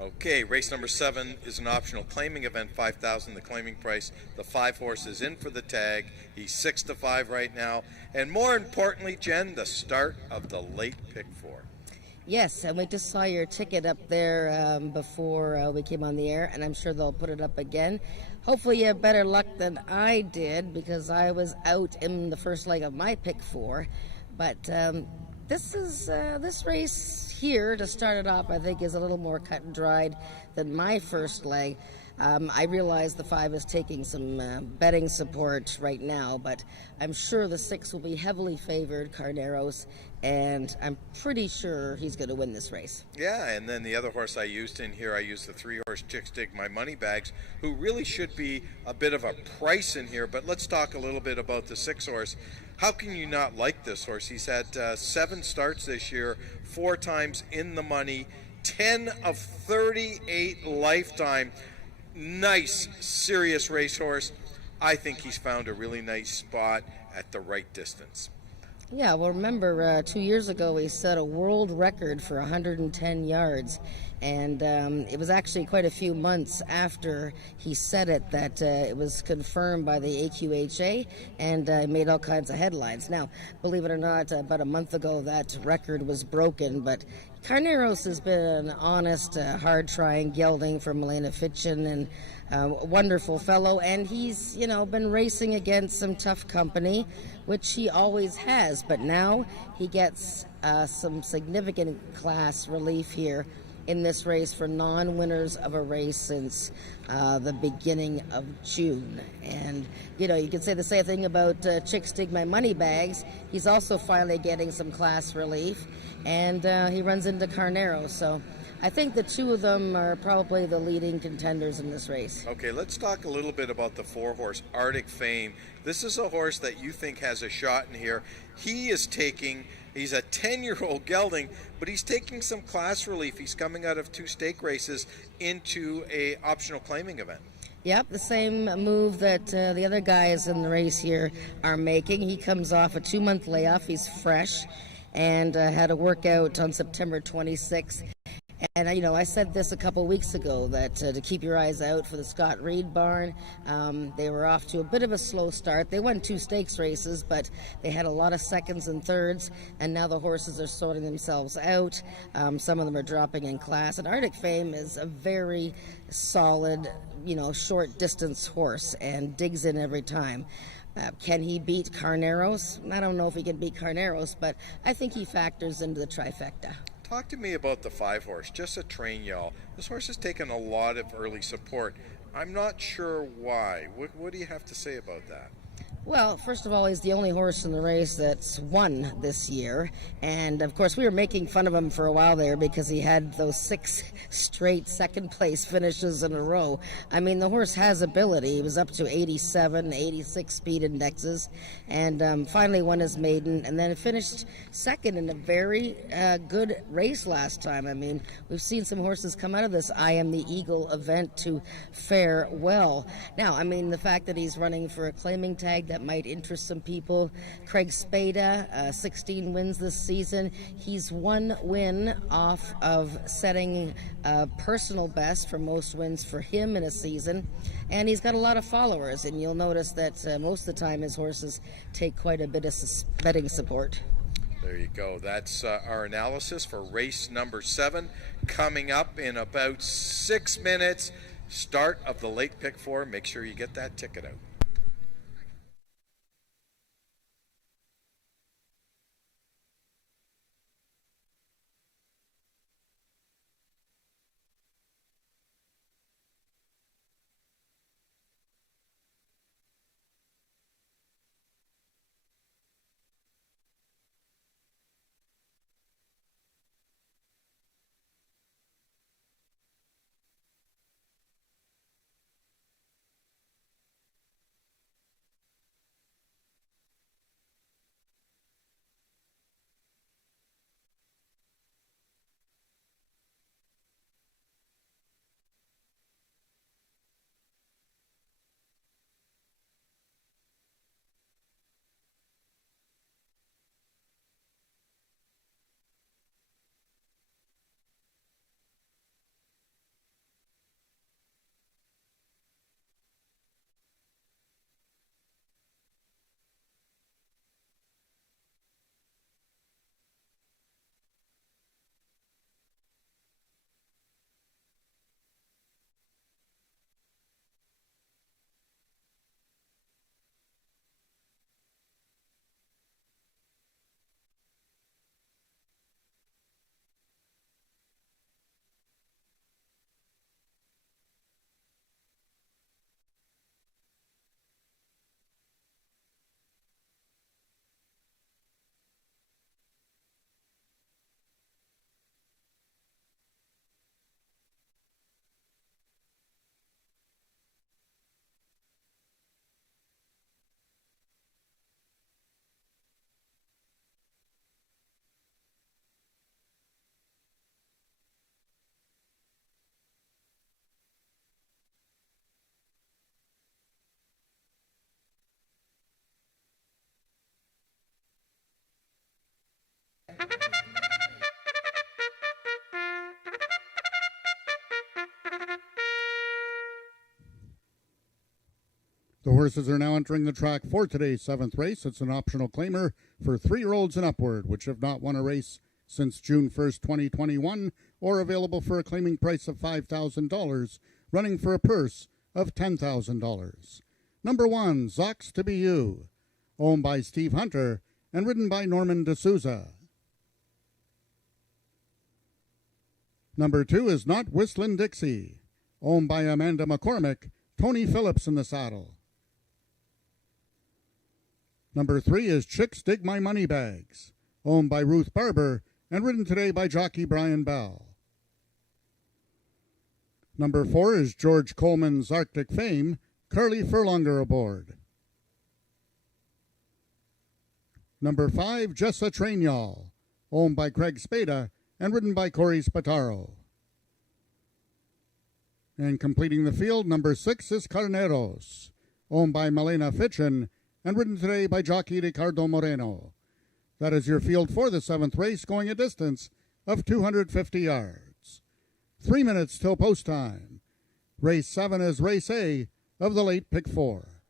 Okay, race number 7 is an optional claiming event, 5,000 the claiming price. The 5 horse is in for the tag. He's 6-5 right now. And more importantly, Jen, the start of the late pick 4. Yes, and we just saw your ticket up there before we came on the air, and I'm sure they'll put it up again. Hopefully you have better luck than I did, because I was out in the first leg of my pick 4. But this race here to start it off, I think, is a little more cut and dried than my first leg. I realize the 5 is taking some betting support right now, but I'm sure the 6 will be heavily favored, Carneros, and I'm pretty sure he's going to win this race. Yeah, and then the other horse I used in here, I used the 3 horse Chicks Dig My Money Bags, who really should be a bit of a price in here. But let's talk a little bit about the 6 horse. How can you not like this horse? He's had 7 starts this year, 4 times in the money, 10 of 38 lifetime. Nice, serious racehorse. I think he's found a really nice spot at the right distance. Yeah, well, remember 2 years ago he set a world record for 110 yards, and it was actually quite a few months after he set it that it was confirmed by the AQHA, and made all kinds of headlines. Now, believe it or not, about a month ago that record was broken, but Carneros has been an honest, hard-trying gelding for Milena Fitchin, and a wonderful fellow, and he's, been racing against some tough company, which he always has, but now he gets some significant class relief here in this race for non-winners of a race since the beginning of June. And, you can say the same thing about Chicks Dig My Money Bags. He's also finally getting some class relief, and he runs into Carnero, so I think the 2 of them are probably the leading contenders in this race. Okay, let's talk a little bit about the 4 horse Arctic Fame. This is a horse that you think has a shot in here. He's a 10-year-old gelding, but he's taking some class relief. He's coming out of 2 stake races into a optional claiming event. Yep, the same move that the other guys in the race here are making. He comes off a 2-month layoff. He's fresh and had a workout on September 26th. And, I said this a couple weeks ago, that to keep your eyes out for the Scott Reed barn. They were off to a bit of a slow start. They won 2 stakes races, but they had a lot of seconds and thirds, and now the horses are sorting themselves out. Some of them are dropping in class. And Arctic Fame is a very solid, short distance horse and digs in every time. Can he beat Carneros? I don't know if he can beat Carneros, but I think he factors into the trifecta. Talk to me about the 5 horse, just a train y'all. This horse has taken a lot of early support. I'm not sure why. What do you have to say about that? Well, first of all, he's the only horse in the race that's won this year. And, of course, we were making fun of him for a while there because he had those 6 straight second-place finishes in a row. I mean, the horse has ability. He was up to 87, 86 speed indexes, and finally won his maiden, and then finished second in a very good race last time. I mean, we've seen some horses come out of this I Am the Eagle event to fare well. Now, I mean, the fact that he's running for a claiming tag, that might interest some people. Craig Spada, 16 wins this season. He's 1 win off of setting a personal best for most wins for him in a season. And he's got a lot of followers, and you'll notice that most of the time his horses take quite a bit of betting support. There you go. That's our analysis for race number 7. Coming up in about 6 minutes, start of the late pick 4. Make sure you get that ticket out. The horses are now entering the track for today's 7th race. It's an optional claimer for 3-year-olds and upward, which have not won a race since June 1st, 2021, or available for a claiming price of $5,000, running for a purse of $10,000. Number 1, Zox to Be You, owned by Steve Hunter and ridden by Norman D'Souza. Number 2 is Not Whistlin' Dixie, owned by Amanda McCormick, Tony Phillips in the saddle. Number 3 is Chicks Dig My Money Bags, owned by Ruth Barber and ridden today by jockey Brian Bell. Number 4 is George Coleman's Arctic Fame, Carly Furlonger aboard. Number 5, Jessa Train Y'all, owned by Craig Spada and ridden by Corey Spataro. And completing the field, number 6 is Carneros, owned by Malena Fitchin and ridden today by jockey Ricardo Moreno. That is your field for the 7th race, going a distance of 250 yards. 3 minutes till post time. Race 7 is race A of the late pick 4.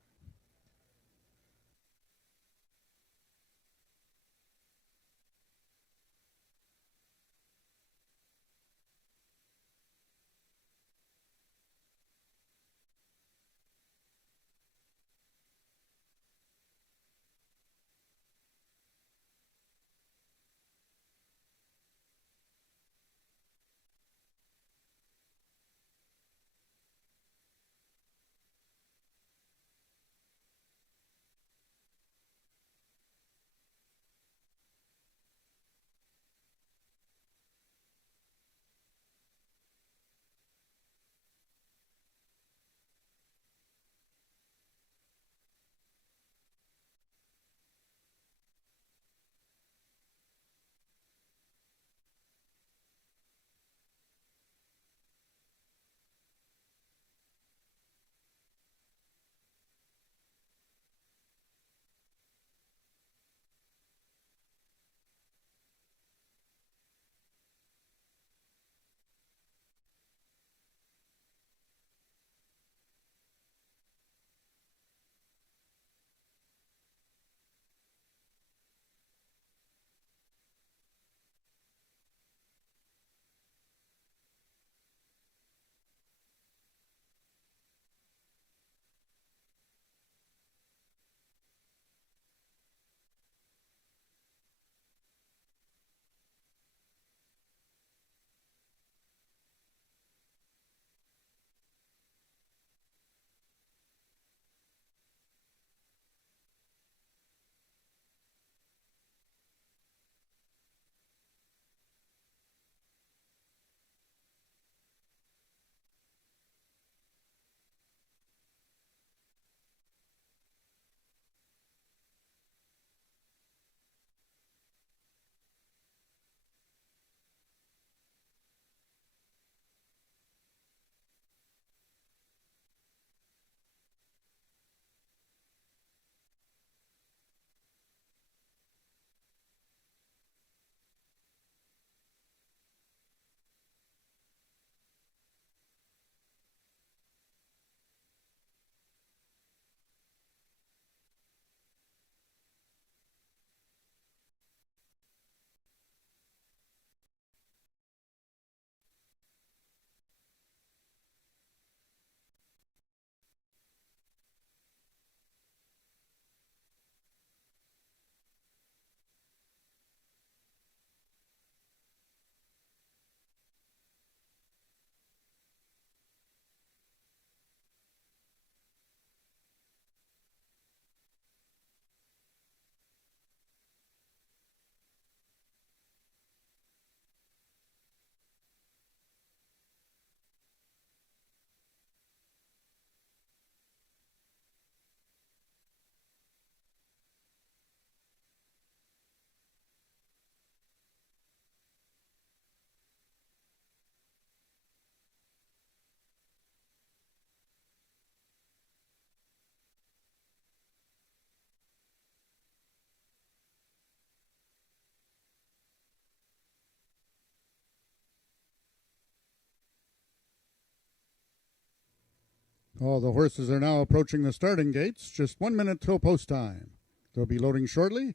All the horses are now approaching the starting gates. Just 1 minute till post time. They'll be loading shortly.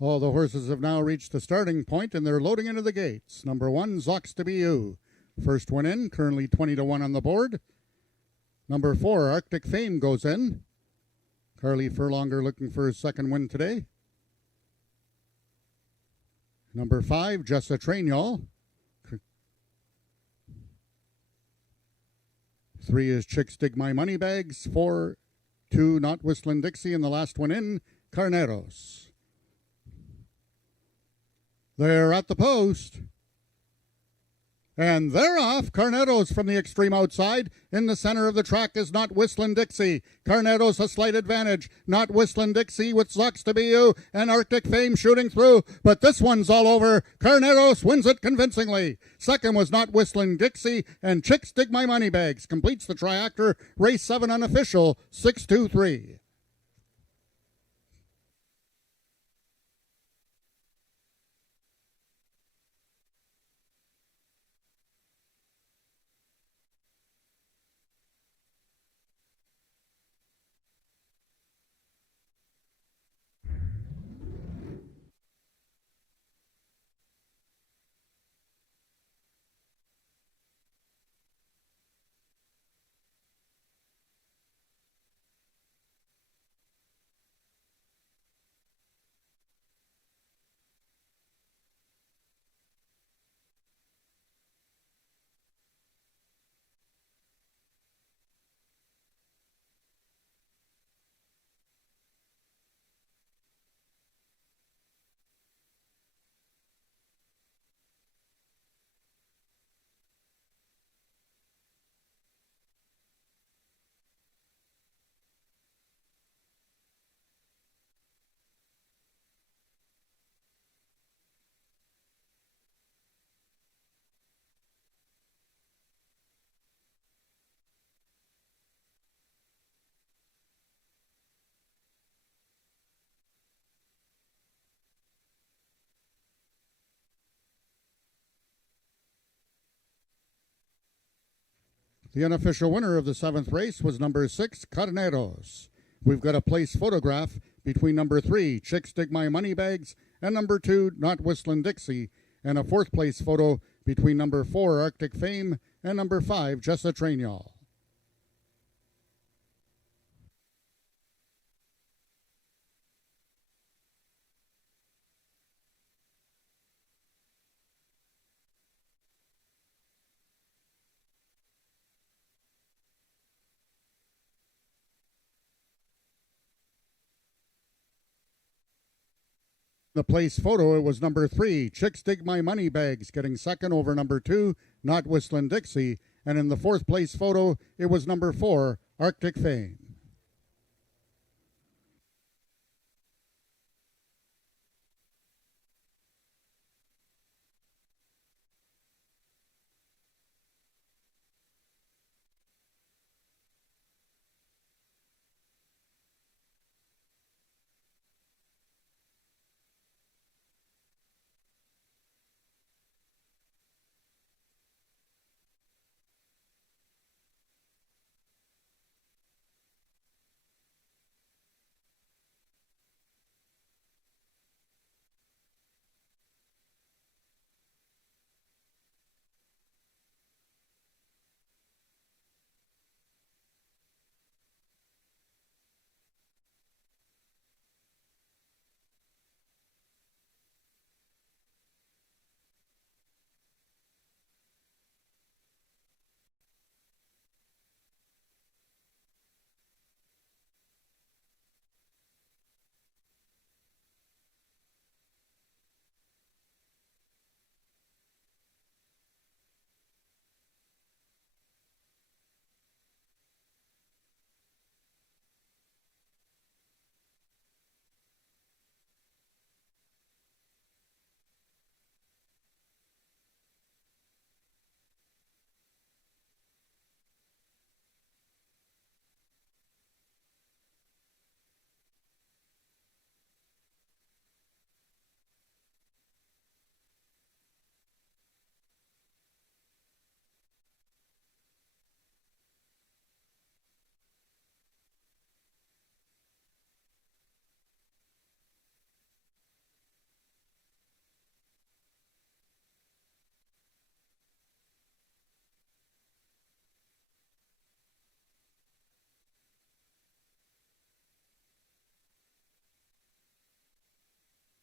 All the horses have now reached the starting point and they're loading into the gates. Number 1, Zox to Be You. First one in, currently 20-1 on the board. Number 4, Arctic Fame goes in. Carly Furlonger looking for his second win today. Number 5, Jessa Trainall. 3 is Chicks Dig My Money Bags. 4, 2, Not Whistling Dixie, and the last one in, Carneros. They're at the post. And they're off. Carneros from the extreme outside. In the center of the track is Not Whistling Dixie. Carneros a slight advantage. Not Whistling Dixie with Zox to Be You and Arctic Fame shooting through. But this one's all over. Carneros wins it convincingly. Second was Not Whistling Dixie, and Chicks Dig My Money Bags completes the triactor. Race 7 unofficial, 6-2-3. The unofficial winner of the 7th race was number 6, Carneros. We've got a place photograph between number 3, Chicks Dig My Money Bags, and number 2, Not Whistling Dixie, and a 4th place photo between number 4, Arctic Fame, and number 5, Jessa Trainall. The place photo, it was number 3, Chicks Dig My Money Bags, getting second over number 2, Not Whistling Dixie. And in the 4th place photo, it was number 4, Arctic Fame.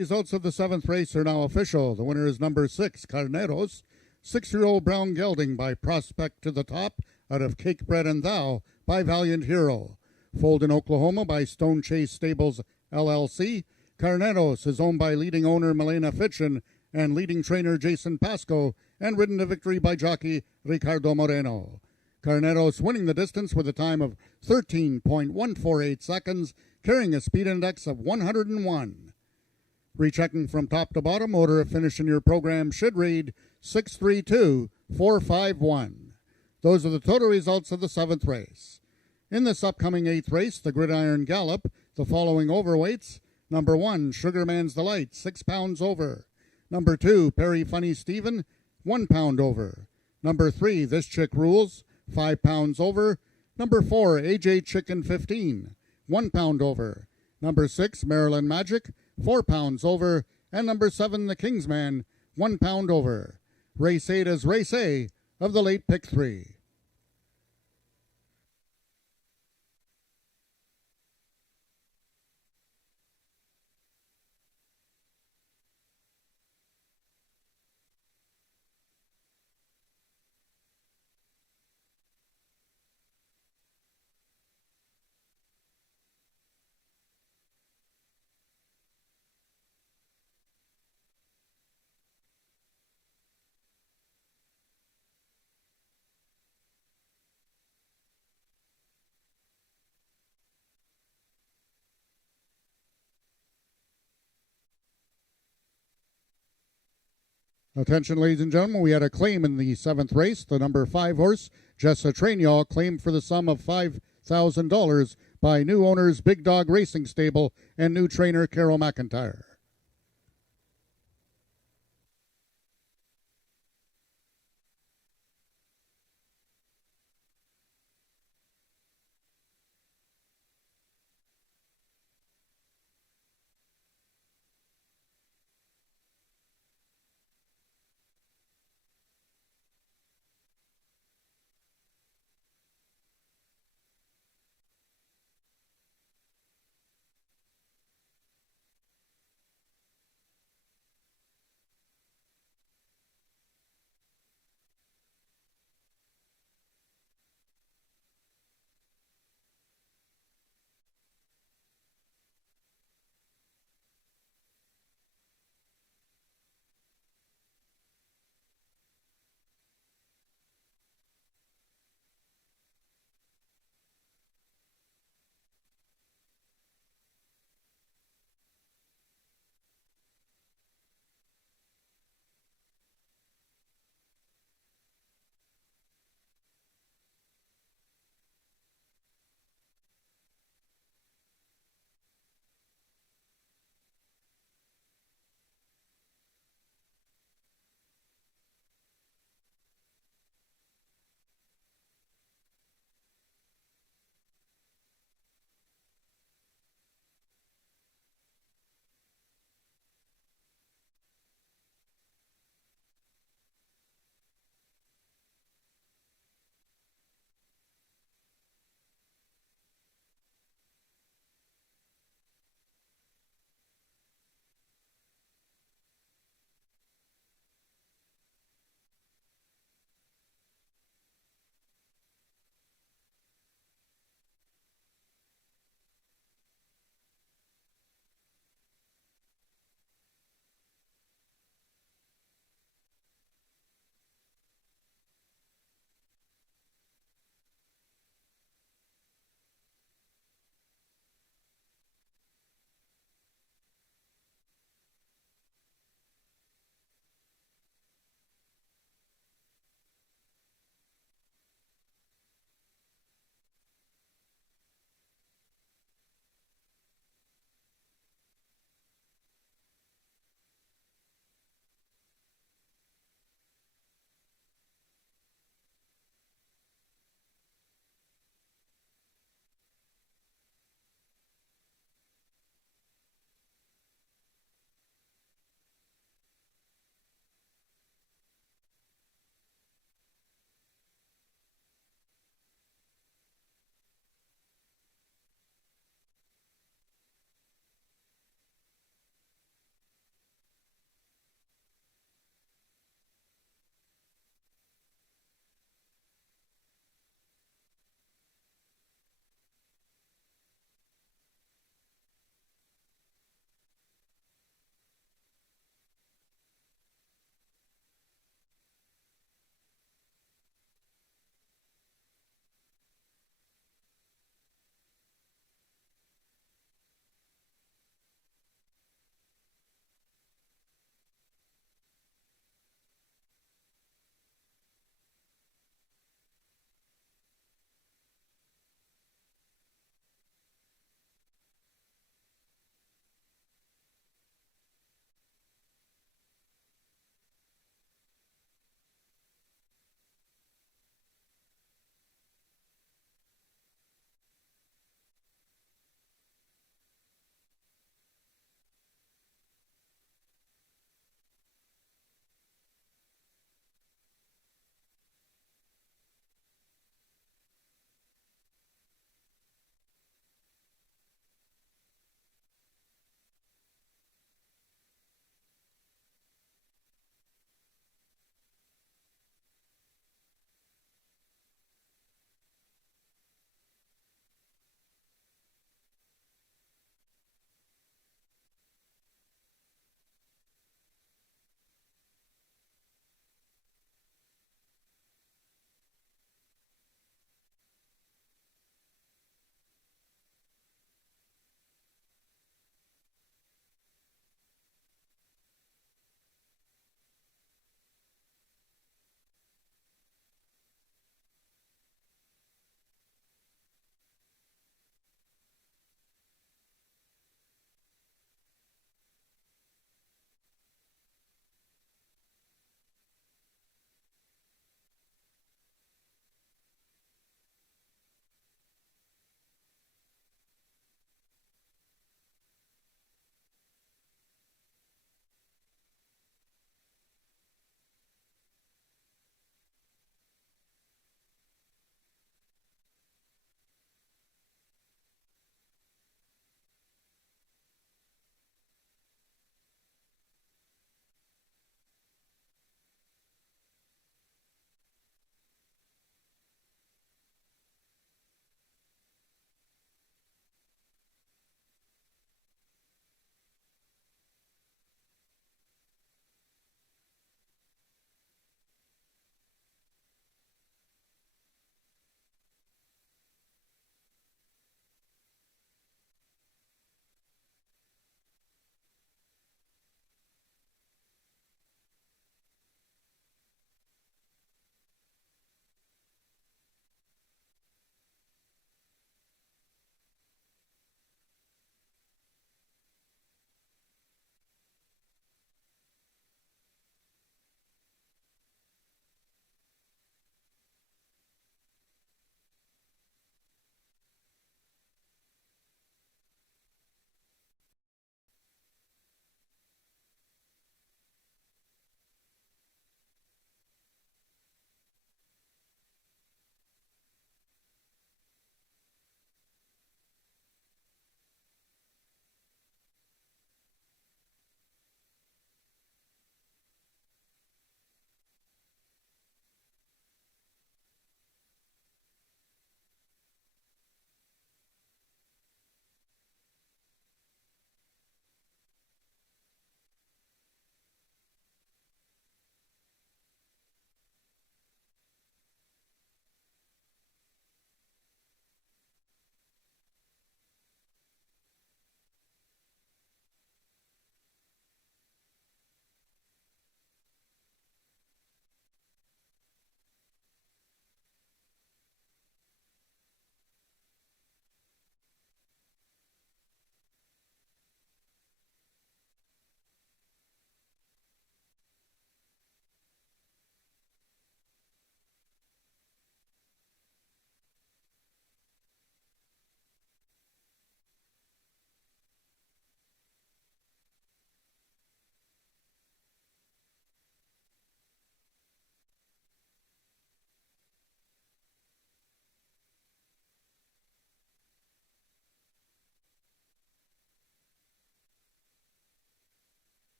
Results of the seventh race are now official. The winner is number 6, Carneros. 6-year-old brown gelding by Prospect to the Top out of Cake Bread and Thou by Valiant Hero. Foaled in Oklahoma by Stone Chase Stables LLC. Carneros is owned by leading owner Milena Fitchin and leading trainer Jason Pasco and ridden to victory by jockey Ricardo Moreno. Carneros winning the distance with a time of 13.148 seconds, carrying a speed index of 101. Rechecking from top to bottom, order of finish in your program should read 632-451. Those are the total results of the seventh race. In this upcoming eighth race, the Gridiron Gallop, the following overweights: number 1, Sugarman's Delight, 6 pounds over. Number 2, Perry Funny Stephen, 1 pound over. Number 3, This Chick Rules, 5 pounds over. Number 4, AJ Chicken 15, 1 pound over. Number 6, Maryland Magic, 4 pounds over. And number 7, The Kingsman, 1 pound over. Race 8 is Race A of the late pick 3. Attention, ladies and gentlemen, we had a claim in the seventh race. The number 5 horse, Jessa Trainyaw, claimed for the sum of $5,000 by new owners Big Dog Racing Stable and new trainer Carol McIntyre.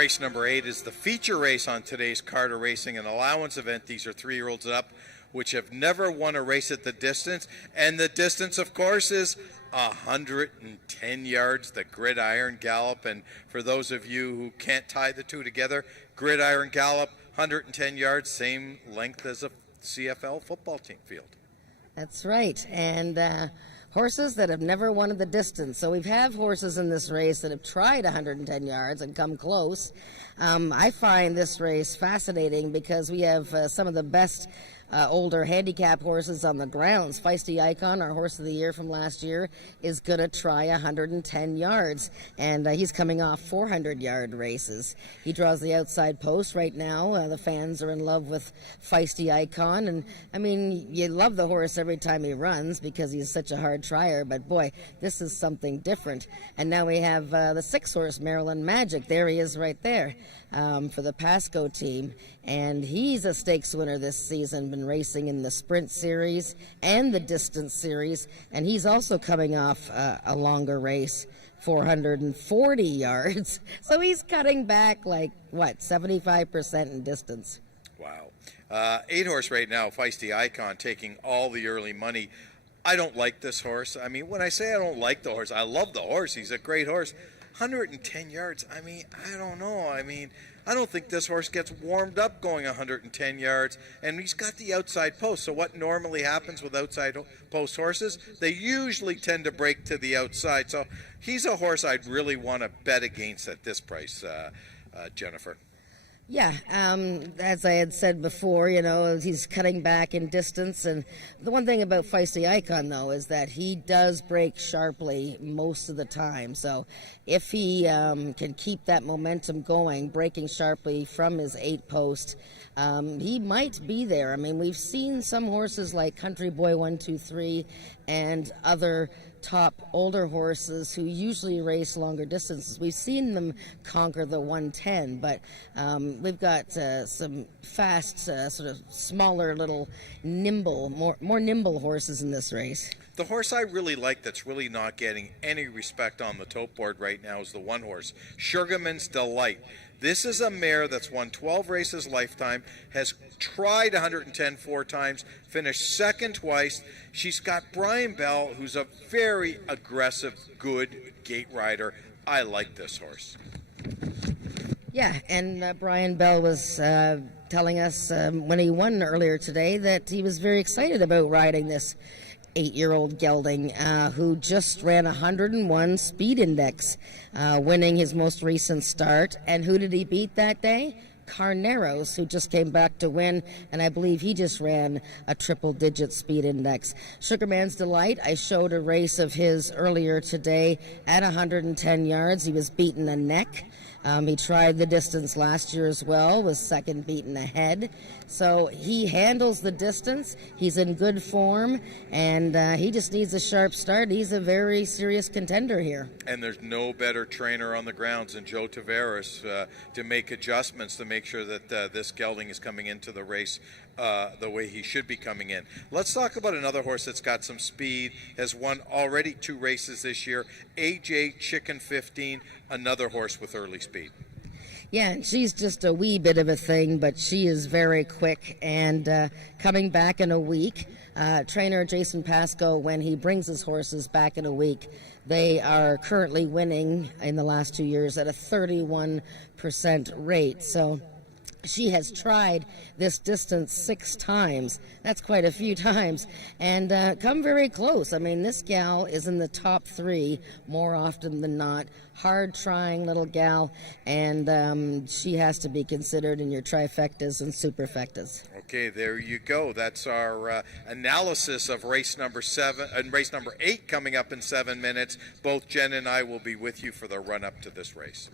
Race number 8 is the feature race on today's Carter Racing and Allowance event. These are 3-year-olds and up, which have never won a race at the distance. And the distance, of course, is 110 yards, the gridiron gallop. And for those of you who can't tie the two together, gridiron gallop, 110 yards, same length as a CFL football team field. That's right. And horses that have never won the distance. So we've had horses in this race that have tried 110 yards and come close. I find this race fascinating because we have some of the best older handicap horses on the grounds. Feisty Icon, our horse of the year from last year, is going to try 110 yards, and he's coming off 400-yard races. He draws the outside post right now. The fans are in love with Feisty Icon, and I mean, you love the horse every time he runs because he's such a hard trier, but boy, this is something different. And now we have the 6-horse Maryland Magic. There he is right there. For the Pasco team, and he's a stakes winner this season, been racing in the sprint series and the distance series, and he's also coming off a longer race, 440 yards, so he's cutting back like, what, 75% in distance. Wow. 8-horse right now, Feisty Icon, taking all the early money. I don't like this horse. I mean, when I say I don't like the horse, I love the horse. He's a great horse. 110 yards, I mean, I don't know. I mean, I don't think this horse gets warmed up going 110 yards, and he's got the outside post. So what normally happens with outside post horses? They usually tend to break to the outside. So he's a horse I'd really want to bet against at this price, Jennifer. Yeah, as I had said before, you know, he's cutting back in distance. And the one thing about Feisty Icon, though, is that he does break sharply most of the time. So if he can keep that momentum going, breaking sharply from his 8-post, he might be there. I mean, we've seen some horses like Country Boy 123 and other top older horses who usually race longer distances. We've seen them conquer the 110, but we've got some fast, sort of smaller, little nimble, more nimble horses in this race. The horse I really like that's really not getting any respect on the tote board right now is the 1-horse, Sugarman's Delight. This is a mare that's won 12 races lifetime, has tried 110 4 times, finished second twice. She's got Brian Bell, who's a very aggressive, good gate rider. I like this horse. Yeah, and Brian Bell was telling us when he won earlier today that he was very excited about riding this 8-year-old gelding who just ran 101 speed index, winning his most recent start. And who did he beat that day? Carneros, who just came back to win, and I believe he just ran a triple-digit speed index. Sugarman's Delight, I showed a race of his earlier today at 110 yards. He was beaten a neck. He tried the distance last year as well, was second beaten ahead. So he handles the distance. He's in good form, and he just needs a sharp start. He's a very serious contender here. And there's no better trainer on the grounds than Joe Tavares to make adjustments to make sure that this gelding is coming into the race the way he should be coming in. Let's talk about another horse that's got some speed, has won already 2 races this year, AJ Chicken 15, another horse with early speed. Yeah, and she's just a wee bit of a thing, but she is very quick and coming back in a week. Trainer Jason Pasco, when he brings his horses back in a week, they are currently winning in the last 2 years at a 31% rate. So she has tried this distance 6 times. That's quite a few times. And come very close. I mean, this gal is in the top 3 more often than not. Hard trying little gal. And she has to be considered in your trifectas and superfectas. Okay, there you go. That's our analysis of race number 7 and race number 8 coming up in 7 minutes. Both Jen and I will be with you for the run-up to this race.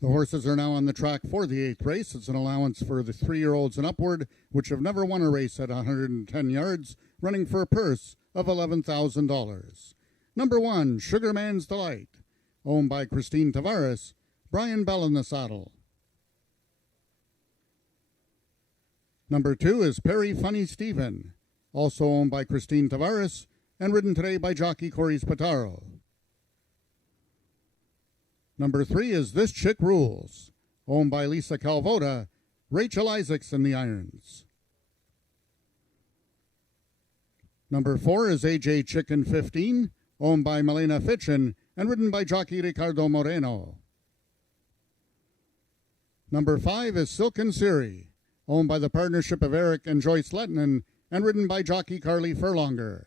The horses are now on the track for the 8th race. It's an allowance for the 3-year-olds and upward, which have never won a race at 110 yards, running for a purse of $11,000. Number 1, Sugarman's Delight, owned by Christine Tavares. Brian Bell in the saddle. Number 2 is Perry Funny Stephen, also owned by Christine Tavares and ridden today by jockey Corey Spataro. Number 3 is This Chick Rules, owned by Lisa Calvoda, Rachel Isaacs in the irons. Number 4 is AJ Chicken 15, owned by Milena Fitchin and ridden by jockey Ricardo Moreno. Number 5 is Silken Siri, owned by the partnership of Eric and Joyce Lettinen and ridden by jockey Carly Furlonger.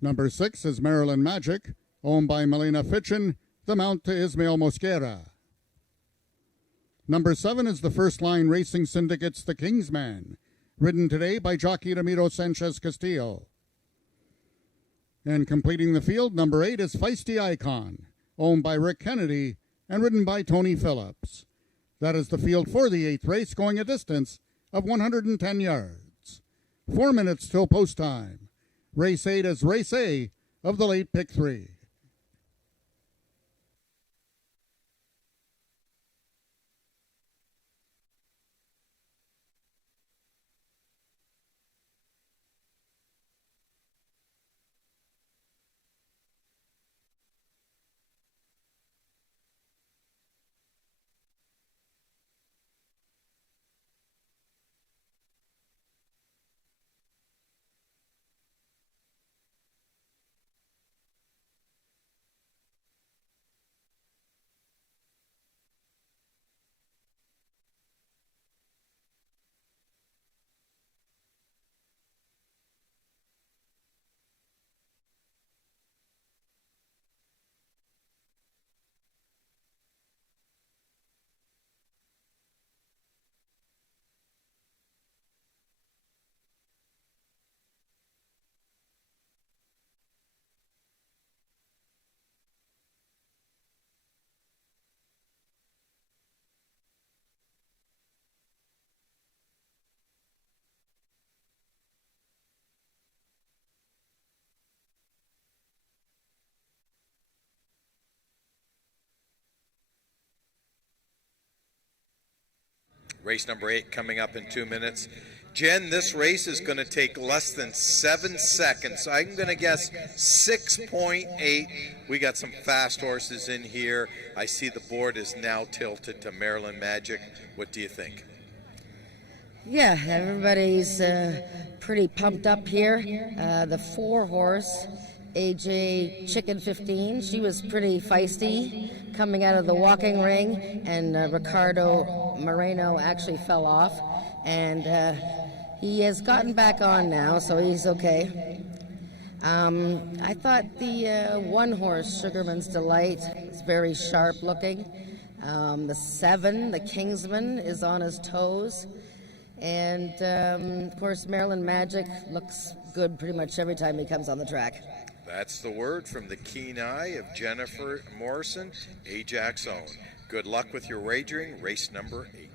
Number 6 is Maryland Magic, owned by Milena Fitchin, the mount to Ismael Mosquera. Number 7 is the First Line Racing Syndicate's The Kingsman, ridden today by jockey Ramiro Sanchez Castillo. And completing the field, number 8 is Feisty Icon, owned by Rick Kennedy and ridden by Tony Phillips. That is the field for the 8th race, going a distance of 110 yards. 4 minutes till post time. Race 8 is race A of the late pick 3. Race number 8 coming up in 2 minutes. Jen, this race is going to take less than 7 seconds. I'm going to guess 6.8. We got some fast horses in here. I see the board is now tilted to Maryland Magic. What do you think? Yeah, everybody's pretty pumped up here. The 4-horse, AJ Chicken 15, she was pretty feisty coming out of the walking ring, and Ricardo Moreno actually fell off, and he has gotten back on now, so he's okay. I thought the 1-horse, Sugarman's Delight, is very sharp looking. The 7, the Kingsman, is on his toes. And, of course, Maryland Magic looks good pretty much every time he comes on the track. That's the word from the keen eye of Jennifer Morrison, Ajax own. Good luck with your wagering, race number 8.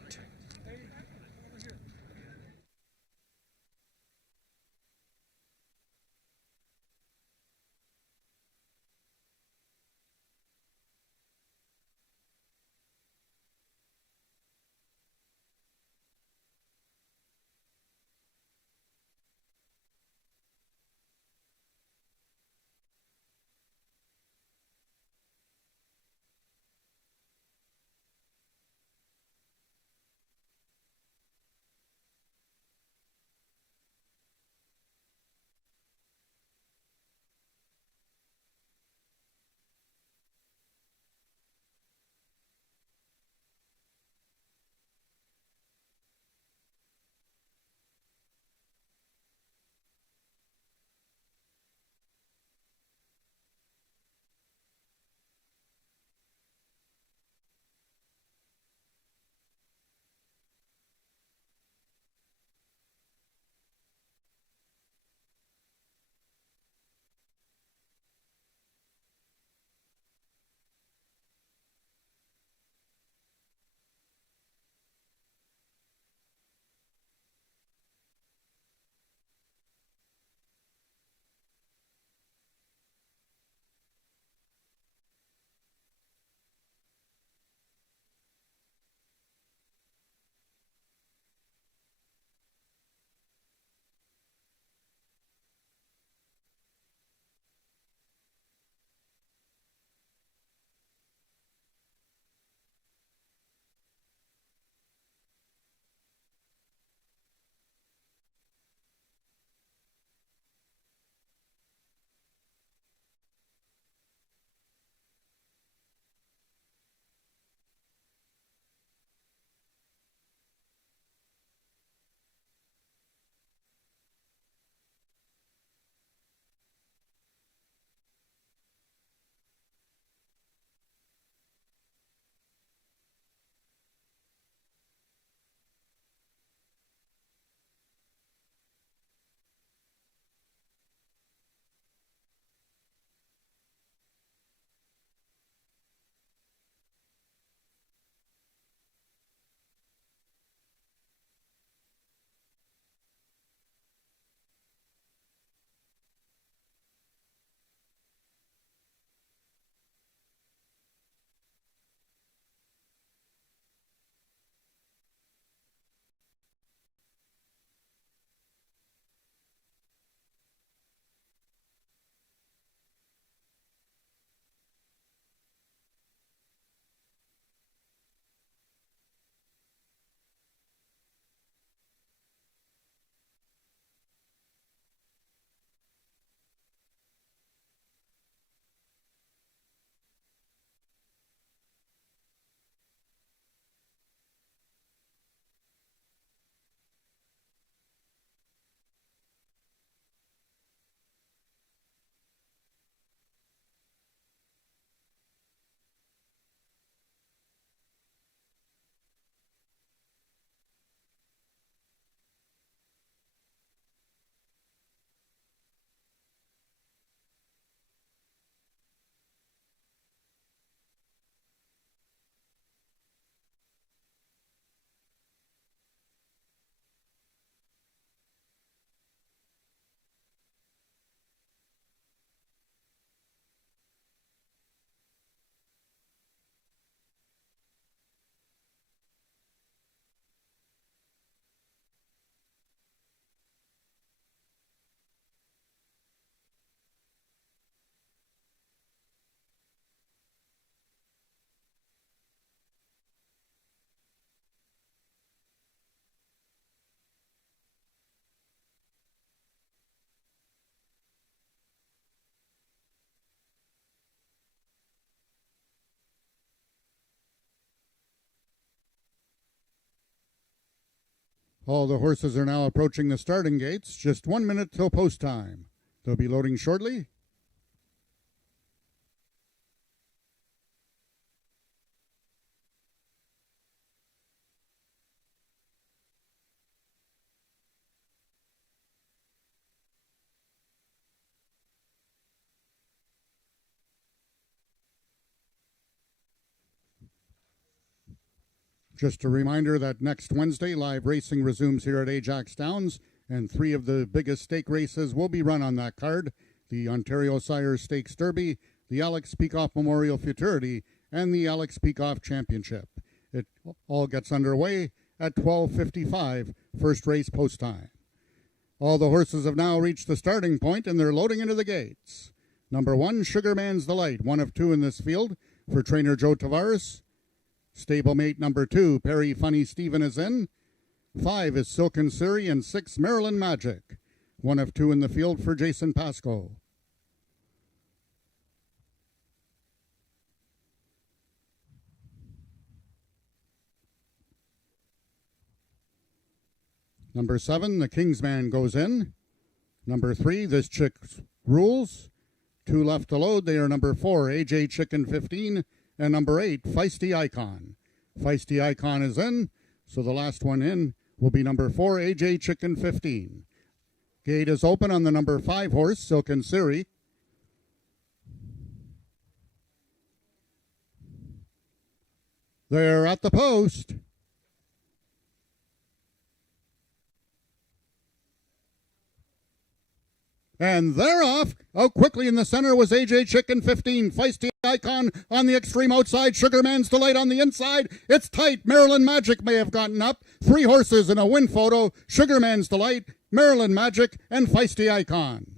All the horses are now approaching the starting gates. Just 1 minute till post time. They'll be loading shortly. Just a reminder that next Wednesday, live racing resumes here at AjaxDowns, and 3 of the biggest stake races will be run on that card: the Ontario Sires Stakes Derby, the Alex Peikoff Memorial Futurity, and the Alex Peikoff Championship. It all gets underway at 12:55, first race post time. All the horses have now reached the starting point, and they're loading into the gates. Number 1, Sugarman's Delight, 1 of 2 in this field for trainer Joe Tavares. Stablemate number 2, Perry Funny Stephen, is in. 5 is Silken Siri, and 6, Maryland Magic, 1 of 2 in the field for Jason Pasco. Number 7, the Kingsman, goes in. Number 3, This Chick Rules. 2 left to load. They are number 4, AJ Chicken 15, and number 8, Feisty Icon. Feisty Icon is in, so the last one in will be number 4, AJ Chicken 15. Gate is open on the number 5 horse, Silken Siri. They're at the post. And they're off. Out quickly in the center was AJ Chicken 15. Feisty Icon on the extreme outside. Sugarman's Delight on the inside. It's tight. Maryland Magic may have gotten up. 3 horses in a win photo. Sugarman's Delight, Maryland Magic, and Feisty Icon.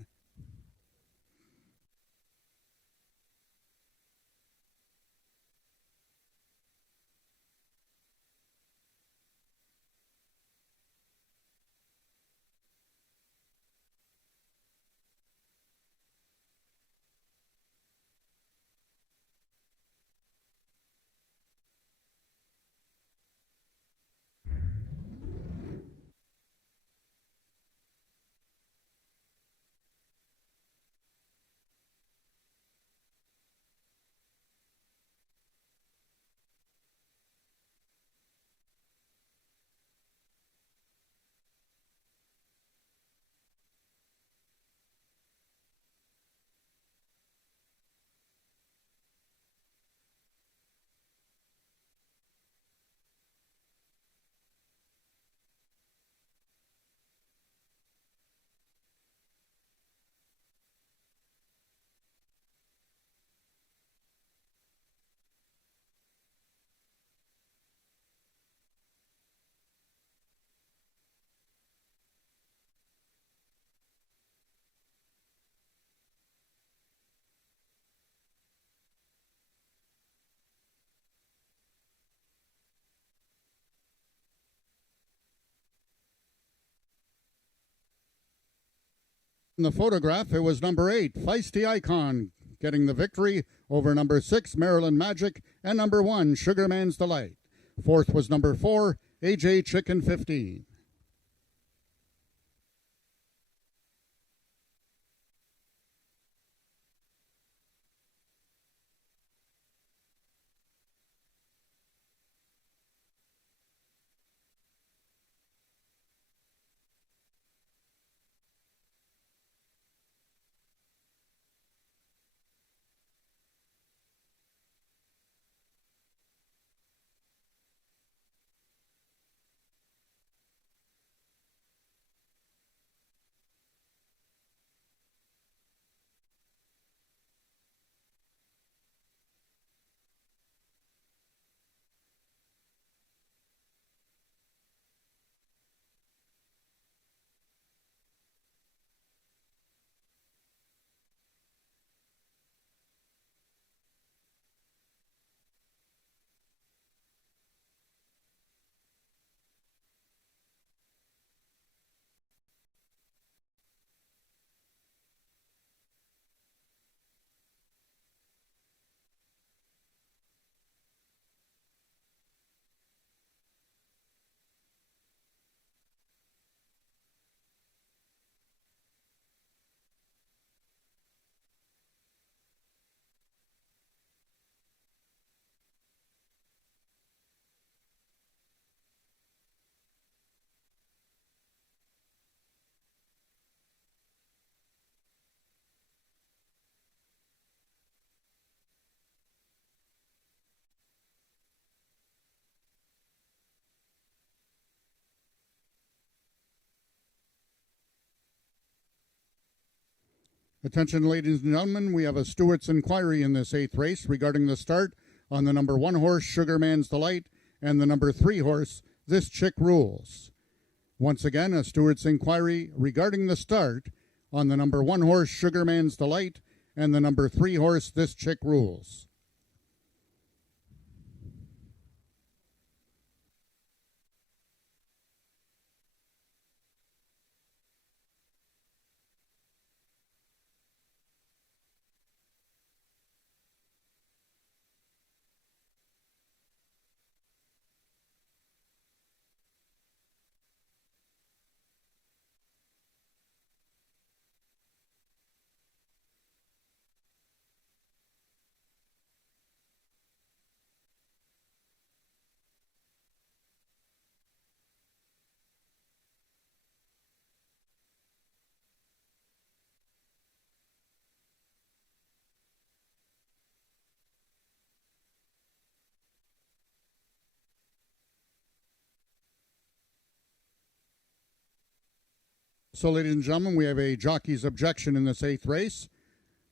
In the photograph, it was number 8, Feisty Icon, getting the victory over number 6, Maryland Magic, and number 1, Sugarman's Delight. 4th was number 4, AJ Chicken 15. Attention, ladies and gentlemen, we have a Stewart's inquiry in this 8th race regarding the start on the number 1 horse, Sugarman's Delight, and the number 3 horse, This Chick Rules. Once again, a Stewart's inquiry regarding the start on the number 1 horse, Sugarman's Delight, and the number 3 horse, This Chick Rules. So, ladies and gentlemen, we have a jockey's objection in this 8th race.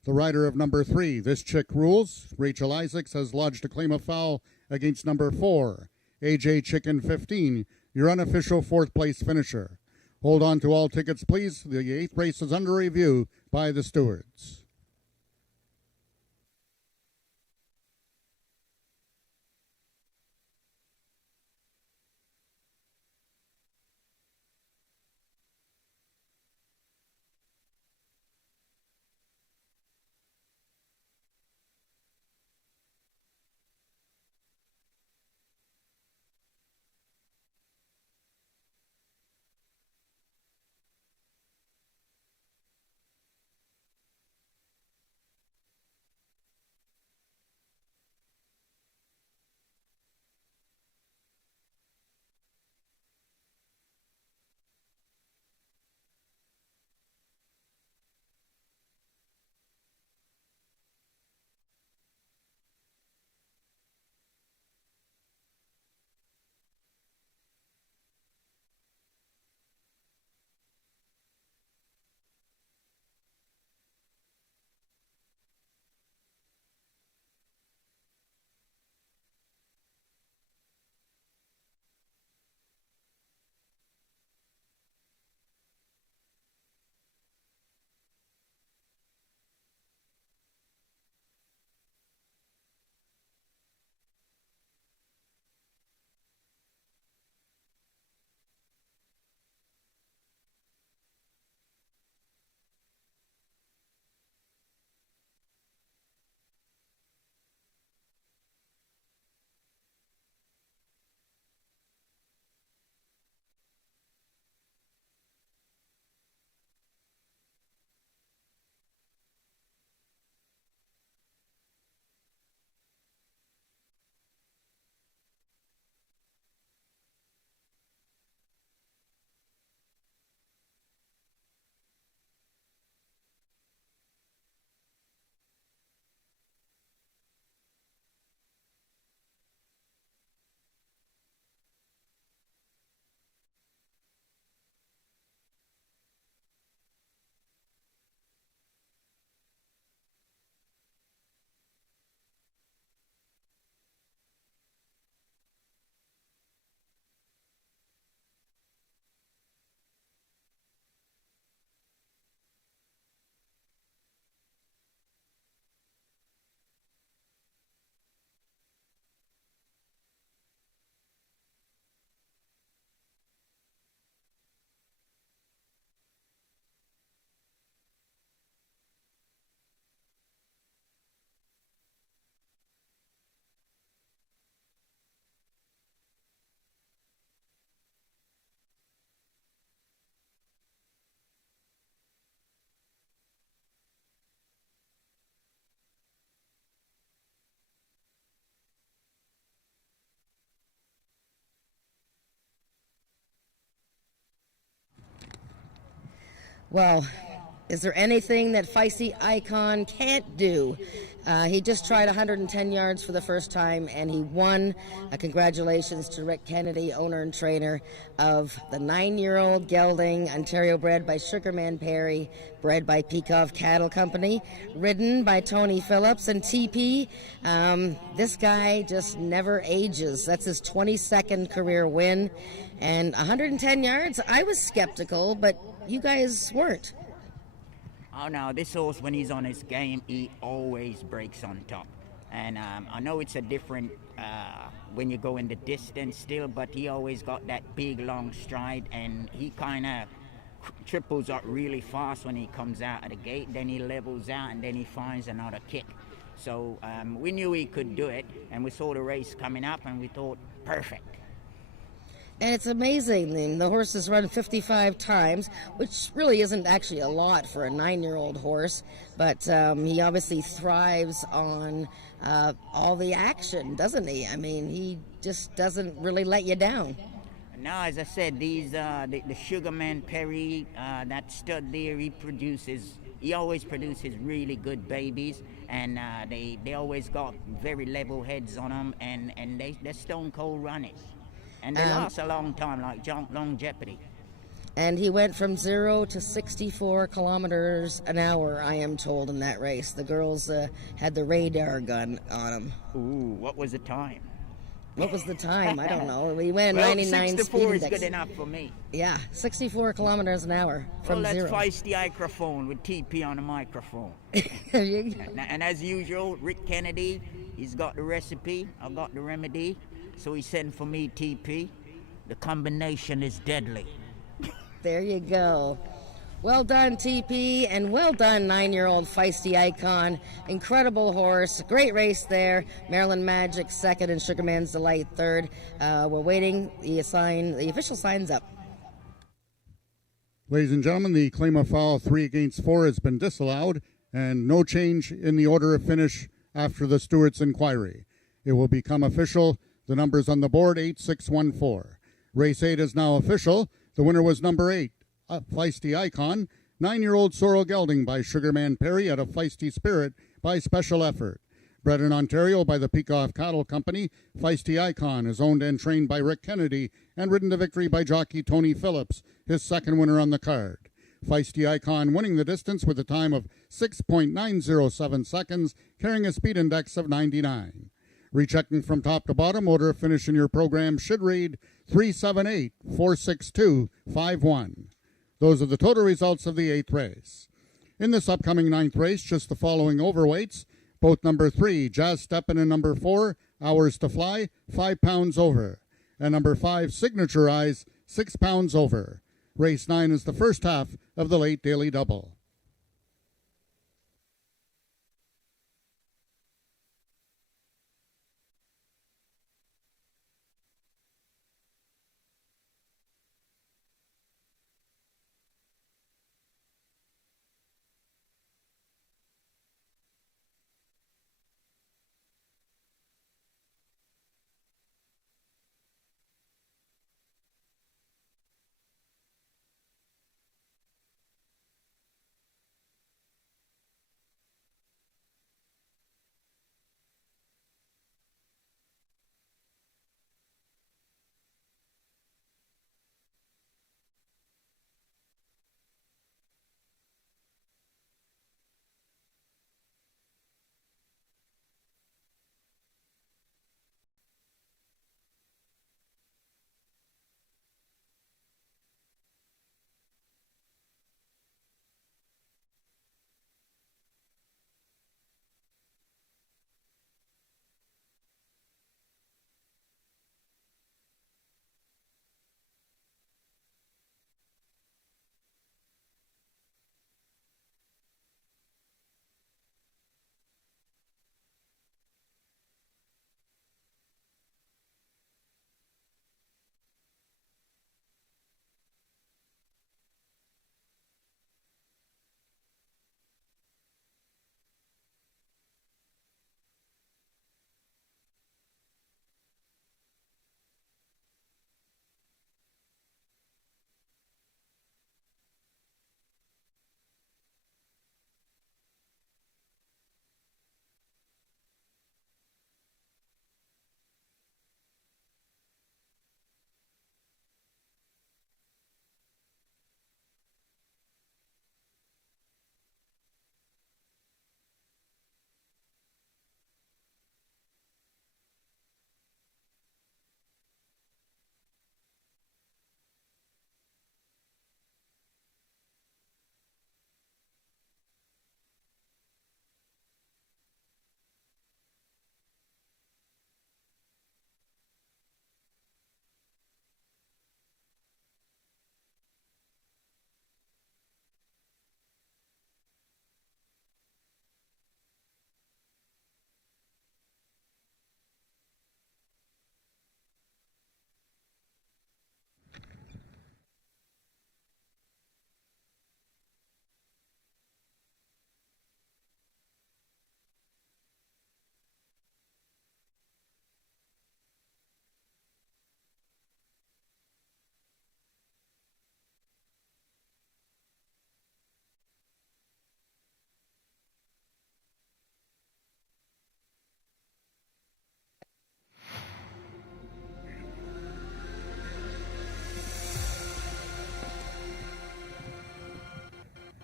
The rider of number 3, This Chick Rules, Rachel Isaacs, has lodged a claim of foul against number 4, AJ Chicken 15, your unofficial 4th place finisher. Hold on to all tickets, please. The 8th race is under review by the stewards. Well, Is there anything that Feisty Icon can't do? He just tried 110 yards for the first time, and he won. Congratulations to Rick Kennedy, owner and trainer of the 9-year-old gelding, Ontario bred by Sugarman Perry, bred by Peacock Cattle Company, ridden by Tony Phillips and TP. This guy just never ages. That's his 22nd career win. And 110 yards, I was skeptical, but you guys weren't. Oh no, this horse, when he's on his game, he always breaks on top. And I know it's a different when you go in the distance still, but he always got that big long stride, and he kind of triples up really fast when he comes out of the gate. Then he levels out, and then he finds another kick. So we knew he could do it, and we saw the race coming up, and we thought, perfect. And it's amazing. The horse has run 55 times, which really isn't actually a lot for a 9-year-old horse, but he obviously thrives on all the action, doesn't he? I mean, he just doesn't really let you down. No, as I said, these the Sugarman Perry, that stud there, he always produces really good babies, and they always got very level heads on them, and they're stone cold runners. And they last a long time, like longevity. And he went from 0 to 64 kilometers an hour, I am told, in that race. The girls had the radar gun on him. Ooh, what was the time? What was the time? I don't know. We went well, 99 64 speed is index. good enough for me. Yeah, 64 kilometers an hour from well, 0. let's Feisty microphone with TP on the microphone. And as usual, Rick Kennedy, he's got the recipe, I've got the remedy. So he sent for me, TP. The combination is deadly. There you go. Well done, TP, and well done, 9-year-old Feisty Icon. Incredible horse. Great race there. Maryland Magic second and Sugarman's Delight third. We're waiting. The official sign's up. Ladies and gentlemen, the claim of foul 3-4 has been disallowed, and no change in the order of finish after the stewart's inquiry. It will become official. The numbers on the board, 8-6-1-4. Race 8 is now official. The winner was number 8, Feisty Icon. 9-year-old Sorrel Gelding by Sugarman Perry out of Feisty Spirit by Special Effort. Bred in Ontario by the Peacock Cattle Company, Feisty Icon is owned and trained by Rick Kennedy and ridden to victory by jockey Tony Phillips, his second winner on the card. Feisty Icon winning the distance with a time of 6.907 seconds, carrying a speed index of 99. Rechecking from top to bottom, order of finish in your program should read 378-462-51. Those are the total results of the 8th race. In this upcoming 9th race, just the following overweights. Both number 3, Jazz Steppin', and number 4, Hours to Fly, 5 pounds over. And number 5, Signature Eyes, 6 pounds over. Race 9 is the first half of the late daily double.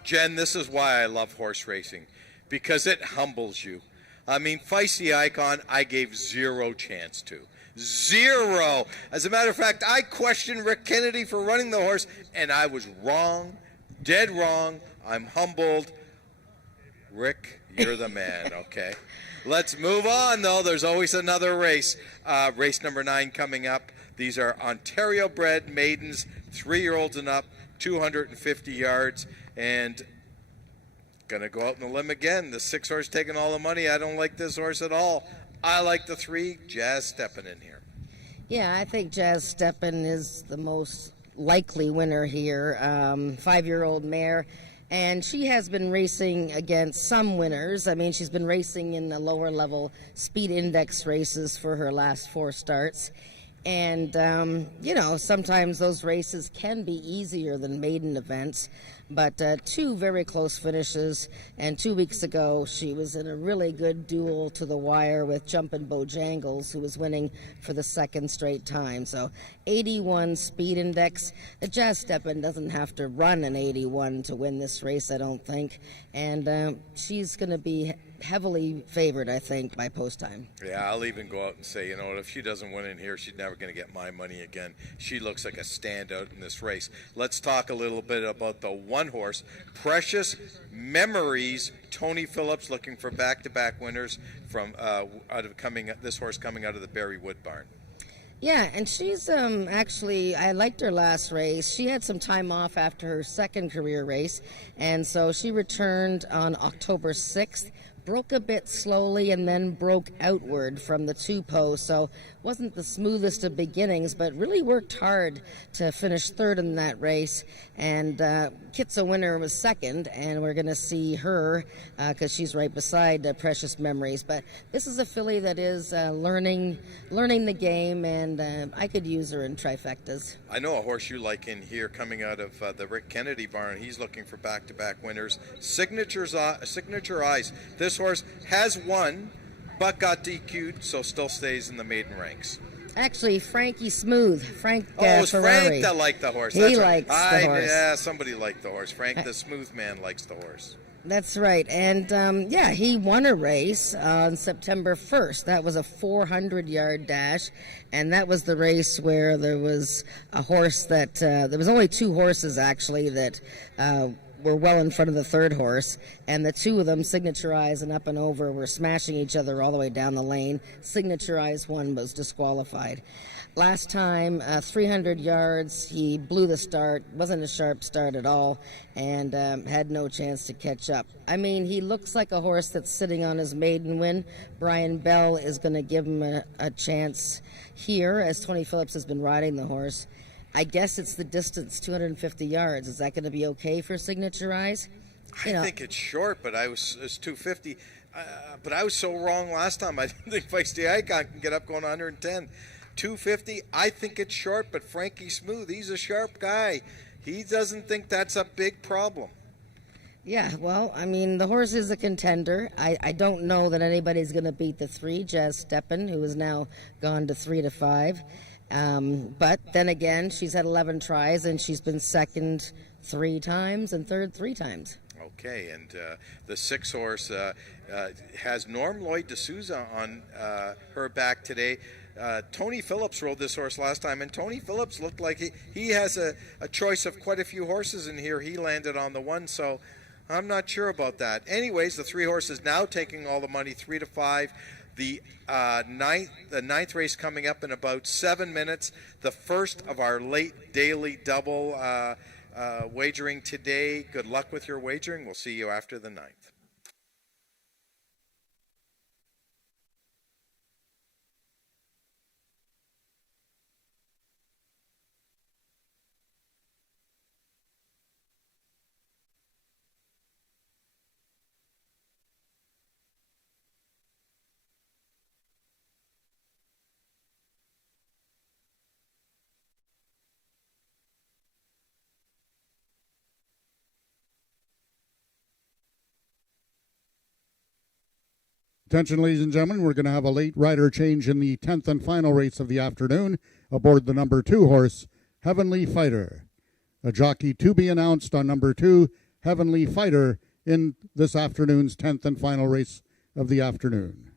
Jen, this is why I love horse racing, because it humbles you. I mean, Feisty Icon, I gave zero chance to. Zero. As a matter of fact, I questioned Rick Kennedy for running the horse, and I was wrong, dead wrong. I'm humbled. Rick, you're the man, okay? Let's move on, though. There's always another race. Race number 9 coming up. These are Ontario-bred maidens, 3-year-olds and up, 250 yards, and gonna go out on the limb again. The 6 horse taking all the money. I don't like this horse at all. I like the 3. Jazz Steppen in here. Yeah, I think Jazz Steppen is the most likely winner here. 5-year-old mare. And she has been racing against some winners. I mean, she's been racing in the lower level speed index races for her last 4 starts. And, you know, sometimes those races can be easier than maiden events. But 2 very close finishes, and 2 weeks ago she was in a really good duel to the wire with Jumpin' Bojangles, who was winning for the 2nd straight time. So 81 speed index. Jazz Steppen doesn't have to run an 81 to win this race, I don't think. And she's going to be heavily favored, I think, by post time. Yeah, I'll even go out and say, you know what, if she doesn't win in here, she's never going to get my money again. She looks like a standout in this race. Let's talk a little bit about the 1 horse, Precious Memories. Tony Phillips looking for back-to-back winners from this horse coming out of the Barry Wood barn. Yeah, and she's actually, I liked her last race. She had some time off after her 2nd career race, and so she returned on October 6th. Broke a bit slowly and then broke outward from the 2 post, so wasn't the smoothest of beginnings, but really worked hard to finish 3rd in that race. And Kitsa Winner was 2nd, and we're going to see her because she's right beside Precious Memories. But this is a filly that is learning the game, and I could use her in trifectas. I know a horse you like in here coming out of the Rick Kennedy barn. He's looking for back-to-back winners. Signature Eyes. This horse has won, but got DQ'd, so still stays in the maiden ranks. Actually, Frankie Smooth. Frank it was Ferrari. Frank that liked the horse. He likes the horse. Yeah, somebody liked the horse. Frank, the smooth man, likes the horse. That's right. And, yeah, he won a race on September 1st. That was a 400-yard dash, and that was the race where there was a horse that there was only 2 horses, actually, that were well in front of the 3rd horse, and the 2 of them, Signature Eyes and Up and Over, were smashing each other all the way down the lane. Signature Eyes won, was disqualified. Last time, 300 yards, he blew the start, wasn't a sharp start at all, and had no chance to catch up. I mean, he looks like a horse that's sitting on his maiden win. Brian Bell is going to give him a chance here, as Tony Phillips has been riding the horse. I guess it's the distance, 250 yards. Is that going to be okay for Signature Eyes? I think it's short, but it's 250. But I was so wrong last time. I didn't think Feisty Icon can get up going 110. 250, I think it's short, but Frankie Smooth, he's a sharp guy. He doesn't think that's a big problem. Yeah, well, I mean, the horse is a contender. I don't know that anybody's going to beat the 3, Jazz Steppen, who has now gone to 3 to 5. But then again, she's had 11 tries, and she's been 2nd 3 times and 3rd 3 times. Okay, and the 6 horse has Norm Lloyd D'Souza on her back today. Tony Phillips rode this horse last time, and Tony Phillips looked like he has a choice of quite a few horses in here. He landed on the 1, so I'm not sure about that. Anyways, the 3 horses now taking all the money, 3 to 5. The ninth race coming up in about 7 minutes. The first of our late daily double wagering today. Good luck with your wagering. We'll see you after the 9th. Attention, ladies and gentlemen, we're going to have a late rider change in the 10th and final race of the afternoon aboard the number 2 horse, Heavenly Fighter. A jockey to be announced on number 2, Heavenly Fighter in this afternoon's 10th and final race of the afternoon.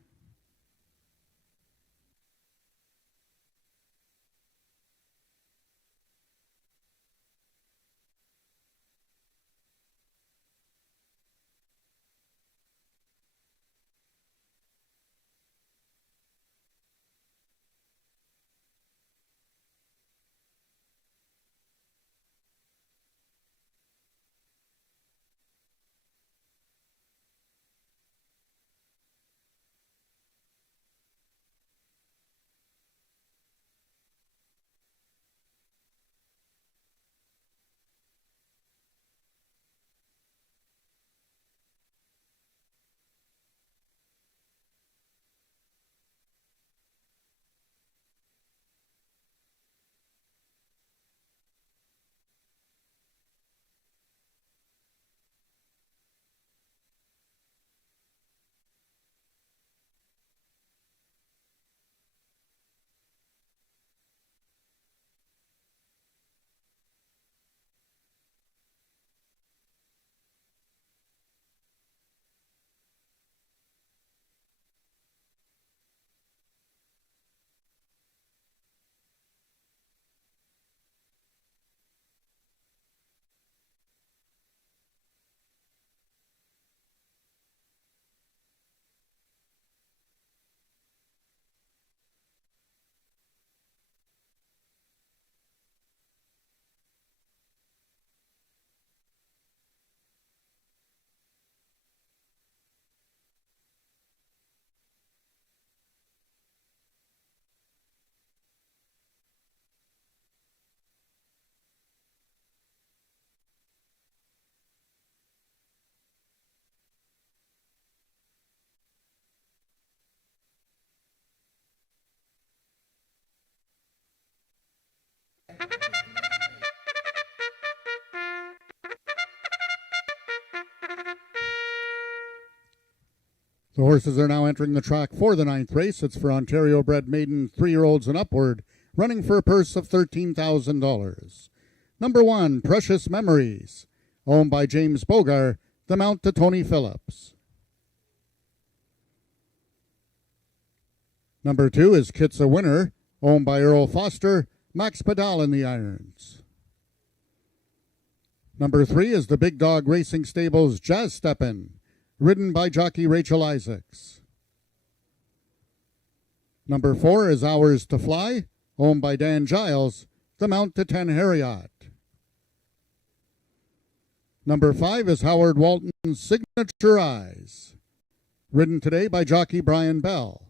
The horses are now entering the track for the 9th race. It's for Ontario-bred maiden 3-year-olds and upward, running for a purse of $13,000. Number 1, Precious Memories, owned by James Bogar, the mount to Tony Phillips. Number 2 is Kit's a Winner, owned by Earl Foster, Max Pedal in the irons. Number 3 is the Big Dog Racing Stables Jazz Steppin', ridden by jockey Rachel Isaacs. Number 4 is Hours to Fly, owned by Dan Giles, the mount to 10 Harriot. Number 5 is Howard Walton's Signature Eyes, ridden today by jockey Brian Bell.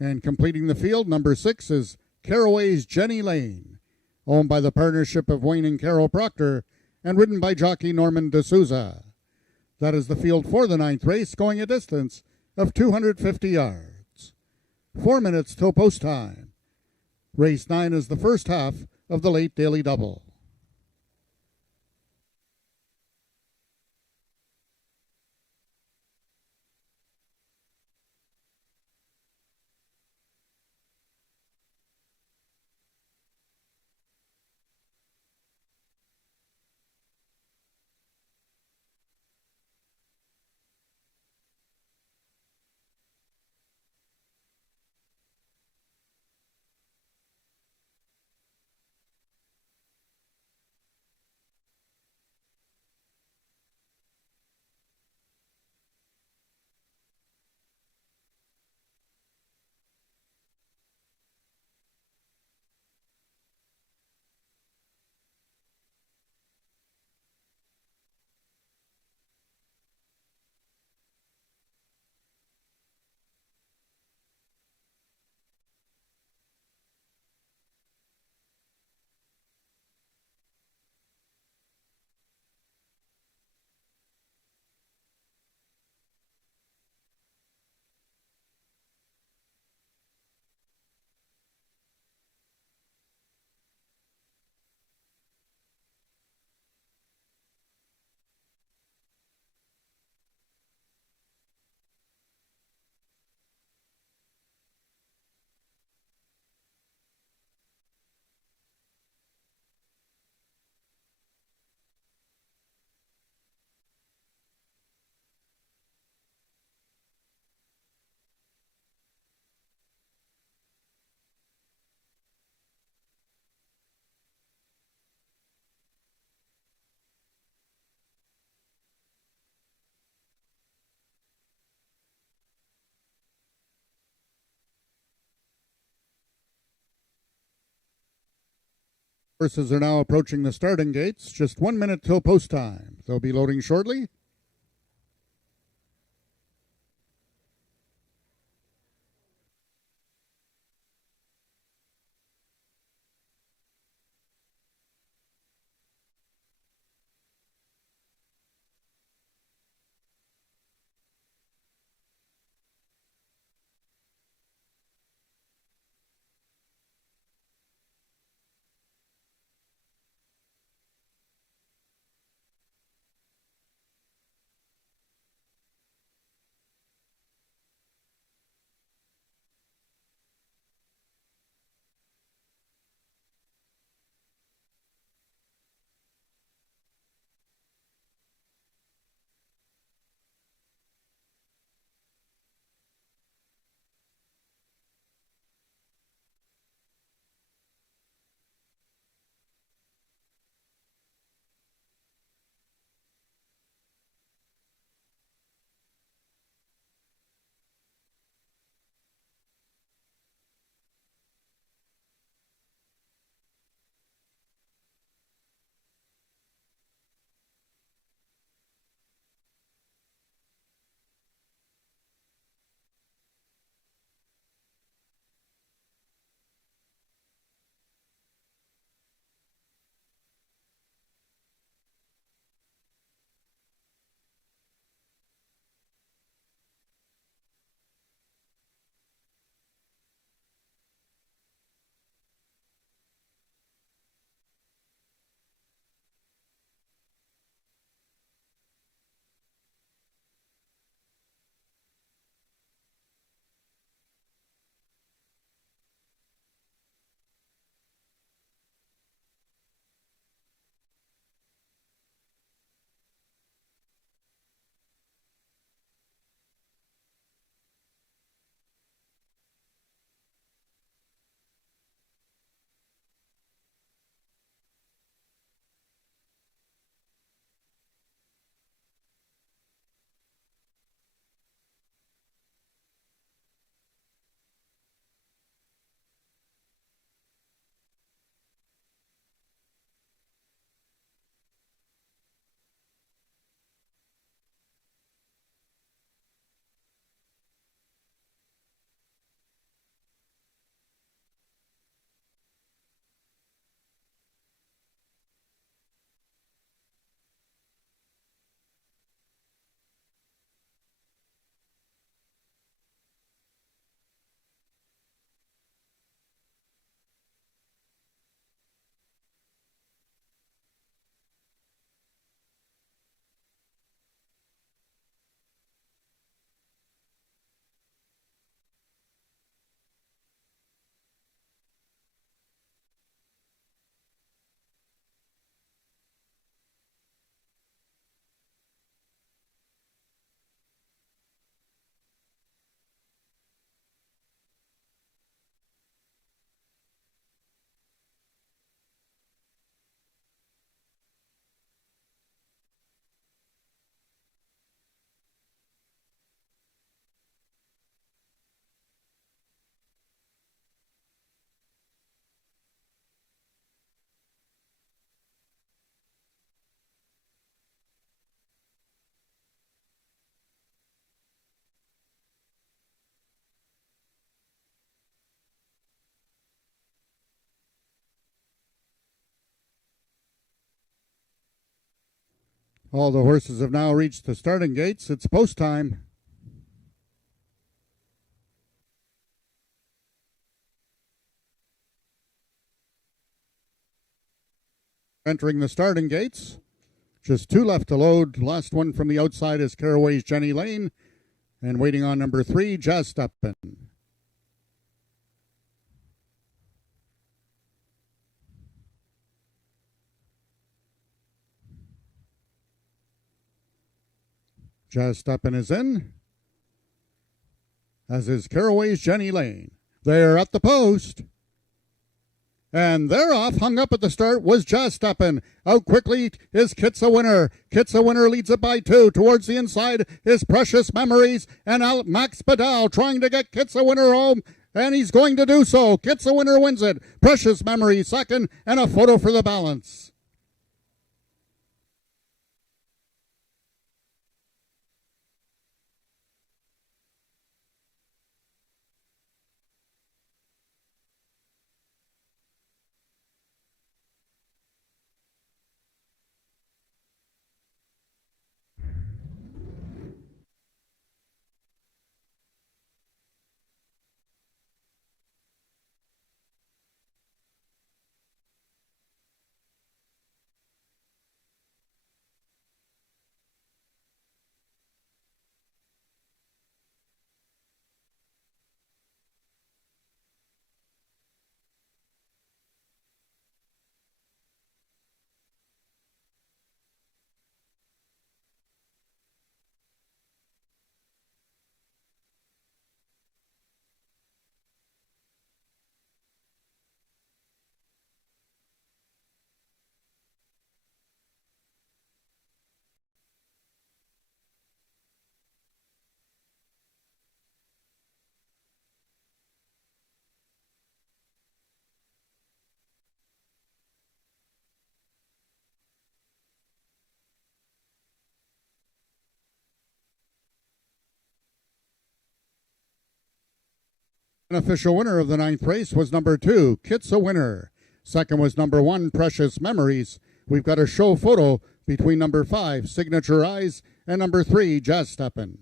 And completing the field, number 6 is Caraway's Jenny Lane, owned by the partnership of Wayne and Carol Proctor, and ridden by jockey Norman D'Souza. That is the field for the 9th race, going a distance of 250 yards. 4 minutes till post time. Race 9 is the first half of the late daily double. Horses are now approaching the starting gates. Just 1 minute till post time. They'll be loading shortly. All the horses have now reached the starting gates. It's post time. Entering the starting gates. Just 2 left to load. Last one from the outside is Caraway's Jenny Lane. And waiting on number 3, Jazz Steppen. Jazz Steppen is in, as is Caraway's Jenny Lane. They're at the post. And they're off. Hung up at the start was Jazz Steppen. Out quickly is Kitsa Winner. Kitsa Winner leads it by 2. Towards the inside is Precious Memories. And out Max Badal trying to get Kitsa Winner home. And he's going to do so. Kitsa Winner wins it. Precious Memory second, and a photo for the balance. An official winner of the 9th race was number 2, Kitsa Winner. Second was number 1, Precious Memories. We've got a show photo between number 5, Signature Eyes, and number 3, Jazz Steppin'.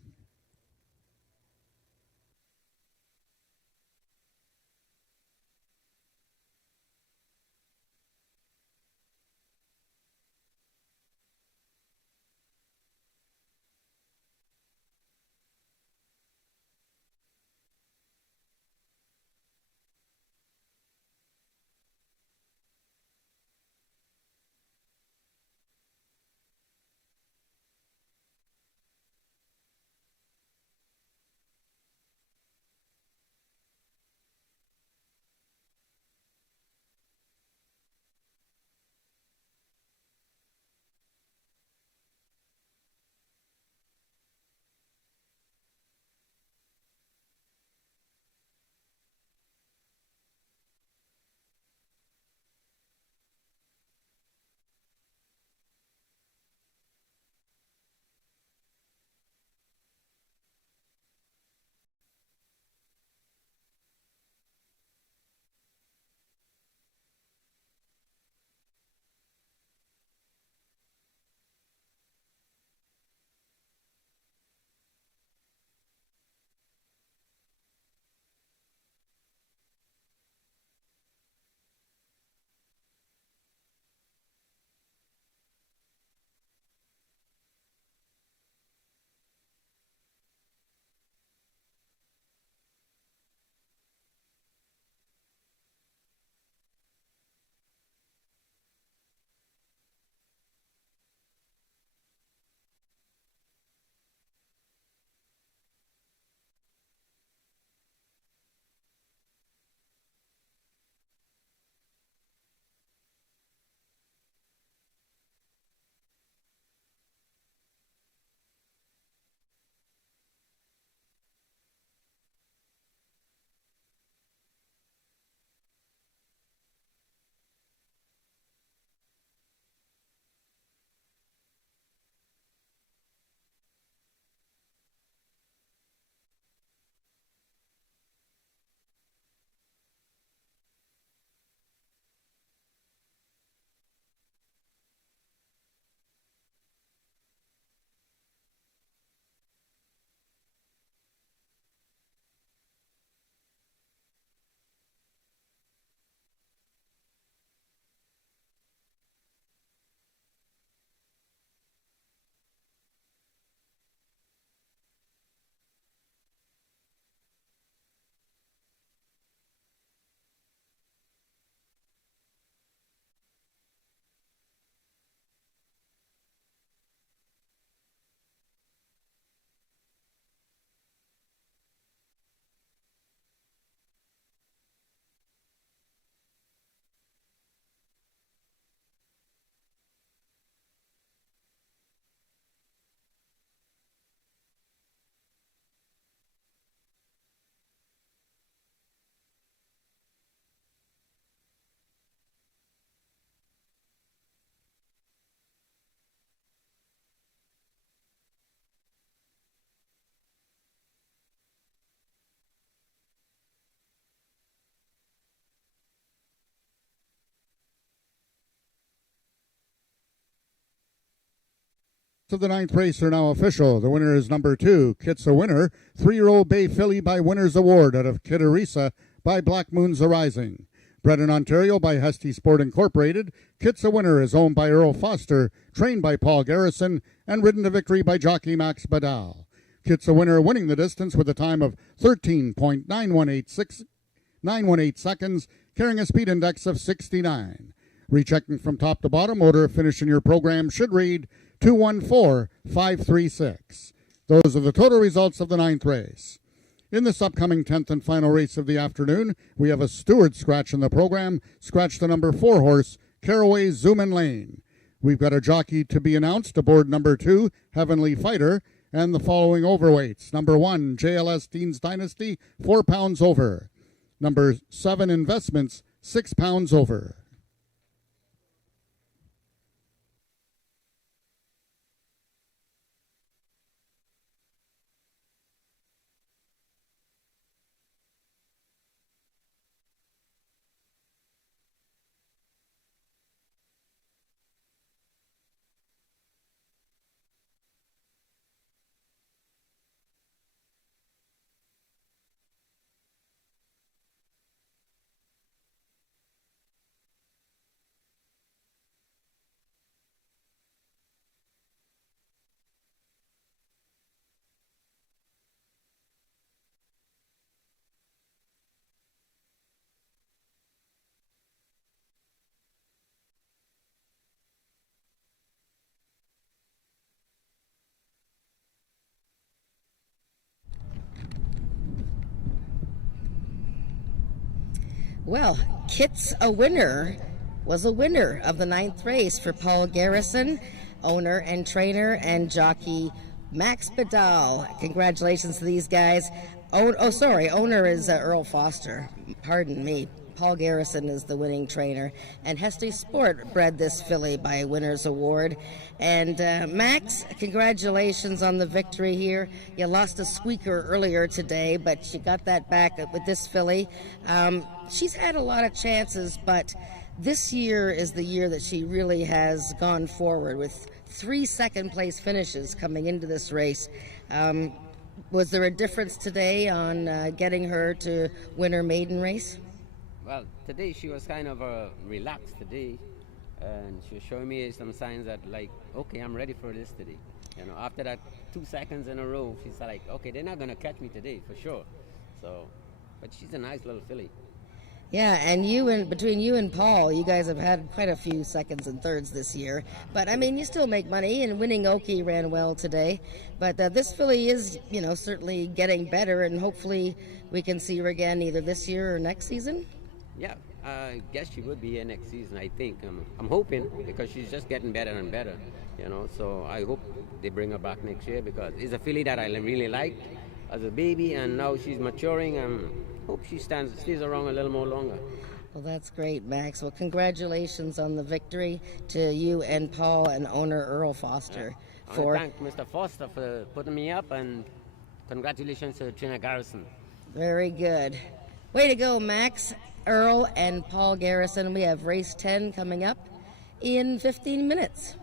of the ninth race are now official. The winner is number 2, Kit's a Winner, 3-year-old Bay Filly by Winner's Award out of Kitterisa by Black Moon's Arising. Bred in Ontario by Hesty Sport Incorporated, Kit's a Winner is owned by Earl Foster, trained by Paul Garrison, and ridden to victory by jockey Max Badal. Kit's a Winner winning the distance with a time of 13.9186 seconds, carrying a speed index of 69. Rechecking from top to bottom, order of finish in your program should read 214536. Those are the total results of the ninth race. In this upcoming 10th and final race of the afternoon, we have a steward scratch in the program. Scratch the number 4 horse, Caraway Zoomin' Lane. We've got a jockey to be announced aboard number 2, Heavenly Fighter, and the following overweights. Number 1, JLS Dean's Dynasty, 4 pounds over. Number 7, Investments, 6 pounds over. Well, Kit's a Winner was a winner of the ninth race for Paul Garrison, owner and trainer and jockey Max Badal. Congratulations to these guys. Owner is Earl Foster. Pardon me. Paul Garrison is the winning trainer. And Hesty Sport bred this filly by a winner's award. And Max, congratulations on the victory here. You lost a squeaker earlier today, but you got that back with this filly. She's had a lot of chances, but this year is the year that she really has gone forward with 3 second-place finishes coming into this race. Was there a difference today on getting her to win her maiden race? Well, today she was kind of relaxed today, and she was showing me some signs that, like, okay, I'm ready for this today. You know, after that 2 seconds in a row, she's like, okay, they're not going to catch me today for sure. So, but she's a nice little filly. Yeah, and between you and Paul, you guys have had quite a few seconds and thirds this year. But, I mean, you still make money, and winning Oki ran well today. But this filly is, certainly getting better, and hopefully we can see her again either this year or next season. Yeah, I guess she would be here next season, I think. I'm hoping, because she's just getting better and better, So I hope they bring her back next year, because it's a filly that I really liked as a baby, and now she's maturing. Hope she stays around a little more longer. Well, that's great, Max. Well, congratulations on the victory to you and Paul and owner Earl Foster. I want to thank Mr. Foster for putting me up, and congratulations to Trainer Garrison. Very good. Way to go, Max, Earl, and Paul Garrison. We have race 10 coming up in 15 minutes.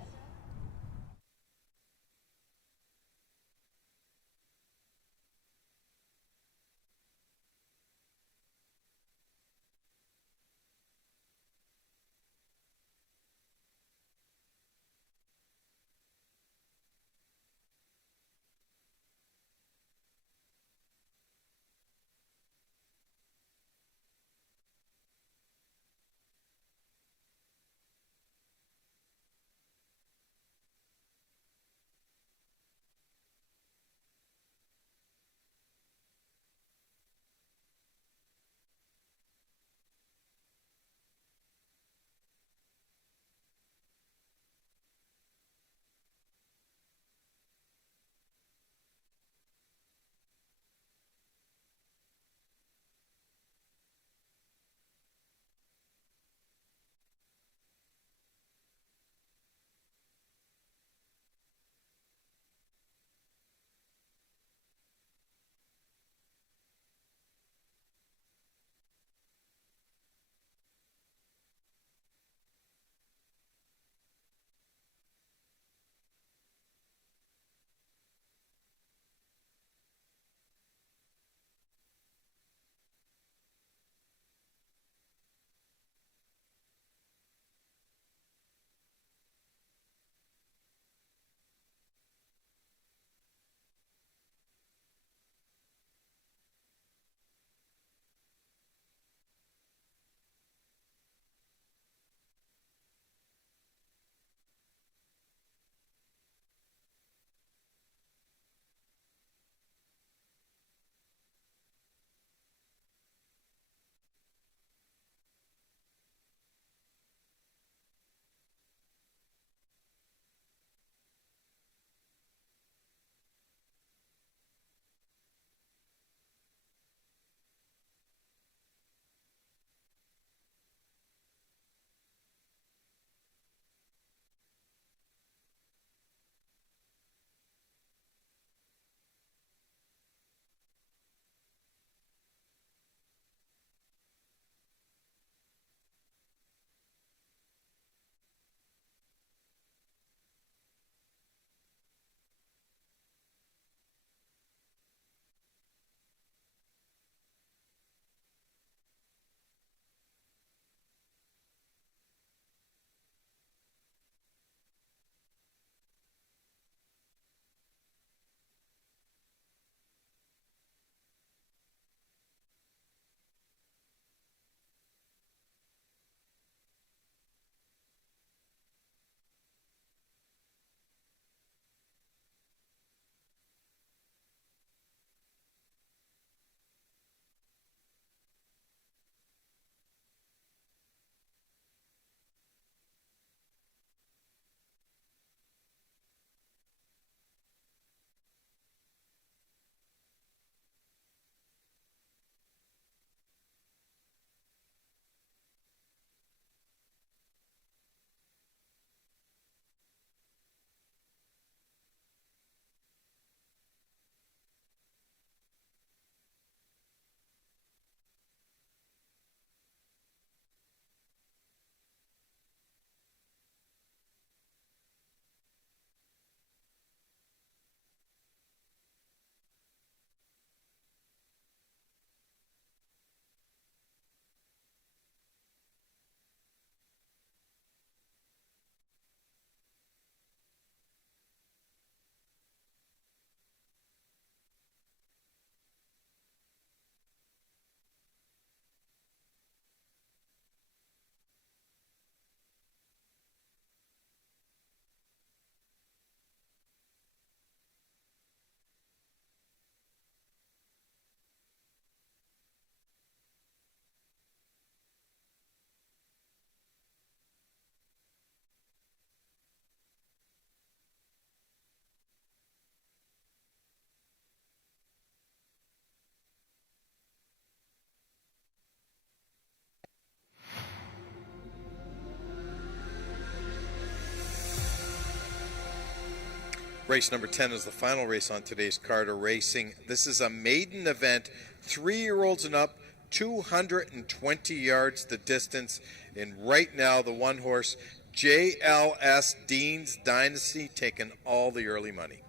Race number 10 is the final race on today's card of racing. This is a maiden event, 3-year-olds and up, 220 yards the distance. And right now, the one horse, JLS Dean's Dynasty, taking all the early money.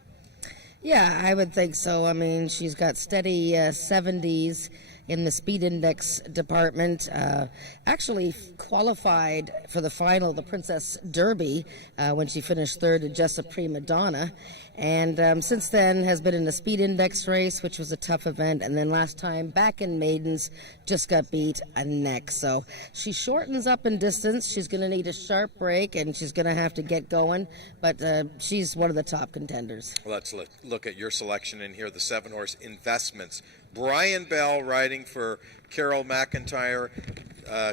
Yeah, I would think so. I mean, she's got steady 70s in the speed index department. Actually qualified for the final, the Princess Derby, when she finished third at Just a Prima Donna. And since then has been in the speed index race, which was a tough event. And then last time back in maidens, just got beat a neck. So she shortens up in distance. She's going to need a sharp break, and she's going to have to get going. But she's one of the top contenders. Let's look at your selection in here, the 7-horse Investments. Brian Bell riding for Carol McIntyre.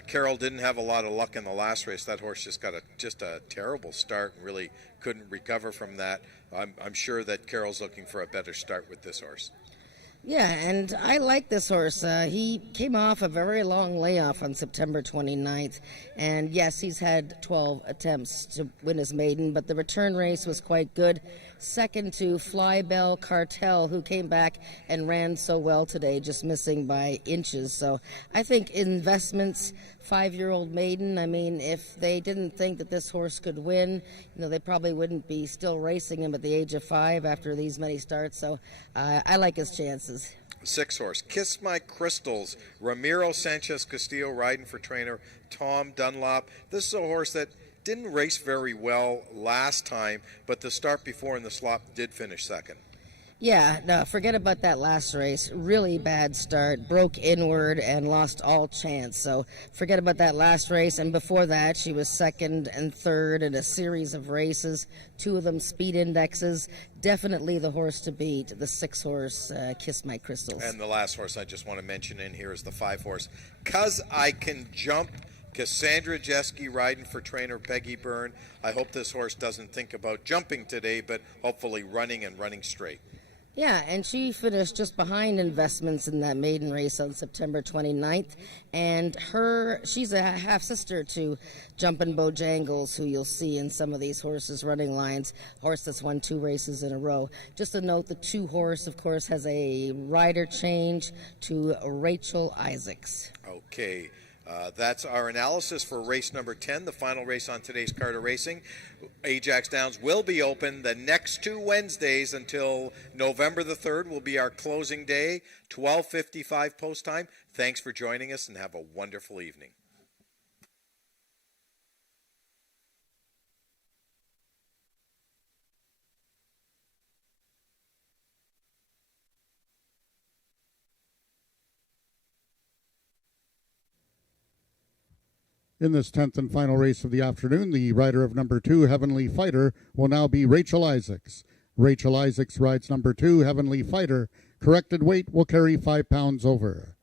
Carol didn't have a lot of luck in the last race. That horse just got a terrible start and really couldn't recover from that. I'm sure that Carol's looking for a better start with this horse. Yeah, and I like this horse. He came off a very long layoff on September 29th, and yes, he's had 12 attempts to win his maiden, but the return race was quite good. Second to Flybell Cartel, who came back and ran so well today, just missing by inches. So I think Investments, 5-year-old maiden, I mean, if they didn't think that this horse could win, they probably wouldn't be still racing him at the age of 5 after these many starts. So I like his chances. 6-horse Kiss My Crystals. Ramiro Sanchez Castillo riding for trainer Tom Dunlop. This is a horse that didn't race very well last time, but the start before in the slop did finish second. Yeah, no, forget about that last race. Really bad start, broke inward and lost all chance. So forget about that last race. And before that, she was second and third in a series of races, 2 of them speed indexes. Definitely the horse to beat, the 6-horse Kiss My Crystals. And the last horse I just want to mention in here is the 5-horse 'Cause I Can Jump. Cassandra Jeske riding for trainer Peggy Byrne. I hope this horse doesn't think about jumping today, but hopefully running and running straight. Yeah, and she finished just behind Investments in that maiden race on September 29th. And she's a half-sister to Jumpin' Bojangles, who you'll see in some of these horses' running lines. Horse that's won 2 races in a row. Just to note, the 2-horse, of course, has a rider change to Rachel Isaacs. Okay. That's our analysis for race number 10, the final race on today's card of racing. AjaxDowns will be open the next 2 Wednesdays until November the 3rd will be our closing day, 12:55 post time. Thanks for joining us and have a wonderful evening. In this 10th and final race of the afternoon, the rider of number 2, Heavenly Fighter, will now be Rachel Isaacs. Rachel Isaacs rides number 2, Heavenly Fighter. Corrected weight will carry 5 pounds over.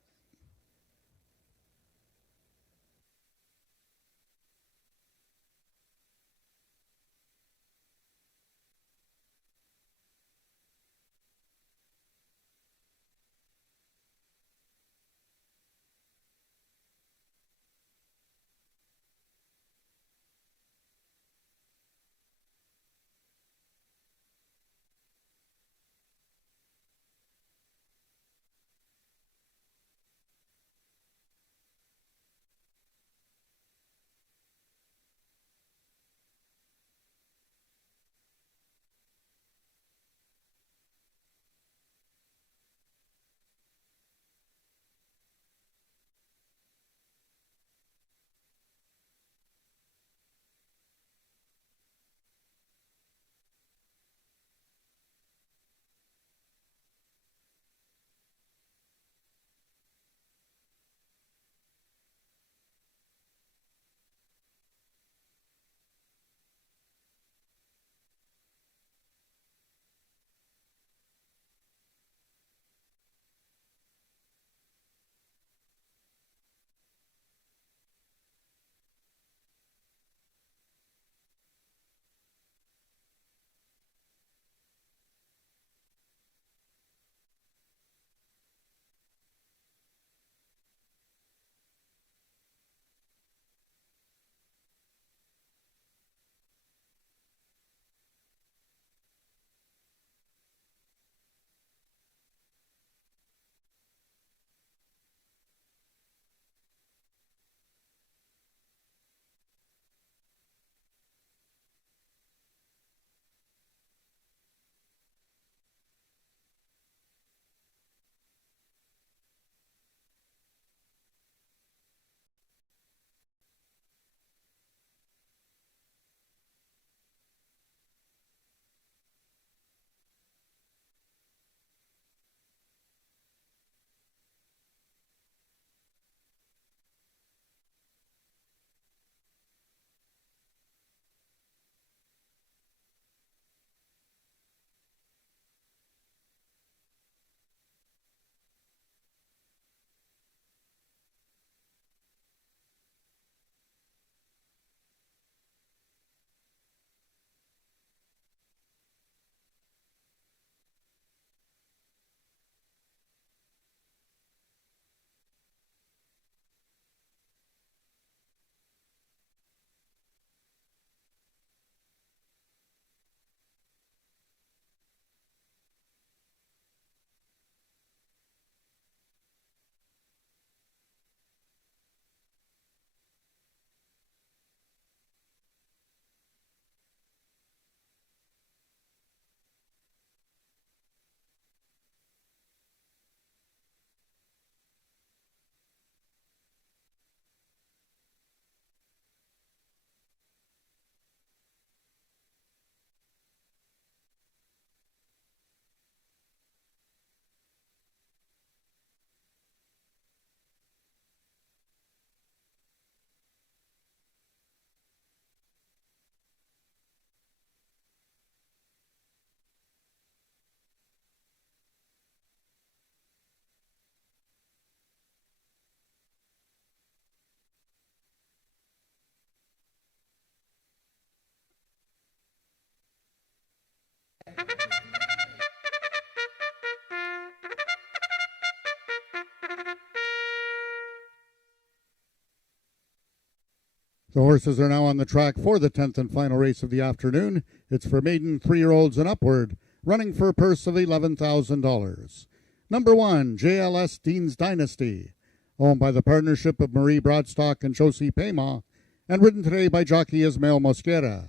The horses are now on the track for the 10th and final race of the afternoon. It's for maiden 3-year-olds and upward, running for a purse of $11,000. Number 1, JLS Dean's Dynasty, owned by the partnership of Marie Broadstock and Josie Pema, and ridden today by jockey Ismael Mosquera.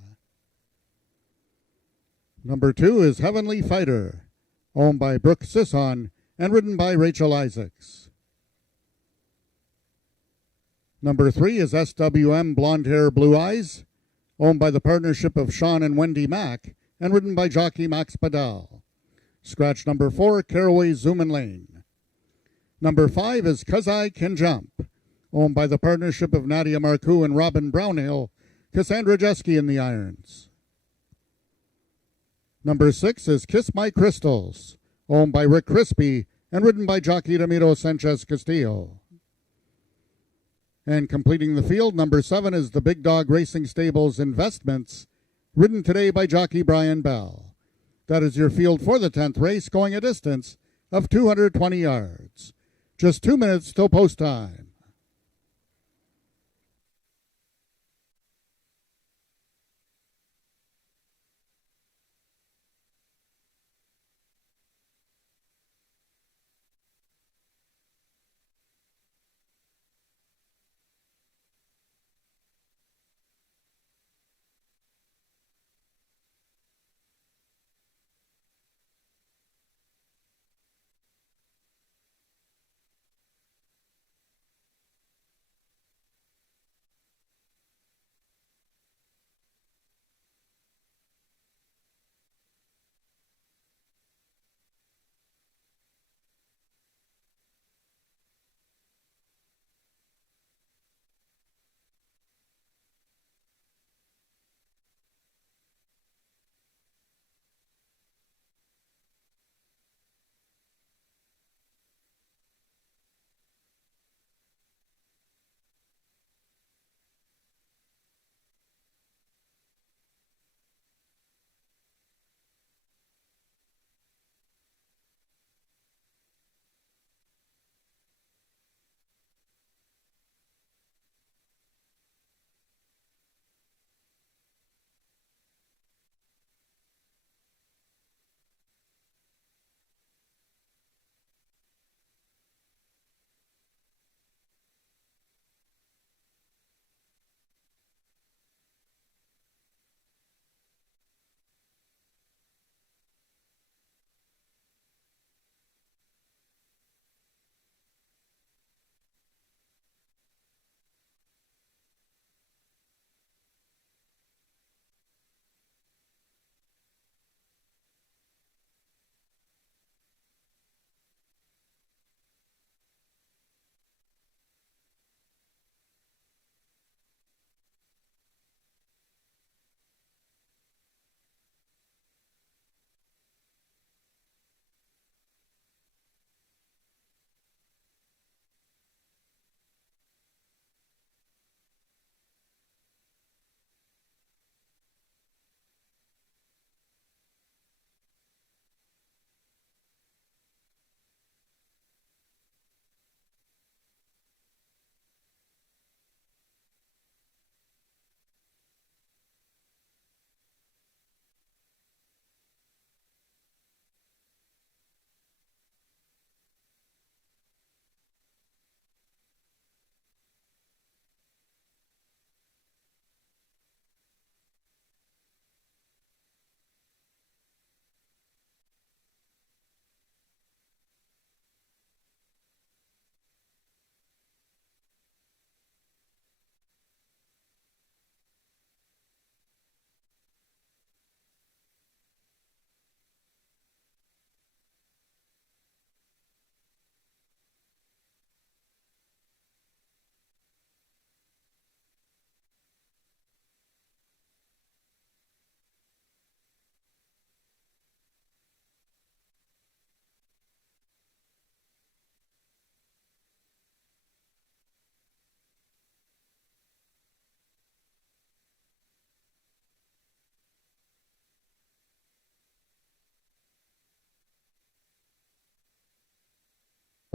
Number 2 is Heavenly Fighter, owned by Brooke Sisson and ridden by Rachel Isaacs. Number 3 is SWM Blonde Hair Blue Eyes, owned by the partnership of Sean and Wendy Mack and ridden by jockey Max Padal. Scratch number 4, Caraway Zoomin' Lane. Number 5 is 'Cause I Can Jump, owned by the partnership of Nadia Marcoux and Robin Brownhill, Cassandra Jeske in the irons. Number 6 is Kiss My Crystals, owned by Rick Crispy and ridden by jockey Ramiro Sanchez Castillo. And completing the field, number 7 is the Big Dog Racing Stables Investments, ridden today by jockey Brian Bell. That is your field for the 10th race, going a distance of 220 yards. Just 2 minutes till post time.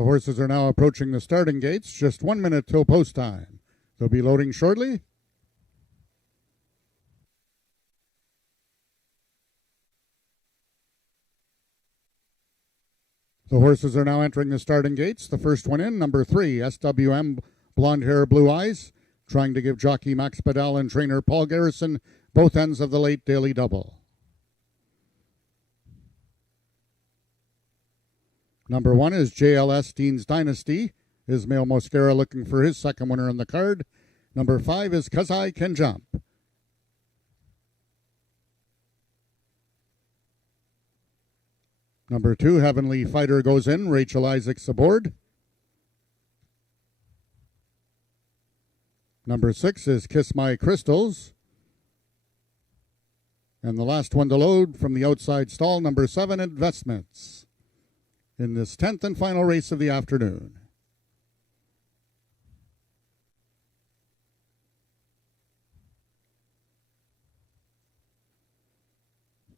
The horses are now approaching the starting gates, just 1 minute till post time. They'll be loading shortly. The horses are now entering the starting gates. The first one in, number 3, SWM, blonde hair, blue eyes, trying to give jockey Max Bedell and trainer Paul Garrison both ends of the late daily double. Number 1 is JLS Dean's Dynasty. Ismail Mosquera looking for his second winner in the card. Number 5 is 'Cause I Can Jump. Number 2, Heavenly Fighter goes in. Rachel Isaacs aboard. Number 6 is Kiss My Crystals. And the last one to load from the outside stall, number 7, Investments, in this 10th and final race of the afternoon.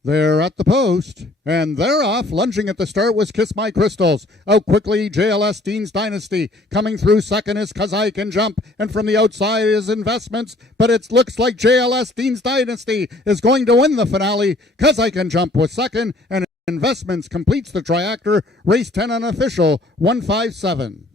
They're at the post, and they're off. Lunging at the start was Kiss My Crystals. Out quickly, JLS Dean's Dynasty. Coming through second is 'Cause I Can Jump, and from the outside is Investments, but it looks like JLS Dean's Dynasty is going to win the finale. 'Cause I Can Jump was second, and Investments completes the triactor. Race 10 unofficial, 157.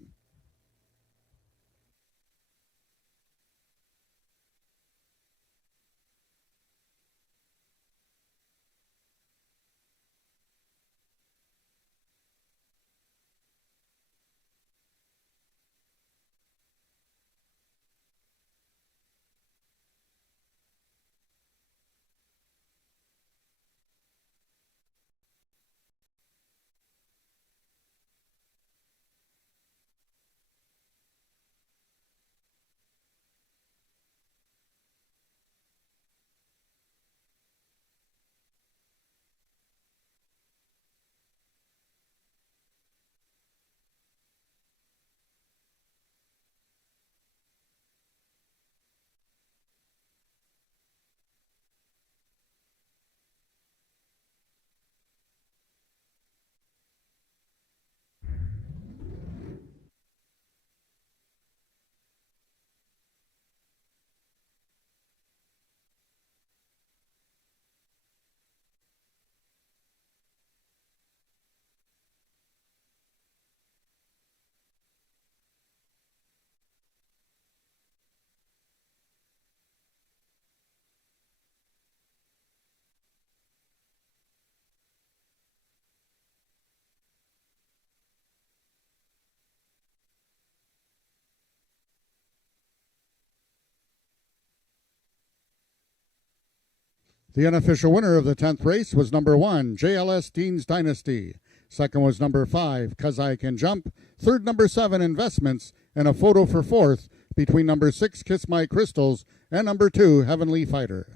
The unofficial winner of the 10th race was number 1, JLS Dean's Dynasty. Second was number 5, 'Cause I Can Jump. Third, number 7, Investments, and a photo for fourth between number 6, Kiss My Crystals, and number 2, Heavenly Fighter.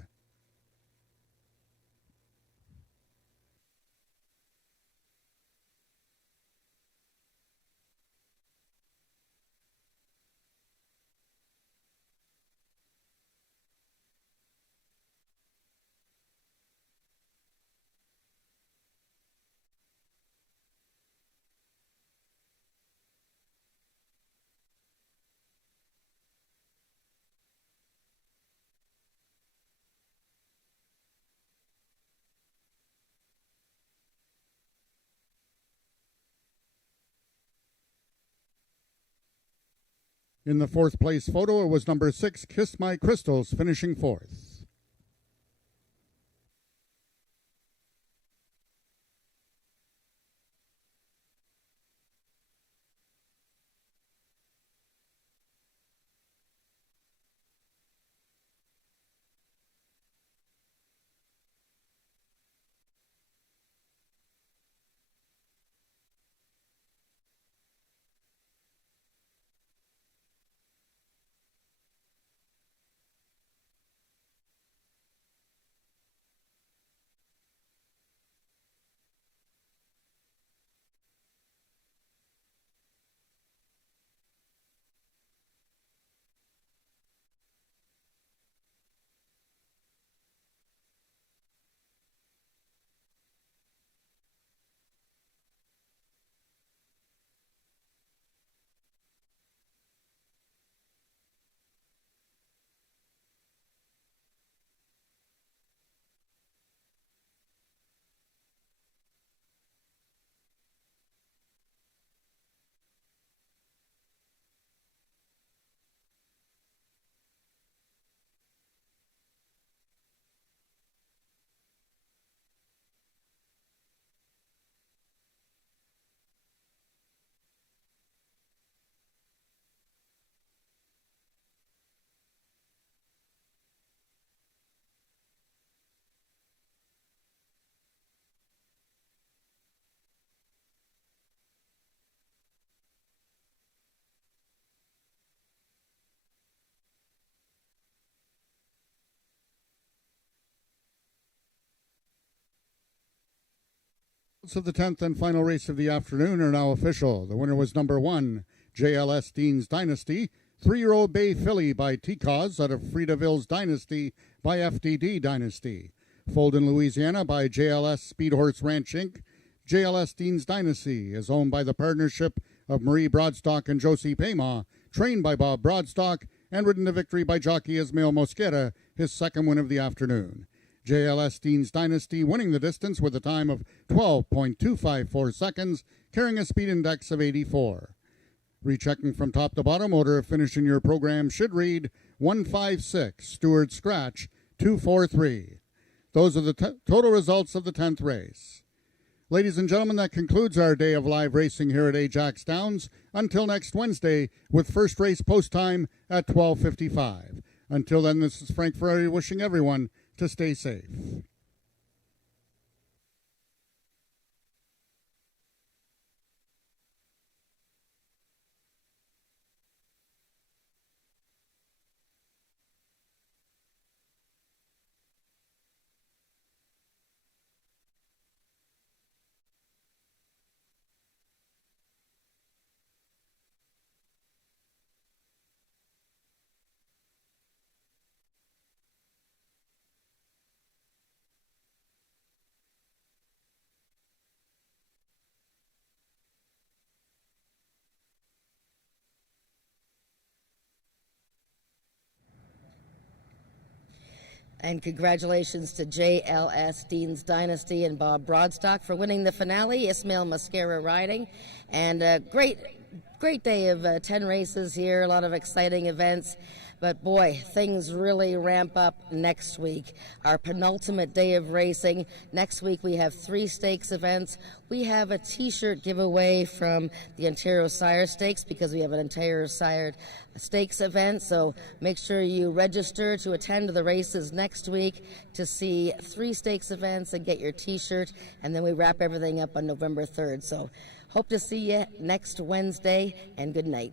In the fourth place photo, it was number 6, Kiss My Crystals, finishing fourth. Results of the 10th and final race of the afternoon are now official. The winner was number 1, JLS Dean's Dynasty, 3-year-old Bay Filly by T-Cause out of Friedaville's Dynasty by FDD Dynasty. Foaled in Louisiana by JLS Speed Horse Ranch Inc., JLS Dean's Dynasty is owned by the partnership of Marie Broadstock and Josie Payma, trained by Bob Broadstock, and ridden to victory by jockey Ismail Mosquera, his second win of the afternoon. JLS Dean's Dynasty winning the distance with a time of 12.254 seconds, carrying a speed index of 84. Rechecking from top to bottom, order of finish in your program should read 156, Stewart Scratch 243. Those are the total results of the 10th race. Ladies and gentlemen, that concludes our day of live racing here at Ajax Downs. Until next Wednesday, with first race post time at 12:55. Until then, this is Frank Ferrari wishing everyone to stay safe. And congratulations to JLS Dean's Dynasty and Bob Broadstock for winning the finale, Ismail Mosquera riding. And a great day of 10 races here, a lot of exciting events. But boy, things really ramp up next week. Our penultimate day of racing. Next week we have 3 stakes events. We have a t-shirt giveaway from the Ontario Sire Stakes because we have an Ontario Sire Stakes event. So make sure you register to attend the races next week to see 3 stakes events and get your t-shirt. And then we wrap everything up on November 3rd. So hope to see you next Wednesday, and good night.